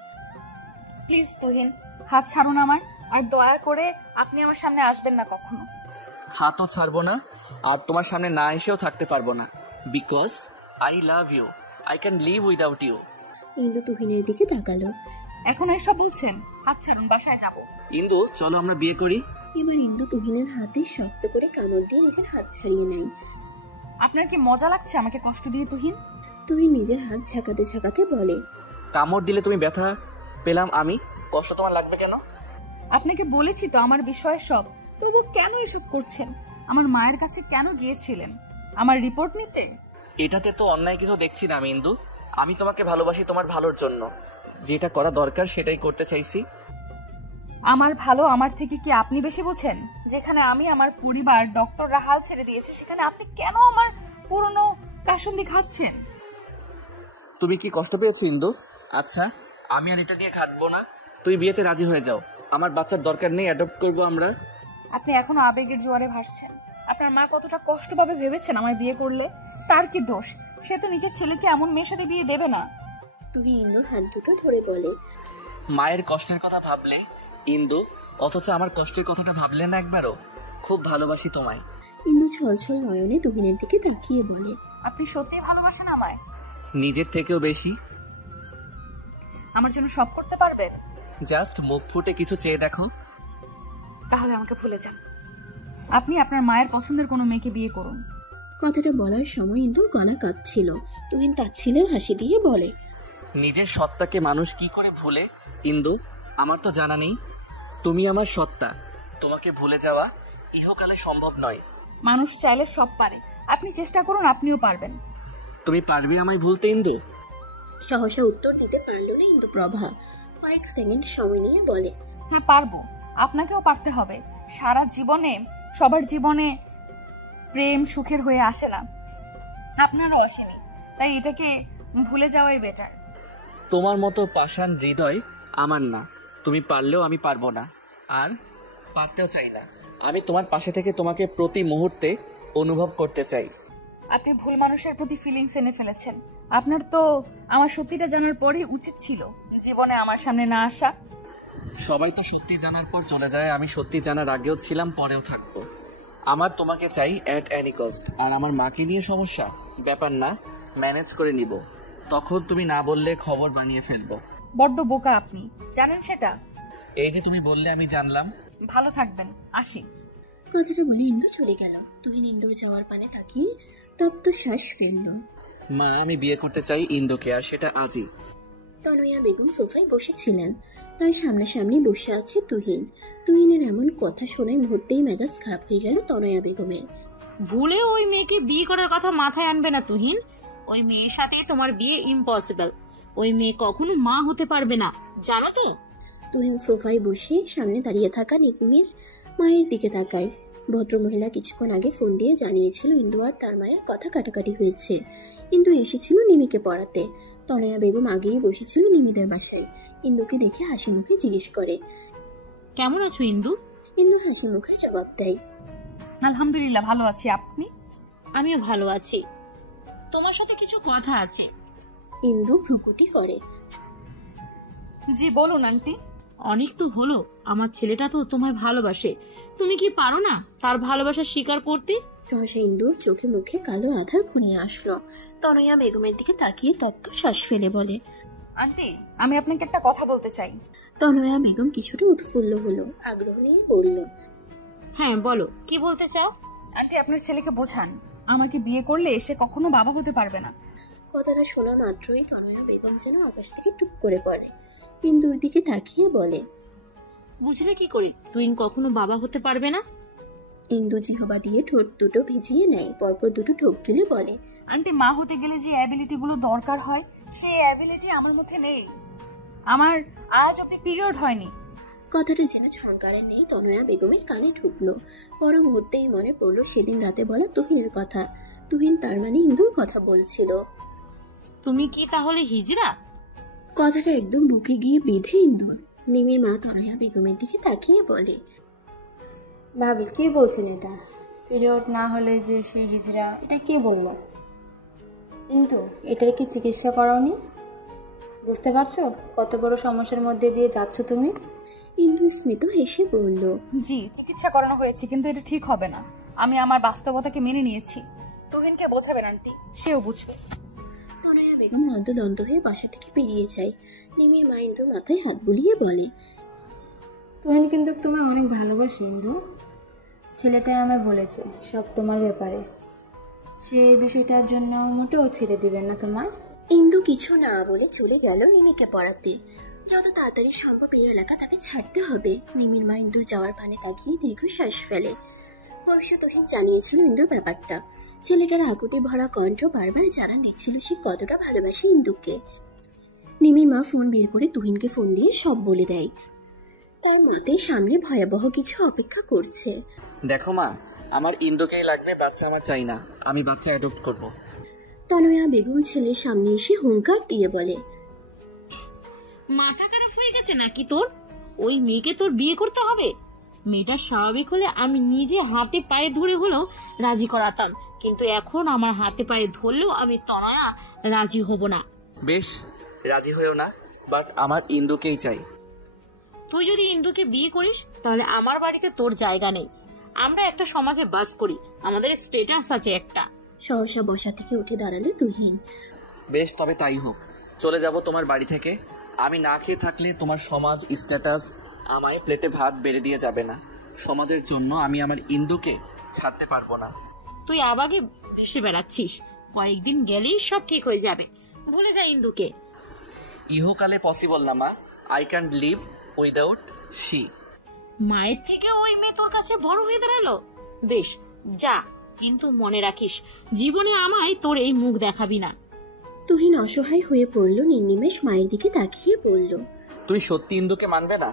প্লিজ তুহিন, হাত ছাড়ুন আমার, আর দয়া করে আপনি আমার সামনে আসবেন না কখনো। হাতও ছাড়বো না, আর তোমার সামনে না এসেও থাকতে পারবো না, because I love you, I can live without you. Indu তুহিনের দিকে তাকালো। এখন এসব বলছেন? হাত ছাড়ুন, বাসায় যাব। ইন্দু, চলো আমরা বিয়ে করি। এবার ইন্দু তুহিনের হাতে শক্ত করে কামড় দিয়ে নিজের হাত ছাড়িয়ে নেয়। আপনার কি মজা লাগছে আমাকে কষ্ট দিয়ে তুহিন? তুহিন নিজের হাত ঝাঁকাতে ঝাঁকাতে বলে, কামড় দিলে তুমি ব্যথা পেলাম আমি, কষ্ট তোমার লাগবে কেন? আপনাকে বলেছি তো আমার বিষয় সব, তবু কেন এসব করছেন? আমার মায়ের কাছে কেন গিয়েছিলেন আমার রিপোর্ট নিতে? এটাতে তো অন্যায় কিছু দেখছি না আমি ইন্দু। আমি তোমাকে ভালোবাসি তোমার ভালোর জন্য, যেটা করা দরকার সেটাই করতে চাইছি। আমার ভালো আমার থেকে কি আপনি বেশি বোঝেন? যেখানে আমি আমার পরিবার ডক্টররা হাল ছেড়ে দিয়েছে, সেখানে আপনি কেন আমার পুরনো কাসুন্দি খাচ্ছেন? তুমি কি কষ্ট পেয়েছো ইন্দু? আচ্ছা, আমি আর এটা নিয়ে খাটবো না, তুই বিয়েতে রাজি হয়ে যাও। আমার বাচ্চার দরকার নেই, অ্যাডপ্ট করবো আমরা। আপনি এখনো আবেগের জোয়ারে ভাসছেন। আপনার মা কতটা কষ্ট পাবে ভেবেছেন আমায় বিয়ে করলে? তার কি দোষ? সে তো নিজের ছেলেকে এমন মেয়ের সাথে বিয়ে দেবে না। তুহিন ইন্দুর হাত দুটো ধরে বলে, মায়ের কষ্টের কথা ভাবলে ইন্দু, অথচ আমার কষ্টের কথাটা ভাবলে না একবারও। খুব ভালোবাসি তোমায়। ইন্দু ছলছল নয়নে তুহিনের দিকে তাকিয়ে বলে, আপনি সত্যি ভালোবাসেন আমায়? নিজের থেকেও বেশি। আমার জন্য সব করতে পারবেন? জাস্ট মুখ ফুটে কিছু চেয়ে দেখো। তাহলে আমাকে ভুলে যান। আপনি আপনার মায়ের পছন্দের কোনো মেয়েকে বিয়ে করুন। কথাটা বলার সময় ইন্দুর গলা কাঁপছিল। তুহিন তাচ্ছিলের হাসি দিয়ে বলে, নিজের সত্তাকে মানুষ কি করে ভুলে ইন্দু? আমার তো জানা নেই। তুমি আমার সত্তা, তোমাকে ভুলে যাওয়া ইহকালে সম্ভব নয়। মানুষ চাইলে সব পারে, আপনি চেষ্টা করুন, আপনিও পারবেন। তুমি পারবে আমায় ভুলতে ইন্দু? সহসা উত্তর দিতে পারল না ইন্দু প্রভা। কয়েক সেকেন্ড সময় নিয়ে বলে, হ্যাঁ পারবো। আপনাকেও পারতে হবে। সারা জীবনে সবার জীবনে প্রেম সুখের হয়ে আসে না, আপনারও আসেনি, তাই এটাকে ভুলে যাওয়াই বেটার। তোমার মতো পাষাণ হৃদয় আমার না, তুমি পারলেও আমি পারবো না, আর পারতেও চাই না। আমি তোমার পাশে থেকে তোমাকে প্রতি মুহূর্তে অনুভব করতে চাই। আপনি ভুল মানুষের প্রতি ফিলিংস এনে ফেলেছেন। আপনার তো আমার সত্যিটা জানার পরেই উচিত ছিল জীবনে আমার সামনে না আসা। সবাই তো সত্যি জানার পর চলে যায়, আমি সত্যি জানার আগেও ছিলাম, পরেও থাকবো। আমার তোমাকে চাই অ্যাট এনি কস্ট। আর আমার মাকে নিয়ে সমস্যা, ব্যাপার না, ম্যানেজ করে নিব। তখন তুমি না বললে খবর বানিয়ে ফেলবো। বড্ড বোকা আপনি, জানেন সেটা? এই যে তুমি বললে আমি জানলাম। ভালো থাকবেন, আসি। কথাটা বলে ইন্দু চলে গেল। তুহিন ইন্দুর যাওয়ার পানে তাকিয়ে তপ্ত শ্বাস ফেলল। মা, আমি বিয়ে করতে চাই ইন্দুকে, আর সেটা আজই। তনয়া বেগম সোফায় বসেছিলেন, তার সামনাসামনি বসে আছে তুহিন। তুহিনের এমন কথা শোনায় মুহূর্তেই মেজাজ খারাপ হয়ে গেল তনয়া বেগমের। ভুলে ওই মেয়েকে বিয়ে করার কথা মাথায় আনবে না তুহিন। ওই মেয়ের সাথে তোমার বিয়ে ইম্পসিবল। ওই মেয়ে কখনো মা হতে পারবে না, জানো তো? তুহিন সোফায় বসে সামনে দাঁড়িয়ে থাকা নিকুমির মায়ের দিকে তাকায়। ভদ্রমহিলা কিছুক্ষণ আগে ফোন দিয়ে জানিয়েছিল ইন্দু আর তার মায়ের কথা কাটাকাটি হয়েছে। ইন্দু এসেছিল নিমিকে পড়াতে। তনয়া বেগম আগেই বসেছিল নিমিদের বাসায়। ইন্দুকে দেখে হাসি মুখে জিজ্ঞেস করে, কেমন আছো ইন্দু? ইন্দু হাসি মুখে জবাব দেয়, আলহামদুলিল্লাহ ভালো আছি। আপনি? আমিও ভালো আছি, তোমার সাথে কিছু কথা আছে। ইন্দু ভ্রুকুটি করে। জি বলুন আন্টি। অনেক তো হলো, আমার ছেলেটা তো তোমায় ভালোবাসে, তুমি কি পারো না তার ভালোবাসা স্বীকার করতে? সহসা ইন্দুর চোখে মুখে কালো আধার ঘনিয়ে আসলো। তনয়া বেগমের দিকে তাকিয়ে তপ্ত শ্বাস ফেলে বলে, আন্টি আমি আপনাকে একটা কথা বলতে চাই। তনয়া বেগম কিছুটা উৎফুল্ল হলো, আগ্রহ নিয়ে বলল, হ্যাঁ বলো, কি বলতে চাও? আন্টি আপনার ছেলেকে বোঝান, আমাকে বিয়ে করলে সে কখনো বাবা হতে পারবে না। কথাটা শোনা মাত্রই তনয়া বেগম যেন আকাশ থেকে টুপ করে পড়ে। ইন্দুর দিকে তাকিয়ে বলে, বুঝলে কি করে তুই কখনো বাবা হতে পারবে না? ইন্দু জিহবা দিয়ে ঠোঁট দুটো ভিজিয়ে নেয়, পরপর দুটো ঢোক গিলে বলে, আন্টি মা হতে গেলে যে অ্যাবিলিটি গুলো দরকার হয় সেই অ্যাবিলিটি আমার মধ্যে নেই। আমার আজ অব্দি পিরিয়ড হয়নি। কথাটা যেন ঝংকারে নেই তনয়া বেগমের কানে ঢুকলো। পর মুহূর্তেই মনে পড়লো সেদিন রাতে বলা তুহিনের কথা। তুহিন তার মানে ইন্দুর কথা বলছিল। তুমি কি তাহলে হিজড়া? কথাটা একদম বুকে গিয়ে বিঁধে ইন্দুর। নিমির মা তনয়া বেগমের দিকে তাকিয়ে বলে, ভাবি কি বলছেন এটা? পিরিয়ড না হলে যে সে হিজড়া, এটা কে বলল? কিন্তু এটাই কি চিকিৎসা করাওনি? বুঝতে পারছো কত বড় সমস্যার মধ্যে দিয়ে যাচ্ছ তুমি? ইন্দু স্মিত হেসে বলল, জি চিকিৎসা করানো হয়েছে, কিন্তু এটা ঠিক হবে না। আমি আমার বাস্তবতাকে মেনে নিয়েছি। তুহিনকে বোঝাবেন আন্টি, সেও বুঝবে। তনয়া বেগম হন্তদন্ত হয়ে বাসা থেকে বেরিয়ে যায়। নিমির মা ইন্দুর মাথায় হাত বুলিয়ে বলে, তুহিন কিন্তু তোমায় অনেক ভালোবাসে ইন্দু। ছেলেটা আমায় বলেছে সব তোমার ব্যাপারে। সে এই বিষয়টার জন্য মোটেও ছেড়ে দিবেন না তোমার। ইন্দু কিছু না বলে চলে গেল নিমিকে পড়াতে। যত তাড়াতাড়ি সম্ভব এই এলাকা তাকে ছাড়তে হবে। নিমির মা ইন্দুর যাওয়ার পানে তাকিয়ে দীর্ঘশ্বাস ফেলে। অবশ্য তুহিন জানিয়েছিল ইন্দুর ব্যাপারটা। ছেলেটার আকুতি ভরা কণ্ঠ বারবার জানান দিচ্ছিল সে কতটা ভালোবাসে ইন্দুকে। নিমির মা ফোন বের করে তুহিনকে ফোন দিয়ে সব বলে দেয়। তার মতে সামনে ভয়াবহ কিছু অপেক্ষা করছে। দেখো মা, আমার ইন্দুকেই লাগবে, বাচ্চা আমার চাই না। আমি বাচ্চা অ্যাডপ্ট করব। তনয়া বেগম ছেলের সামনে এসে হুঙ্কার দিয়ে বলে, মাথা খারাপ হয়ে গেছে নাকি তোর? ওই মেয়েকে তোর বিয়ে করতে হবে? মেয়েটা স্বাভাবিক হলে আমি নিজে হাতে পায়ে ধরে হলেও রাজি করাতাম, কিন্তু এখন আমার হাতে পায়ে ধরলেও আমি তনয়া রাজি হব না। বেশ, রাজি হয়েও না, বাট আমার ইন্দুকেই চাই। তুই যদি ইন্দুকে বিয়ে করিস তাহলে আমার বাড়িতে তোর জায়গা নেই। আমরা একটা সমাজে বাস করি, আমাদের স্ট্যাটাস আছে একটা। সহসা বসা থেকে উঠে দাঁড়ালো তুহিন। বেশ, তবে তাই হোক। চলে যাব তোমার বাড়ি থেকে। আমি না খেয়ে থাকলে তোমার সমাজ স্ট্যাটাস আমায় প্লেটে ভাত বেড়ে দিয়ে যাবে না। সমাজের জন্য আমি আমার ইন্দুকে ছাড়তে পারবো না। তুই আবাগে ভেসে বেড়াচ্ছিস, কয়েকদিন গেলেই সব ঠিক হয়ে যাবে। ভুলে যা ইন্দুকে। ইহকালে পসিবল না মা, I can't live without she. মায়ের থেকে ওই মেয়ে তোর কাছে বড় হয়ে দাঁড়ালো? বেশ যা, কিন্তু মনে রাখিস জীবনে আমায় তোর এই মুখ দেখাবি না। তুহিন অসহায় হয়ে পড়ল। নির্নিমেষ মায়ের দিকে তাকিয়ে বলল, তুই সত্যি ইন্দুকে মানবে না?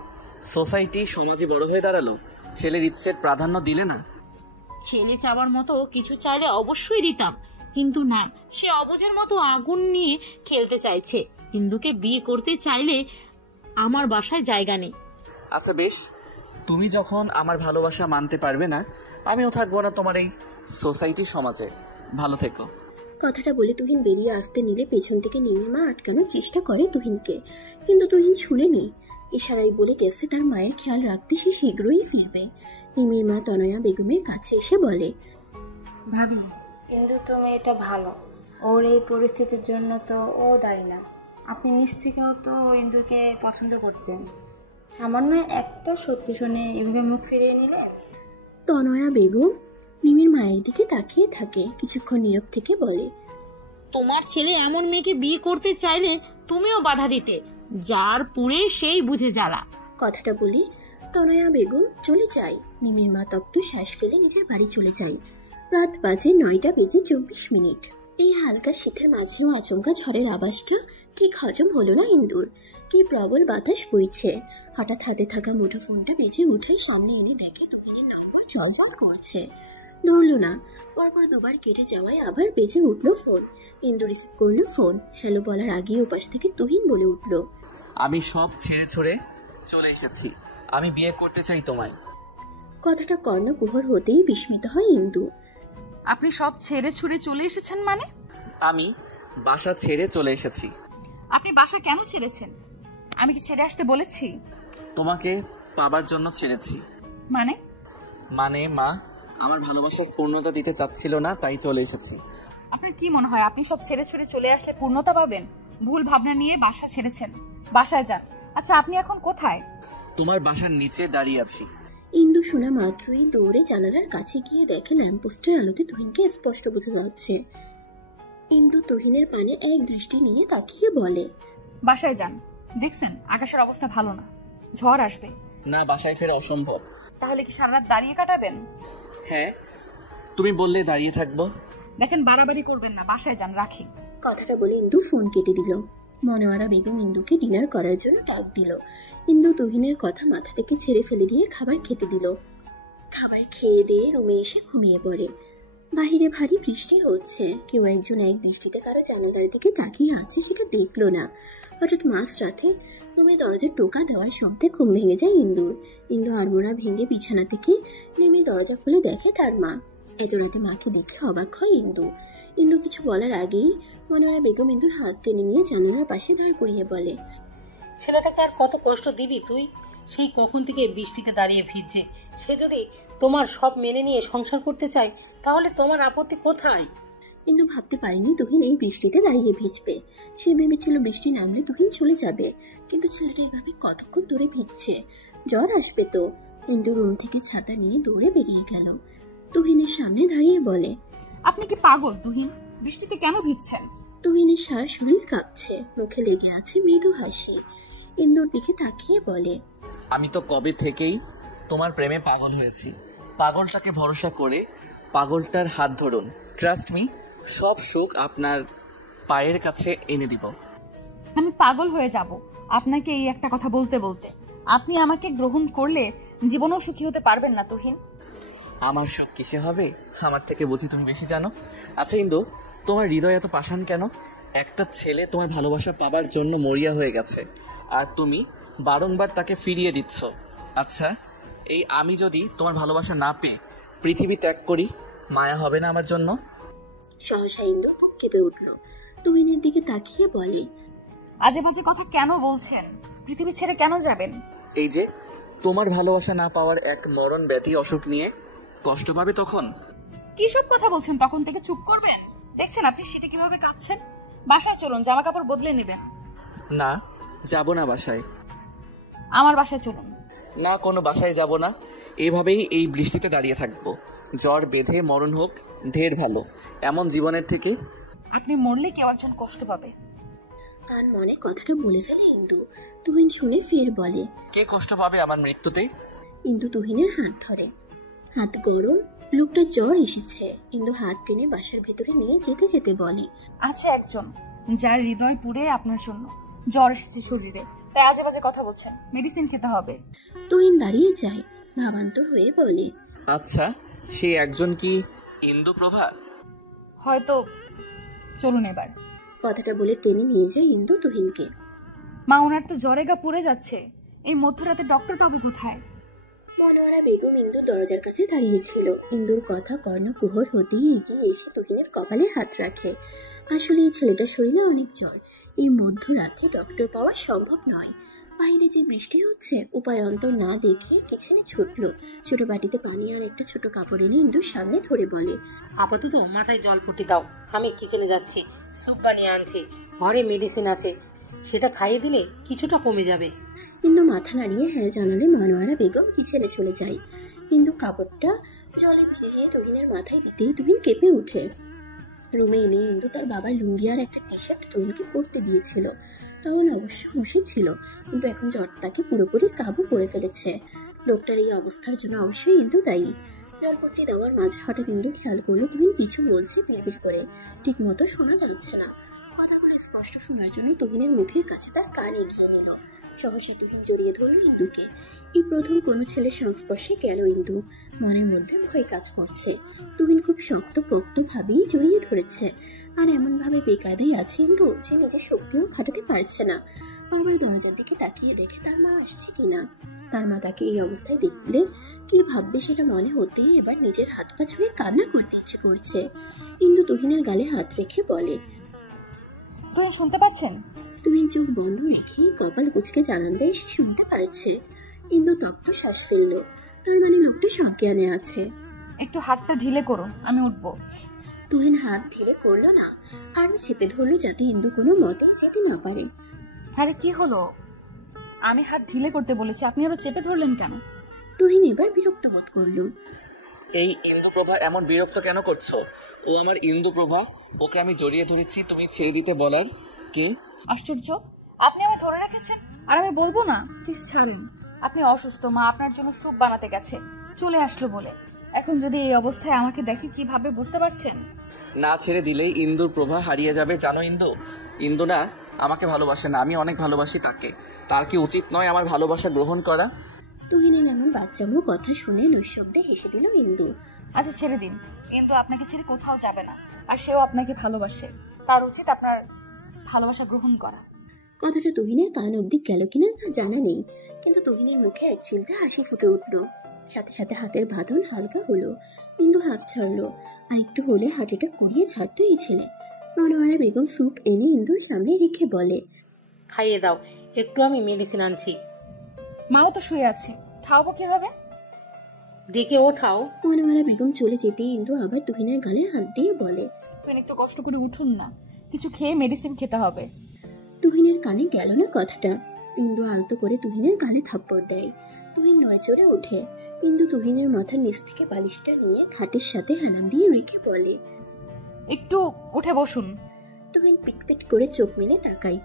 সোসাইটি সমাজে বড় হয়ে দাঁড়ালো, ছেলের ইচ্ছের প্রাধান্য দিলে না। ছেলে চাওয়ার মতো কিছু চাইলে অবশ্যই দিতাম, কিন্তু না, সে অবুঝের মতো আগুন নিয়ে খেলতে চাইছে। ইন্দুকে বিয়ে করতে চাইলে আমার বাসায় জায়গা নেই। আচ্ছা বেশ, তুমি যখন আমার ভালোবাসা মানতে পারবে না, আমিও থাকবো না তোমার এই সোসাইটি সমাজে। ভালো থেকো। কথাটা বলে তুহিন বেরিয়ে আসতে নিলে পেছন থেকে নিমির মা আটকানোর চেষ্টা করে তুহিনকে, কিন্তু তুহিন শুনেনি। ইশারায় বলে গেছে তার মায়ের খেয়াল রাখতে সে শীঘ্রই ফিরবে। নিমির মা তনয়া বেগমের কাছে এসে বলে, ভাবি, কিন্তু তো মেয়েটা ভালো, ওর এই পরিস্থিতির জন্য তো ও দায়ী না। আপনি নিজ থেকেও তো ইন্দুকে পছন্দ করতেন, সামান্য একটা সত্যি শুনে এভাবে মুখ ফিরিয়ে নিলেন। তনয়া বেগম নিমির মায়ের দিকে তাকিয়ে থাকে, কিছুক্ষণ নীরব থেকে বলে, তোমার ছেলে এমন মেয়েকে বিয়ে করতে চাইলে তুমিও বাধা দিতে, যার পুরে সেই বুঝে জ্বালা। কথাটা বলি তনয়া বেগম চলে যায়। নিমির মা তপ্ত শ্বাস ফেলে নিজের বাড়ি চলে যায়। রাত বাজে 9:24। এই হালকা শীতের মাঝেও আচমকা ঝড়ের আওয়াজটা ঠিক হজম হলো না ইন্দুর। কি প্রবল বাতাস বইছে। হঠাৎ হাতে থাকা মুঠো ফোনটা বেজে উঠে সামনে এনে দেখে তুহিনের নম্বর জল করছে। ধরল না, পরপর দুবার কেটে যাওয়ায় আবার বেজে উঠলো ফোন। ইন্দু রিসিভ করলো ফোন। হ্যালো বলার আগেই ওপাশ থেকে তুহিন বলে উঠল, আমি সব ছেড়ে ছুড়ে চলে এসেছি, আমি বিয়ে করতে চাই তোমায়। কথাটা কর্ণকুহর হতেই বিস্মিত হয় ইন্দু। আপনি সব ছেড়ে ছুড়ে চলে এসেছেন মানে? আমি বাসা ছেড়ে চলে এসেছি। আপনি বাসা কেন ছেড়েছেন? আমি কি ছেড়ে আসতে বলেছি? তোমাকে পাবার জন্য ছেড়েছি। মানে? মানে মা আমার ভালোবাসার পূর্ণতা দিতে চাচ্ছিল না, তাই চলে এসেছি। আপনার কি মনে হয় আপনি সব ছেড়ে ছুড়ে চলে আসলে পূর্ণতা পাবেন? ভুল ভাবনা নিয়ে বাসা ছেড়েছেন, বাসায় যান। আচ্ছা আপনি এখন কোথায়? তোমার বাসার নিচে দাঁড়িয়ে আছি। ইন্দু শোনা মাত্রই দৌড়ে জানালার কাছে গিয়ে দেখে ল্যাম্পপোস্টের আলোতে তুহিনকে স্পষ্ট বোঝা যাচ্ছে। ইন্দু তুহিনের পানে এক দৃষ্টি নিয়ে তাকিয়ে বলে, বাসায় যান, দেখছেন আকাশের অবস্থা ভালো না, ঝড় আসবে। না, বাসায় ফেরা অসম্ভব। তাহলে কি সারা রাত দাঁড়িয়ে কাটাবেন? হ্যাঁ, তুমি বললে দাঁড়িয়ে থাকবো। দেখেন বাড়াবাড়ি করবেন না, বাসায় যান, রাখি। কথাটা বলে ইন্দু ফোন কেটে দিল। মনোয়ারা বেগম ইন্দুকে ডিনার করার জন্য ডাক দিল। ইন্দু তুহিনের কথা মাথা থেকে ছেড়ে ফেলে দিয়ে খাবার খেতে দিল। খাবার খেয়ে দিয়ে রুমে এসে ঘুমিয়ে পড়ে। বাহিরে ভারী বৃষ্টি হচ্ছে। কেউ একজন এক দৃষ্টিতে কারো জানালার দিকে তাকিয়ে আছে সেটা দেখলো না। হঠাৎ মাঝরাতে রুমে দরজার টোকা দেওয়ার শব্দে ঘুম ভেঙে যায় ইন্দুর। ইন্দু আড়মোড়া ভেঙে বিছানা থেকে নেমে দরজা খুলে দেখে তার মা। এত রাতে মাকে দেখে অবাক হয় ইন্দু। ইন্দু কিছু বলার আগেই মনোয়ারা বেগম ইন্দুর হাত টেনে নিয়ে জানালার পাশে দাঁড় করিয়ে বলে, ছেলেটাকে আর কত কষ্ট দিবি তুই? সেই কখন থেকে বৃষ্টিতে দাঁড়িয়ে ভিজছে। সে যদি তোমার সব মেনে নিয়ে সংসার করতে চায় তাহলে তোমার আপত্তি কোথায়? ইন্দু ভাবতে পারেনি তুহিন এই বৃষ্টিতে দাঁড়িয়ে ভিজবে। সে ভেবেছিল বৃষ্টি নামলে তুহিন চলে যাবে, কিন্তু ছেলেটা এইভাবে কতক্ষণ ধরে ভিজছে, জ্বর আসবে তো। ইন্দু রুম থেকে ছাতা নিয়ে দৌড়ে বেরিয়ে গেল। তুহিনের সামনে দাঁড়িয়ে বলে, আপনি কি পাগল তুহিন? বৃষ্টিতে কেন ভিজছেন? তুহিনের সারা শরীর কাঁপছে, মুখে লেগে আছে মৃদু হাসি। ইন্দুর দিকে তাকিয়ে বলে, আমি তো কবে থেকেই তোমার প্রেমে পাগল হয়েছি। পাগলটাকে ভরসা করে পাগলটার হাত ধরুন, ট্রাস্ট মি, সব সুখ আপনার পায়ের কাছে এনে দিব। আমি পাগল হয়ে যাব আপনাকে এই একটা কথা বলতে বলতে। আপনি আমাকে গ্রহণ করলে জীবনেও সুখী হতে পারবেন না তুহিন। আমার সুখ কিসে হবে? আমার থেকে বুঝি তুমি বেশি জানো। আচ্ছা ইন্দু, তোমার হৃদয় এত পাষাণ কেন? একটা ছেলে তোমার ভালোবাসা পাবার জন্য মরিয়া হয়ে গেছে, আর তুমি বারংবার তাকে ফিরিয়ে দিচ্ছ। আচ্ছা, এই আমি যদি তোমার ভালোবাসা না পেয়ে পৃথিবী ত্যাগ করি, মায়া হবে না আমার জন্য? সহসা ইন্দু বুক কেঁপে উঠল। তুহিনের দিকে তাকিয়ে বলে, আজে বাজে কথা কেন বলছেন? পৃথিবী ছেড়ে কেন যাবেন? এই যে তোমার ভালোবাসা না পাওয়ার এক মরণ ব্যাধি অসুখ নিয়ে কষ্ট পাবে তখন। কি সব কথা বলছেন? তখন থেকে চুপ করবেন? দেখছেন আপনি শীতে কিভাবে কাঁপছেন। বাসায় চলুন, জামা কাপড় বদলে নেবেন। না, যাব না বাসায়। আমার বাসায় চলুন। না, কোনো বাসায় যাব না। এভাবেই এই বৃষ্টিতে দাঁড়িয়ে থাকবো। জ্বর বেঁধে মরণ হোক ঢের ভালো এমন জীবনের থেকে। আপনি মরলে কেউ একজন কষ্ট পাবে। কান মনে কথাটা বলে ফেলে ইন্দু। তুহিন শুনে ফের বলে, কে কষ্ট পাবে আমার মৃত্যুতে? ইন্দু তুহিনের হাত ধরে। হাত গরম, লোকটার জ্বর এসেছে। ইন্দু হাত টেনে বাসার ভেতরে নিয়ে যেতে যেতে বলে, আছে একজন যার হৃদয় পুড়ে আপনার জন্য। জ্বর এসেছে শরীরে, তাই আজে বাজে কথা বলছেন। মেডিসিন খেতে হবে। তুহিন দাঁড়িয়ে যায়, ভাবান্তর হয়ে বলে, আচ্ছা, সে একজন কি ইন্দুপ্রভা? হয়তো। চলুন এবার। কথাটা বলে টেনে নিয়ে যায় ইন্দু তুহিনকে। মা, ওনার তো জ্বরে গা পুড়ে যাচ্ছে, এই মধ্যরাতে ডক্টর পাবো কোথায়? মনোয়ারা বেগম ইন্দুর দরজার কাছে দাঁড়িয়েছিল। ইন্দুর কথা কর্ণকুহর হতেই এগিয়ে এসে তুহিনের কপালে হাত রাখে। আসলে এই ছেলেটার শরীরে অনেক জ্বর, এই মধ্যরাতে ডক্টর পাওয়া সম্ভব নয়। বাইরে যে বৃষ্টি হচ্ছে, উপায় অন্তর না দেখে কিচেনে ছুটল। ছোট বাটিতে পানি আর একটা ছোট কাপড় এনে ইন্দুর সামনে ধরে বলে, আপাতত মাথায় জলপট্টি দাও, আমি কিচেনে যাচ্ছি, স্যুপ বানিয়ে আনছি, ঘরে মেডিসিন আছে, সেটা খাইয়ে দিলে কিছুটা কমে যাবে। ইন্দু মাথা নাড়িয়ে হ্যাঁ জানালে মনোয়ারা বেগম কিচেনে চলে যায়। ইন্দু কাপড়টা জলে ভিজিয়ে তুহিনের মাথায় দিতেই তুহিন কেঁপে উঠে। রুমে এনে ইন্দু তার বাবার লুঙ্গি আর একটা টি শার্ট তুহিনকে পরতে দিয়েছিল। তখন অবশ্য হুঁশি ছিল, কিন্তু এখন জ্বর তাকে পুরোপুরি কাবু করে ফেলেছে। লোকটার এই অবস্থার জন্য অবশ্যই ইন্দু দায়ী। জলপট্টি দেওয়ার মাঝে হঠাৎ ইন্দু খেয়াল করলো তুহিন কিছু বলছে বিড়বিড় করে, ঠিক মতো শোনা যাচ্ছে না। কথাগুলো স্পষ্ট শোনার জন্য তুহিনের মুখের কাছে তার কান এগিয়ে নিল। সহসা তুহিন জড়িয়ে ধরল ইন্দুকে। এই প্রথম কোনো ছেলের সংস্পর্শে গেল ইন্দু। মনের মধ্যে ভয় কাজ করছে। তুহিন খুব শক্ত পোক্ত ভাবেই জড়িয়ে ধরেছে, আর এমন ভাবে বেকায়দাই আছে ইন্দু যে নিজের শক্তিও খাটাতে পারছে না। বারবার দরজার দিকে তাকিয়ে দেখে তার মা আসছে কিনা। তার মা তাকে এই অবস্থায় দেখলে কি ভাববে সেটা মনে হতেই এবার নিজের হাত পা ছুঁয়ে কান্না করতে ইচ্ছে করছে। ইন্দু তুহিনের গালে হাত রেখে বলে, তুহিন শুনতে পাচ্ছেন? তুহিন চোখ বন্ধ রেখে কপাল কুঁচকে জানান দেয় সে শুনতে পারছে। ইন্দু তপ্ত শ্বাস ফেলল। তার মানে লোকটা সজ্ঞানে আছে। একটু হাতটা ঢিলে করো, আমি উঠবো। তুহিন হাত ঢিলে করলো না, আরো চেপে ধরলো যাতে ইন্দু কোনো মতে যেতে না পারে। আরে কি হলো? আমি হাত ঢিলে করতে বলেছি, আপনি আরো চেপে ধরলেন কেন? তুহিন এবার বিরক্ত বোধ করলো। এই ইন্দুপ্রভা এমন বিরক্ত কেন করছো? ও আমার ইন্দুপ্রভা, ওকে আমি জড়িয়ে ধরেছি, তুমি ছেড়ে দিতে বলার কে? আশ্চর্য, আপনি আমায় ধরে রেখেছেন আর আমি বলবো না? প্লিজ ছাড়েন। আপনি অসুস্থ, মা আপনার জন্য স্যুপ বানাতে গেছে, চলে আসলো বলে। এখন যদি এই অবস্থায় আমাকে দেখে কিভাবে, বুঝতে পারছেন? না ছেড়ে দিলেই ইন্দুর প্রভা হারিয়ে যাবে, জানো ইন্দু? ইন্দু না আমাকে ভালোবাসে না, আমি অনেক ভালোবাসি তাকে। তার কি উচিত নয় আমার ভালোবাসা গ্রহণ করা? তুহিনের এমন বাচ্চামো কথা শুনে নৈশব্দে হেসে দিল ইন্দু। আচ্ছা ছেড়ে দিন, ইন্দু আপনাকে ছেড়ে কোথাও যাবে না, আর সেও আপনাকে ভালোবাসে। তার উচিত আপনার ভালোবাসা গ্রহণ করা। কথাটা তুহিনের কান অব্দি গেল কিনা তা জানা নেই, কিন্তু তুহিনের মুখে এক চিলতে হাসি ফুটে উঠল। সাথে সাথে হাতের বাঁধন হালকা হলো। ইন্দু হাফ ছাড়লো, আর একটু হলে হাঁটিটা করিয়ে ছাড়তো এই ছেলে। মনোয়ারা বেগম স্যুপ এনে ইন্দুর সামনে রেখে বলে, খাইয়ে দাও, একটু আমি মেডিসিন আনছি। মাও তো শুয়ে আছে, খাওয়াবো কিভাবে? ডেকে ওঠাও। মনোয়ারা বেগম চলে যেতে ইন্দু আবার তুহিনের গালে হাত দিয়ে বলে, তুহিন একটু কষ্ট করে উঠুন না, কিছু খেয়ে মেডিসিন খেতে হবে। তুহিনের কানে গেল না কথাটা। ইন্দু আলতো করে তুহিনের গালে থাপ্পড় দেয়। তুহিন নড়ে চড়ে ওঠে। ইন্দু তুহিনের মাথার নিচ থেকে বালিশটা নিয়ে খাটের সাথে হেলান দিয়ে রেখে বলে, একটু উঠে বসুন। তুহিন পিটপিট করে চোখ মেলে তাকায়।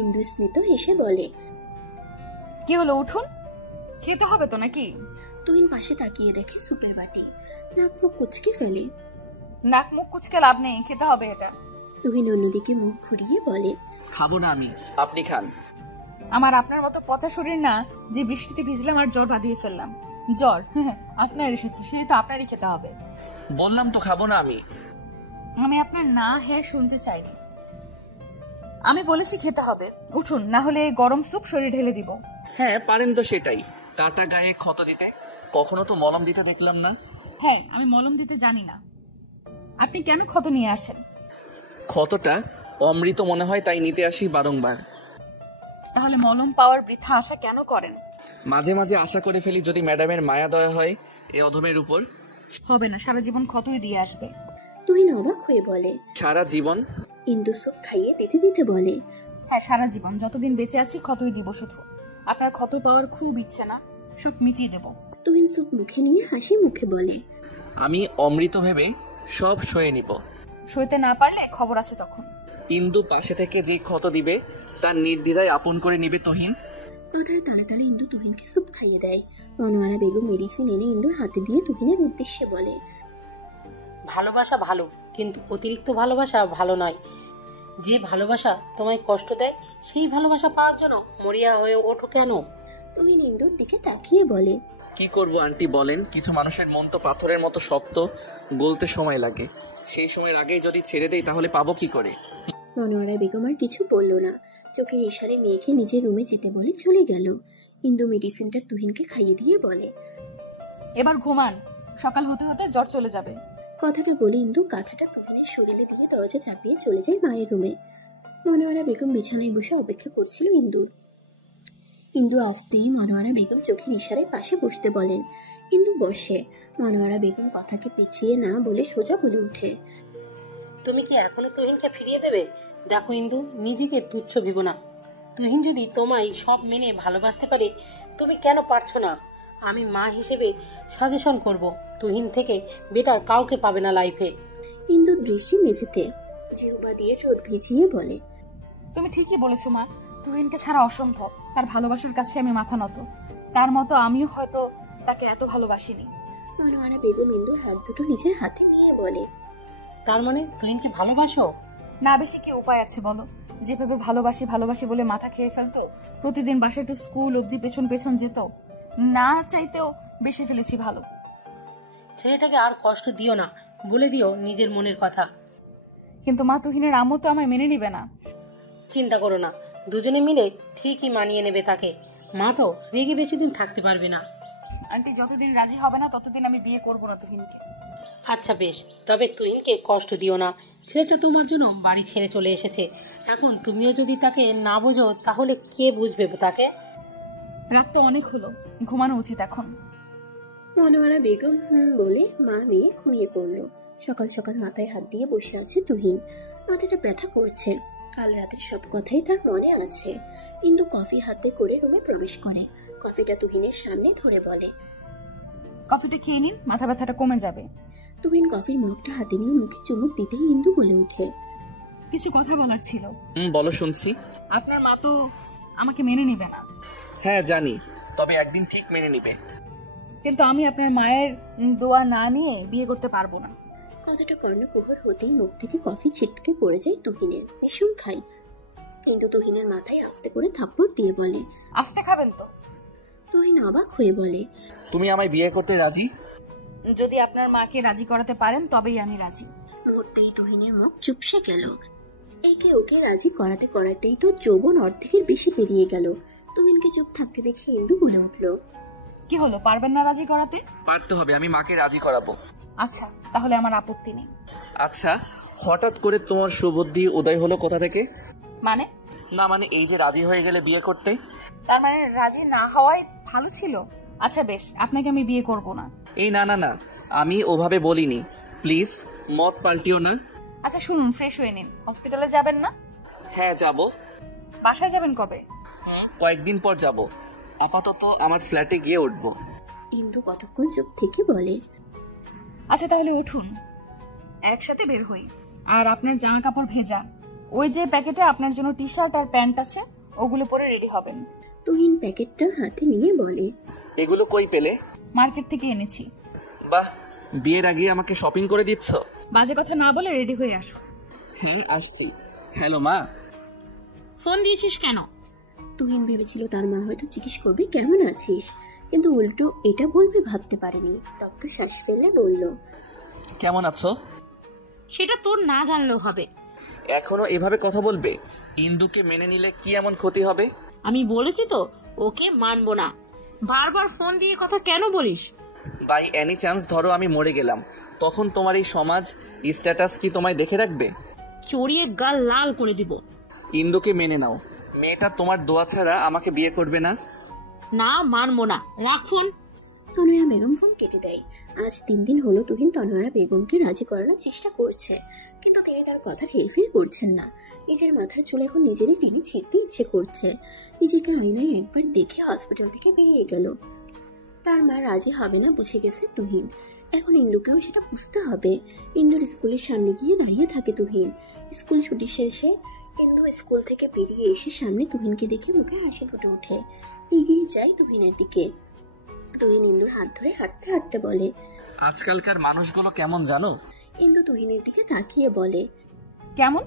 ইন্দু স্মিত হেসে বলে, কি হলো, উঠুন, খেতে হবে তো নাকি? তুহিন পাশে তাকিয়ে দেখে সুপের বাটি। নাক মুখ কুচকে ফেলে। নাক মুখ কুচকে লাভ নেই, খেতে হবে এটা। তুহিন অন্যদিকে মুখ ঘুরিয়ে বলে, খাবো না আমি, আপনি খান। আমার আপনার মতো পচা শরীর না যে বৃষ্টিতে ভিজলাম আর জ্বর বাঁধিয়ে ফেললাম। জ্বর আপনার এসেছে, সেই তো আপনারই খেতে হবে। বললাম তো খাবো না আমি। আমি আপনার না হ্যাঁ শুনতে চাইনি, আমি বলেছি খেতে হবে। উঠুন, না হলে গরম স্যুপ শরীর ঢেলে দিব। হ্যাঁ পারেন তো সেটাই, কাটা গায়ে ক্ষত দিতে। কখনো তো মলম দিতে দেখলাম না। হ্যাঁ, আমি মলম দিতে জানি না। আপনি কেন ক্ষত নিয়ে আসেন? ক্ষতটা অমৃত মনে হয় তাই নিতে আসি বারংবার। তাহলে মলম পাওয়ার বৃথা আশা কেন করেন? মাঝে মাঝে আশা করে ফেলি যদি ম্যাডামের মায়া দয়া হয় এই অধমের উপর। হবে না, সারা জীবন ক্ষতই দিয়ে আসবে। তুহিন অবাক হয়ে বলে, সারা জীবন? ইন্দু স্যুপ খাইয়ে দিতে দিতে বলে, হ্যাঁ সারা জীবন, যতদিন বেঁচে আছি ক্ষতই দিব শুধু। আপনার ক্ষত পাওয়ার খুব ইচ্ছে না? সব মিটিয়ে দেব। তুহিন স্যুপ মুখে নিয়ে হাসি মুখে বলে, আমি অমৃত ভেবে সব সয়ে নিব। সইতে না পারলে খবর আছে তখন। ইন্দু পাশে থেকে যে ক্ষত দিবে তার নির্দ্বিধায় আপন করে নিবে তুহিন। কথার তালে তালে ইন্দু তুহিনকে স্যুপ খাইয়ে দেয়। মনোয়ারা বেগম মেডিসিন এনে ইন্দুর হাতে দিয়ে তুহিনের উদ্দেশ্যে বলে, ভালোবাসা ভালো, কিন্তু অতিরিক্ত ভালোবাসা ভালো নয়। যে ভালোবাসা তোমায় কষ্ট দেয় সেই ভালোবাসা পাওয়ার জন্য মরিয়া হয়ে ওঠো কেন? তুহিন ইন্দুর দিকে তাকিয়ে বলে, কি করব আন্টি বলেন? কিছু মানুষের মন তো পাথরের মতো শক্ত, গলতে সময় লাগে। সেই সময়ের আগেই যদি ছেড়ে দেই তাহলে পাবো কি করে? মনোয়ারা বেগম আর কিছু বলল না, চোখের ইশারে মেয়েকে নিজের রুমে যেতে বলে চলে গেল। ইন্দু মেডিসিনটা তুহিনকে খাইয়ে দিয়ে বলে, এবার ঘুমান, সকাল হতে হতে জ্বর চলে যাবে। কথাটা বলে ইন্দু কাঁথাটা তুহিনের শরীরে দিয়ে দরজা চাপিয়ে চলে যায় মায়ের রুমে। মনোয়ারা বেগম বিছানায় বসে অপেক্ষা করছিল ইন্দুর। ইন্দু আসতেই মনোয়ারা বেগম চোখের ইশারায় পাশে বসতে বলেন। ইন্দু বসে। মনোয়ারা বেগম কথাকে পিছিয়ে না বলে সোজা বলে উঠে, তুমি কি এখনো তুহিনকে ফিরিয়ে দেবে? দেখো ইন্দু, নিজেকে তুচ্ছ ভেবো না। তুহিন যদি তোমায় সব মেনে ভালোবাসতে পারে, তুমি কেন পারছো না? আমি মা হিসেবে সাজেশন করব, তুহিন থেকে বেটার কাউকে পাবে না লাইফে। ইন্দুর দৃষ্টি মেঝেতে, জিহ্বা দিয়ে ঠোঁট ভিজিয়ে বলে, তুমি ঠিকই বলেছো মা, তুহিনকে ছাড়া অসম্ভব। তার ভালোবাসার কাছে আমি মাথা নত। তার মতো আমিও হয়তো তাকে এত ভালোবাসিনি। মনোয়ারা বেগম ইন্দুর হাত দুটো নিজের হাতে নিয়ে বলে, তার মানে তুহিনকে ভালোবাসো? না বেশি কি উপায় আছে বলো? যেভাবে ভালোবাসি ভালোবাসি বলে মাথা খেয়ে ফেলতো, প্রতিদিন বাসায় টু স্কুল অব্দি পেছন পেছন যেত, না চাইতেও বেশি ফেলেছি ভালো। ছেলেটাকে আর কষ্ট দিও না, বলে দিও নিজের মনের কথা। কিন্তু মা, তুহিনের আম্মু তো আমায় মেনে নিবে না। চিন্তা করো না, দুজনে মিলে ঠিকই মানিয়ে নেবে তাকে। মা তো রেগে বেশি দিন থাকতে পারবে না। আন্টি যতদিন রাজি হবে না ততদিন আমি বিয়ে করবো না তুহিনকে। আচ্ছা বেশ, তবে তুহিনকে কষ্ট দিও না। ছেলেটা তোমার জন্য বাড়ি ছেড়ে চলে এসেছে। এখন তুমিও যদি তাকে না বোঝো তাহলে কে বুঝবে তাকে? রাত তো অনেক হলো, ঘুমানো উচিত এখন। মনোয়ারা বেগম বলে মা মেয়ে ঘুমিয়ে পড়ল। সকাল সকাল মাথায় হাত দিয়ে বসে আছে তুহিন। মাথাটা ব্যথা করছে। কাল রাতের সব কথাই তার মনে আছে। ইন্দু কফি হাতে করে রুমে প্রবেশ করে। কফিটা তুহিনের সামনে ধরে বলে, কফিটা খেয়ে নিন, মাথা ব্যথাটা কমে যাবে। তুহিন কফির মগটা হাতে নিয়ে মুখে চুমুক দিতেই ইন্দু বলে ওঠে, কিছু কথা বলার ছিল। বলো, শুনছি। আপনার মা তো আমাকে মেনে নিবে না। হ্যাঁ জানি, তবে একদিন ঠিক মেনে নিবে। কিন্তু আমি আপনার মায়ের দোয়া না নিয়ে বিয়ে করতে পারবো না। কথাটা কর্ণকুহর হতেই মুখ থেকে কফি ছিটকে পড়ে যায় তুহিনের। ভীষণ খাই। কিন্তু তুহিনের মাথায় আস্তে করে থাপ্পড় দিয়ে বলে, আস্তে খাবেন তো? তুহিন অবাক হয়ে বলে, তুমি আমায় বিয়ে করতে রাজি? যদি আপনার মাকে রাজি করাতে পারেন তবেই আমি রাজি। মুহূর্তেই তুহিনের মুখ চুপসে গেল। একে ওকে রাজি করাতে করাতেই তো যৌবন অর্ধেকের বেশি পেরিয়ে গেল। তুহিনকে চুপ থাকতে দেখে ইন্দু বলে উঠল, কি হলো, পারবেন না রাজি করাতে? পারতে হবে, আমি মাকে রাজি করাবো। আচ্ছা, তাহলে আমার আপত্তি নেই। আচ্ছা, হঠাৎ করে তোমার সুবুদ্ধি উদয় হলো কোথা থেকে? মানে? না মানে এই যে রাজি হয়ে গেলে বিয়ে করতে। তার মানে রাজি না হওয়াই ভালো ছিল? আচ্ছা বেশ, আপনাকে আমি বিয়ে করব না। এই না না না, আমি ওভাবে বলিনি। প্লিজ মত পাল্টিও না। আচ্ছা শুনুন, ফ্রেশ হয়ে নিন। হসপিটালে যাবেন না? হ্যাঁ যাব। বাসায় যাবেন কবে? কয়েকদিন পর যাব। আপাতত আমার ফ্ল্যাটে গিয়ে উঠবো। ইন্দু কতক্ষণ চুপ থেকে বলে, আচ্ছা তাহলে উঠুন, একসাথে বের হই। আর আপনার জামা কাপড় ভেজা, ওই যে প্যাকেটে আপনার জন্য টি শার্ট আর প্যান্ট আছে, ওগুলো পরে রেডি হবেন। তুহিন প্যাকেটটা হাতে নিয়ে বলে, এগুলো কই পেলে? মার্কেট থেকে এনেছি। বাহ, বিয়ের আগে আমাকে শপিং করে দিচ্ছ। বাজে কথা না বলে রেডি হয়ে আসো। হ্যাঁ আসছি। হ্যালো মা। ফোন দিয়েছিস কেন? তুহিন ভেবেছিল তার মা হয়তো জিজ্ঞেস করবে কেমন আছিস, কিন্তু উল্টো এটা বলবে ভাবতে পারেনি। তপ্ত শ্বাস ফেলে বলল, কেমন আছো? সেটা তোর না জানলেও হবে। এখনো এভাবে কথা বলবে? ইন্দুকে মেনে নিলে কি এমন ক্ষতি হবে? আমি বলেছি তো ওকে মানবো না। বারবার ফোন দিয়ে কথা কেন বলিস? বাই এনি চান্স ধরো আমি মরে গেলাম, তখন তোমার এই সমাজ স্ট্যাটাস কি তোমায় দেখে রাখবে? চড়িয়ে গাল লাল করে দিব। ইন্দুকে মেনে নাও, মেয়েটা তোমার দোয়া ছাড়া আমাকে বিয়ে করবে না। না, মানবো না। রাখ ফোন। তনয়া বেগম ফোন কেটে দেয়। আজ 3 দিন হলো তুহিন তনয়া বেগমকে রাজি করানোর চেষ্টা করছে, কিন্তু তিনি তার কথার হেরফের করছেন না। নিজের মাথার চুল এখন নিজেরই টেনে ছিঁড়তে ইচ্ছে করছে। নিজেকে আয়নায় একবার দেখে হসপিটাল থেকে বেরিয়ে গেল। তার মা রাজি হবে না বুঝে গেছে তুহিন। এখন ইন্দুকেও সেটা বুঝতে হবে। ইন্দুর স্কুলের সামনে গিয়ে দাঁড়িয়ে থাকে তুহিন। স্কুল ছুটি শেষে ইন্দু স্কুল থেকে বেরিয়ে এসে সামনে তুহিনকে দেখে মুখে হাসি ফুটে ওঠে। এগিয়ে যায় তুহিনের দিকে। তুহিন ইন্দুর হাত ধরে হাঁটতে হাঁটতে বলে, আজকালকার মানুষগুলো কেমন জানো? ইন্দু তুহিনের দিকে তাকিয়ে বলে, কেমন?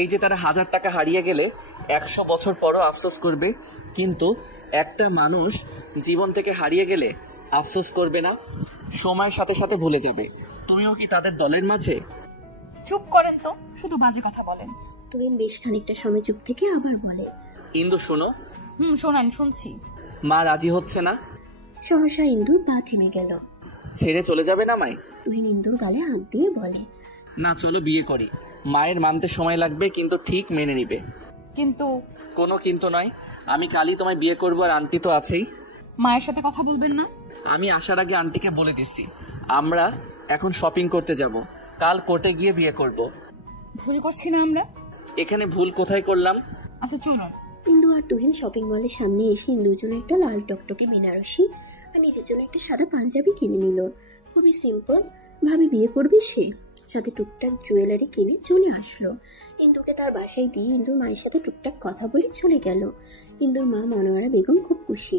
এই যে তারা 1000 টাকা হারিয়ে গেলে 100 বছর পরও আফসোস করবে, কিন্তু একটা মানুষ জীবন থেকে হারিয়ে গেলে আফসোস করবে না, সময়ের সাথে সাথে ভুলে যাবে। তুমিও কি তাদের দলের মাঝে? চুপ করেন তো, শুধু বাজে কথা বলেন। তুহিন বেশ খানিকটা সময় চুপ থেকে আবার বলে, ইন্দু শোনো। শোনান, শুনছি। মা রাজি হচ্ছে না। সহসা ইন্দুর পা থেমে গেল। ছেড়ে চলে যাবে না মাই? তুহিন ইন্দুর গালে হাত দিয়ে বলে, না, চলো বিয়ে করি। মায়ের মানতে সময় লাগবে, কিন্তু ঠিক মেনে নিবে। কিন্তু? কোনো কিন্তু নয়, আমি কালই তোমায় বিয়ে করবো, আর আন্টি তো আছেই। মায়ের সাথে কথা বলবেন না? আমি আসার আগে আন্টিকে বলে দিচ্ছি আমরা এখন শপিং করতে যাব, কাল কোর্টে গিয়ে বিয়ে করব। ভুল করছি না আমরা? এখানে ভুল কোথায় করলাম? আচ্ছা চলুন। ইন্দু আর তুহিন শপিং মলের সামনে এসে ইন্দুর জন্য একটা লাল টকটকে বেনারসি আর নিজের জন্য একটা সাদা পাঞ্জাবি কিনে নিল। খুবই সিম্পল ভাবে বিয়ে করবে সে, সাথে টুকটাক জুয়েলারি কিনে চলে আসলো। ইন্দুকে তার বাসায় দিয়ে ইন্দুর মায়ের সাথে টুকটাক কথা বলে চলে গেল। ইন্দুর মা মনোয়ারা বেগম খুব খুশি।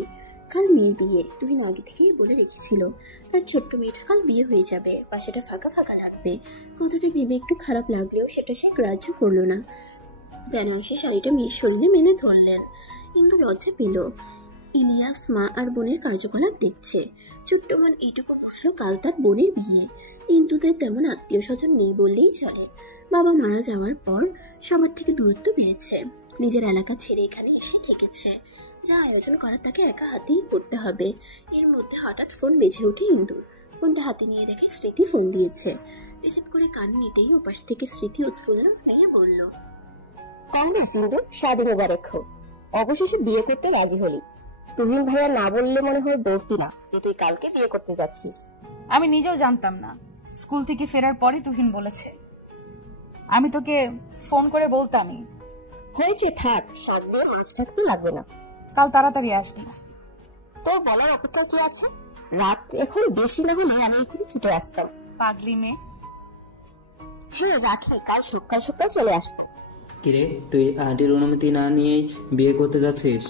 কাল মেয়ের বিয়ে, তুহিন আগে থেকেই বলে রেখেছিল তার ছোট্ট মেয়েটা কাল বিয়ে হয়ে যাবে, বাসাটা ফাঁকা ফাঁকা লাগবে। কথাটা ভেবে একটু খারাপ লাগলেও সেটা সে গ্রাহ্য করলো না। বেনারসি শাড়িটা মেয়ের শরীরে মেনে ধরলেন। ইন্দু লজ্জা পেল। ইলিয়াস মা আর বোনের কার্যকলাপ দেখছে। ছোট্ট বোন এইটুকু বুঝলো কাল তার বোনের বিয়ে। ইন্দুদের তেমন আত্মীয় স্বজন নেই বললেই চলে। বাবা মারা যাওয়ার পর সবার থেকে দূরত্ব বেড়েছে। নিজের এলাকা ছেড়ে এখানে এসে থেকেছে। যা আয়োজন করার তাকে একা হাতেই করতে হবে। এর মধ্যে হঠাৎ ফোন বেজে ওঠে ইন্দুর। ফোনটা হাতে নিয়ে দেখে স্মৃতি ফোন দিয়েছে। রিসিভ করে কান নিতেই ওপাশ থেকে স্মৃতি উৎফুল্ল নিয়ে বলল, কংগ্রেস ইন্দু, শাদি মোবারক হোক। অবশেষে বিয়ে করতে রাজি হলি। তুহিন ভাইয়া না বললে মনে হয় বলতি না যে তুই কালকে বিয়ে করতে যাচ্ছিস। আমি নিজেও জানতাম না, স্কুল থেকে ফেরার পরে তুহিন বলেছে। আমি তোকে ফোন করে বলতামই। হয়েছে, থাক, শাক দিয়ে মাছ ঢাকতে লাগবে না। কাল তাড়াতাড়ি আসবি। তোর বলার অপেক্ষা কি আছে? রাত এখন বেশি না হলে আমি এখনই ছুটে আসতাম। পাগলি মেয়ে। হ্যাঁ রাখি, কাল সকাল সকাল চলে আসবো। কিরে, তুই আন্টির অনুমতি না নিয়েই বিয়ে করতে যাচ্ছিস?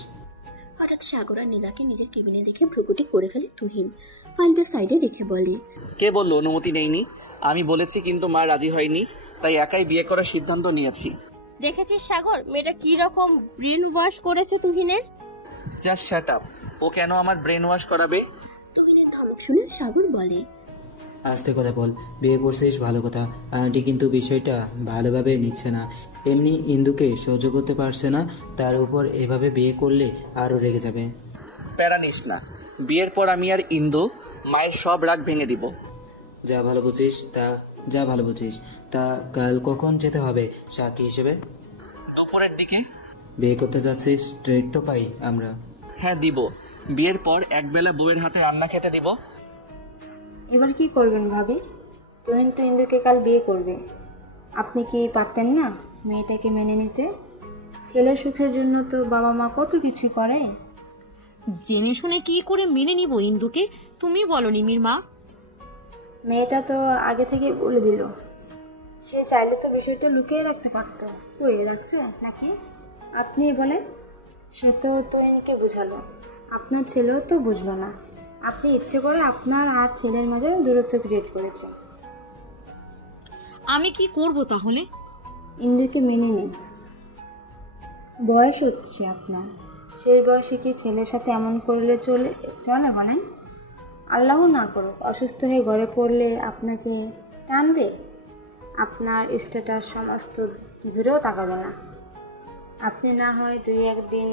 হঠাৎ সাগর আর নীলাকে নিজের কেবিনে দেখে ভ্রুকুটি করে ফেলে তুহিন। ফাইলটা সাইডে রেখে বলে, কে বললো অনুমতি নেইনি? আমি বলেছি, কিন্তু মা রাজি হয়নি, তাই একাই বিয়ে করার সিদ্ধান্ত নিয়েছি। দেখেছিস সাগর, মেয়েটা কি রকম ব্রেন ওয়াশ করেছে তুহিনের। Just shut up. ও কেন আমার ব্রেন ওয়াশ করাবে? তুহিনের ধমক শুনে সাগর বলে, আস্তে কথা বল, বিয়ে করছিস ভালো কথা, আন্টি কিন্তু বিষয়টা ভালোভাবে নিচ্ছে না। এমনি ইন্দুকে সহ্য করতে পারছে না, তার উপর এভাবে বিয়ে করলে আরও রেগে যাবে। প্যারা নিস না, বিয়ের পর আমি আর ইন্দু মায়ের সব রাগ ভেঙে দিব। যা ভালো বুঝিস। তা কাল কখন যেতে হবে সাক্ষী হিসেবে? দুপুরের দিকে। বিয়ে করতে যাচ্ছিস, ট্রিট তো পাই আমরা। হ্যাঁ দিব, বিয়ের পর একবেলা বউয়ের হাতে রান্না খেতে দিব। এবার কি করবেন ভাবি? তুহিন তো ইন্দুকে কাল বিয়ে করবে। আপনি কি পারতেন না মেয়েটাকে মেনে নিতে? ছেলের সুখের জন্য তো বাবা মা কত কিছু করে। জেনে শুনে কি করে মেনে নিব ইন্দুকে? তুমি বলো নিমির মা। মেয়েটা তো আগে থেকে বলে দিল। সে চাইলে তো বিষয়টা লুকিয়ে রাখতে পারতো। কই রাখছে নাকি? আপনি বলেন। সে তো তুহিনকে বুঝালো, আপনার ছেলেও তো বুঝলো না। আপনি ইচ্ছে করে আপনার আর ছেলের মাঝে দূরত্ব ক্রিয়েট করেছেন। আমি কি করব তাহলে? ইন্দুকে মেনে নিন। বয়স হচ্ছে আপনার, সেই বয়সে কি ছেলের সাথে এমন করলে চলে বলেন? আল্লাহ না করুক অসুস্থ হয়ে ঘরে পড়লে আপনাকে টানবে? আপনার স্ট্যাটাস সমস্ত ঘুরেও তাকাবে না। আপনি না হয় 2-1 দিন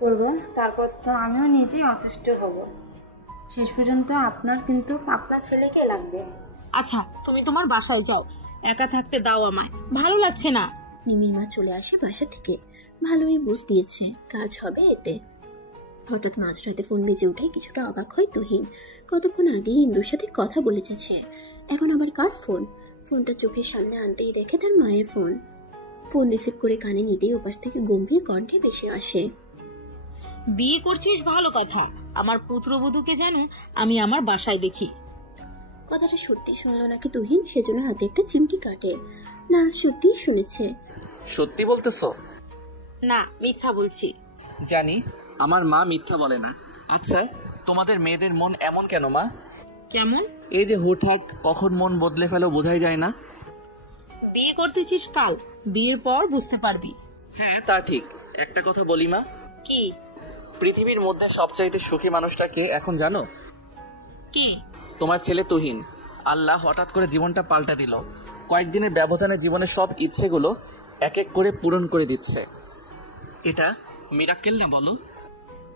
করবো, তারপর তো আমিও নিজেই অতুষ্ট হব। শেষ পর্যন্ত আপনার কিন্তু আপনার ছেলেকে লাগবে। আচ্ছা, তুমি তোমার বাসায় যাও, একা থাকতে দাও আমায়, ভালো লাগছে না। নিমির মা চলে আসে বাসা থেকে। ভালোই বুঝ দিয়েছে কাজ হবে এতে। হঠাৎ মাঝরাতে ফোন বেজে উঠে কিছুটা অবাক হয় তুহিন। কতক্ষণ আগেই ইন্দুর সাথে কথা বলেছে, এখন আবার কার ফোন? ফোনটা চোখের সামনে আনতেই দেখে তার মায়ের ফোন। ফোন রিসিভ করে কানে নিতেই ওপাশ থেকে গম্ভীর কণ্ঠে ভেসে আসে, বিয়ে করছিস ভালো কথা, আমার পুত্রবধূকে যেন আমি আমার বাসায় দেখি। কথাটা সত্যি শুনলো নাকি তুহিন, সেজন্য হাতে একটা চিমটি কাটে। না, সত্যি শুনেছে। সত্যি বলতেছো? না, মিথ্যা বলছি। জানি আমার মা মিথ্যা বলে না। আচ্ছা, তোমাদের মেয়েদের মন এমন কেন মা? কেমন? এই যে হুটহাট কখন মন বদলে ফেলো বোঝাই যায় না। বিয়ে করতেছিস কাল, বিয়ের পর বুঝতে পারবি। হ্যাঁ তা ঠিক। একটা কথা বলি মা, কি? পৃথিবীর মধ্যে সবচাইতে সুখী মানুষটা কে এখন জানো? কি? তোমার ছেলে তুহিন। আল্লাহ হঠাৎ করে জীবনটা পাল্টা দিল। কয়েকদিনের ব্যবধানে জীবনের সব ইচ্ছেগুলো এক এক করে পূরণ করে দিচ্ছে। এটা মিরাক্কেল না বলো?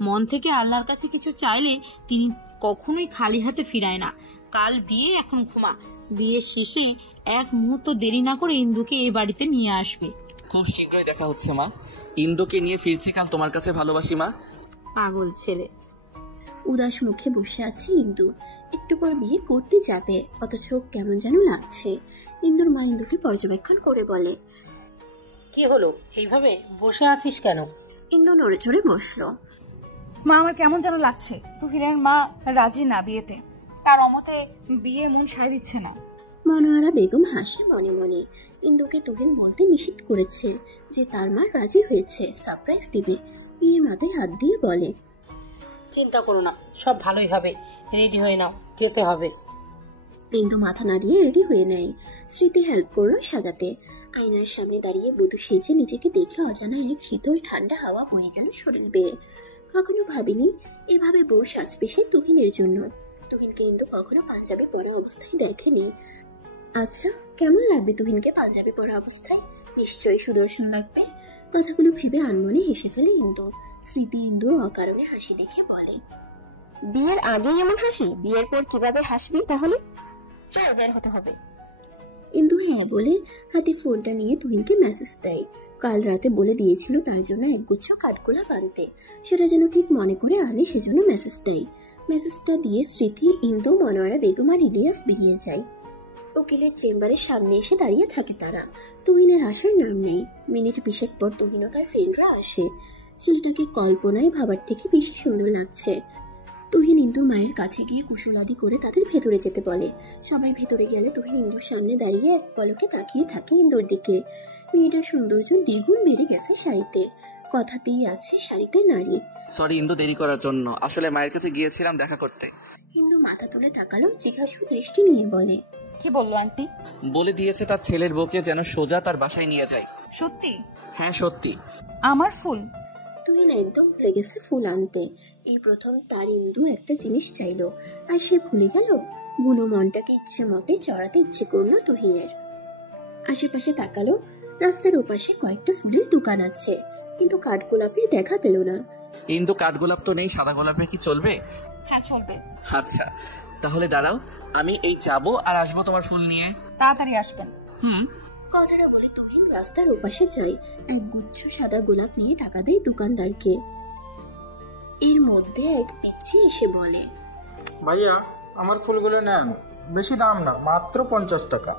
মন থেকে আল্লাহর কাছে কিছু চাইলে তিনি কখনোই খালি হাতে ফিরায় না। কাল বিয়ে, এখন ঘুমা। বিয়ের শেষে এক মুহূর্ত দেরি না করে ইন্দুকে এই বাড়িতে নিয়ে আসবে। খুব শীঘ্রই দেখা হচ্ছে মা। ইন্দুকে নিয়ে ফিরছি কাল তোমার কাছে। ভালোবাসি মা। পাগল ছেলে। উদাস মুখে বসে আছে ইন্দু। একটু পর বিয়ে করতে যাবে, অথচ কেমন যেন লাগছে। ইন্দুর মা ইন্দুকে পর্যবেক্ষণ করে বলে, কি হলো, এইভাবে বসে আছিস কেন? ইন্দু নড়ে চড়ে বসলো। মা, আমার কেমন যেন লাগছে। তুহিনের মা রাজি না বিয়েতে, তার অমতে বিয়ে মন সায় দিচ্ছে না। মনোয়ারা বেগম হাসে মনে মনে। ইন্দুকে তুহিন বলতে নিষেধ করেছে যে তার মা রাজি হয়েছে, সারপ্রাইজ দিবে। বিয়ে মাথায় হাত দিয়ে বলে, চিন্তা করো না, সব ভালোই হবে। রেডি হয়ে নাও, যেতে হবে। ইন্দু মাথা নাড়িয়ে রেডি হয়ে নেয়। স্মৃতি হেল্প করলো সাজাতে। আয়নার সামনে দাঁড়িয়ে বধূ সেজে নিজেকে দেখে অজানা এক শীতল ঠান্ডা হাওয়া বয়ে গেল শরীর বেয়ে। কখনো ভাবিনি এভাবে বউ সাজবে সে তুহিনের জন্য। তুহিনকে ইন্দু কখনো পাঞ্জাবি পরা অবস্থায় দেখেনি। আচ্ছা, কেমন লাগবে তুহিনকে পাঞ্জাবি পরা অবস্থায়? নিশ্চয়ই সুদর্শন লাগবে। কথাগুলো ভেবে আনমনে হেসে ফেলে ইন্দু। স্মৃতি ইন্দুর অকারণে হাসি দেখে বলে, বিয়ের আগেই এমন হাসি, বিয়ের পর কিভাবে হাসবি তাহলে? চল বের হতে হবে। ইন্দু হ্যাঁ বলে হাতে ফোনটা নিয়ে তুহিনকে মেসেজ দেয়। কাল রাতে বলে দিয়েছিল তার জন্য একগুচ্ছ কাঠগোলাপ আনতে, সেটা যেন ঠিক মনে করে আনে, সেজন্য মেসেজ দেয়। মেসেজটা দিয়ে স্মৃতি, ইন্দু, মনোয়ারা বেগম আর ইলিয়াস বেরিয়ে যায়। উকিলের চেম্বারের সামনে এসে দাঁড়িয়ে থাকে তারা। তুহিনের আসার নাম নেই। মিনিট 20 পর তুহিন ও তার ফ্রেন্ডরা আসে। ছেলেটাকে কল্পনায় ভাবার থেকে বেশি সুন্দর লাগছে। তুহিন ইন্দুর মায়ের কাছে গিয়ে কুশলাদি করে তাদের ভেতরে যেতে বলে। সবাই ভেতরে গেলে তুহিন ইন্দুর সামনে দাঁড়িয়ে এক পলকে তাকিয়ে থাকে ইন্দুর দিকে। মেয়েটার সৌন্দর্য দ্বিগুণ বেড়ে গেছে শাড়িতে। কথাতেই আছে শাড়িতে নারী। সরি ইন্দু, দেরি করার জন্য। আসলে মায়ের কাছে গিয়েছিলাম দেখা করতে। ইন্দু মাথা তুলে তাকালো, জিজ্ঞাসু দৃষ্টি নিয়ে বলে, কি বললো আন্টি? বলে দিয়েছে তার ছেলের বউকে যেন সোজা তার বাসায় নিয়ে যায়। সত্যি? হ্যাঁ সত্যি। আমার ফুল? তুহিন একদম ভুলে গেছে ফুল আনতে। এই প্রথম তার ইন্দু একটা জিনিস চাইলো, আর সে ভুলে গেল। বুনো মনটাকে ইচ্ছে মতে চড়াতে ইচ্ছে করলো তুহিনের। আশেপাশে তাকালো। রাস্তার ওপাশে কয়েকটা ফুলের দোকান আছে, কিন্তু কাঠগোলাপের দেখা পেল না। ইন্দু, কাঠগোলাপ তো নেই, সাদা গোলাপে কি চলবে? হ্যাঁ চলবে। আচ্ছা তাহলে দাঁড়াও, আমি এই যাবো আর আসবো তোমার ফুল নিয়ে। তাড়াতাড়ি আসবেন। কথাটা বলে তুহিন রাস্তার ওপাশে যায়। এক গুচ্ছ সাদা গোলাপ নিয়ে টাকা দেয় দোকানদারকে। এর মধ্যে এক পিচ্ছি এসে বলে, ভাইয়া আমার ফুলগুলো নেন, বেশি দাম না, মাত্র 50 টাকা।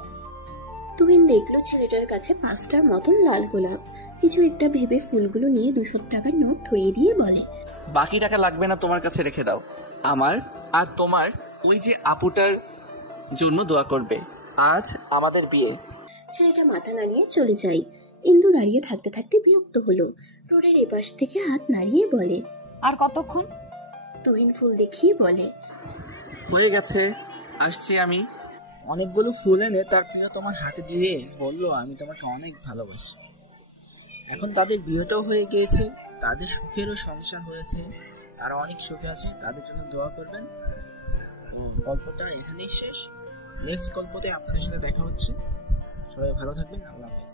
তুহিন দেখলো ছেলেটার কাছে 5টার মতন লাল গোলাপ। কিছু একটা ভেবে ফুলগুলো নিয়ে 200 টাকার নোট ধরিয়ে দিয়ে বলে, বাকি টাকা লাগবে না, তোমার কাছে রেখে দাও। আমার আর তোমার ওই যে আপুটার জন্য দোয়া করবে। আজ আমাদের বিয়ে। ছেলেটা মাথা নাড়িয়ে চলে যায়। ইন্দু দাঁড়িয়ে থাকতে থাকতে বিরক্ত হলো। রোডের এপাশ থেকে হাত নাড়িয়ে বলে, আর কতক্ষণ? তুহিন ফুল দেখিয়ে বলে, হয়ে গেছে, আসছি আমি। অনেকগুলো ফুল এনে তার প্রিয় তোমার হাতে দিয়ে বলল, আমি তোমাকে অনেক ভালোবাসি। এখন তাদের বিয়েটাও হয়ে গিয়েছে, তাদের সুখেরও সংসার হয়েছে, তারা অনেক সুখে আছে, তাদের জন্য দোয়া করবেন। তো গল্পটা এখানেই শেষ। নেক্সট গল্পতে আপনাদের সাথে দেখা হচ্ছে। সবাই ভালো থাকবেন। আল্লাহ হাফেজ।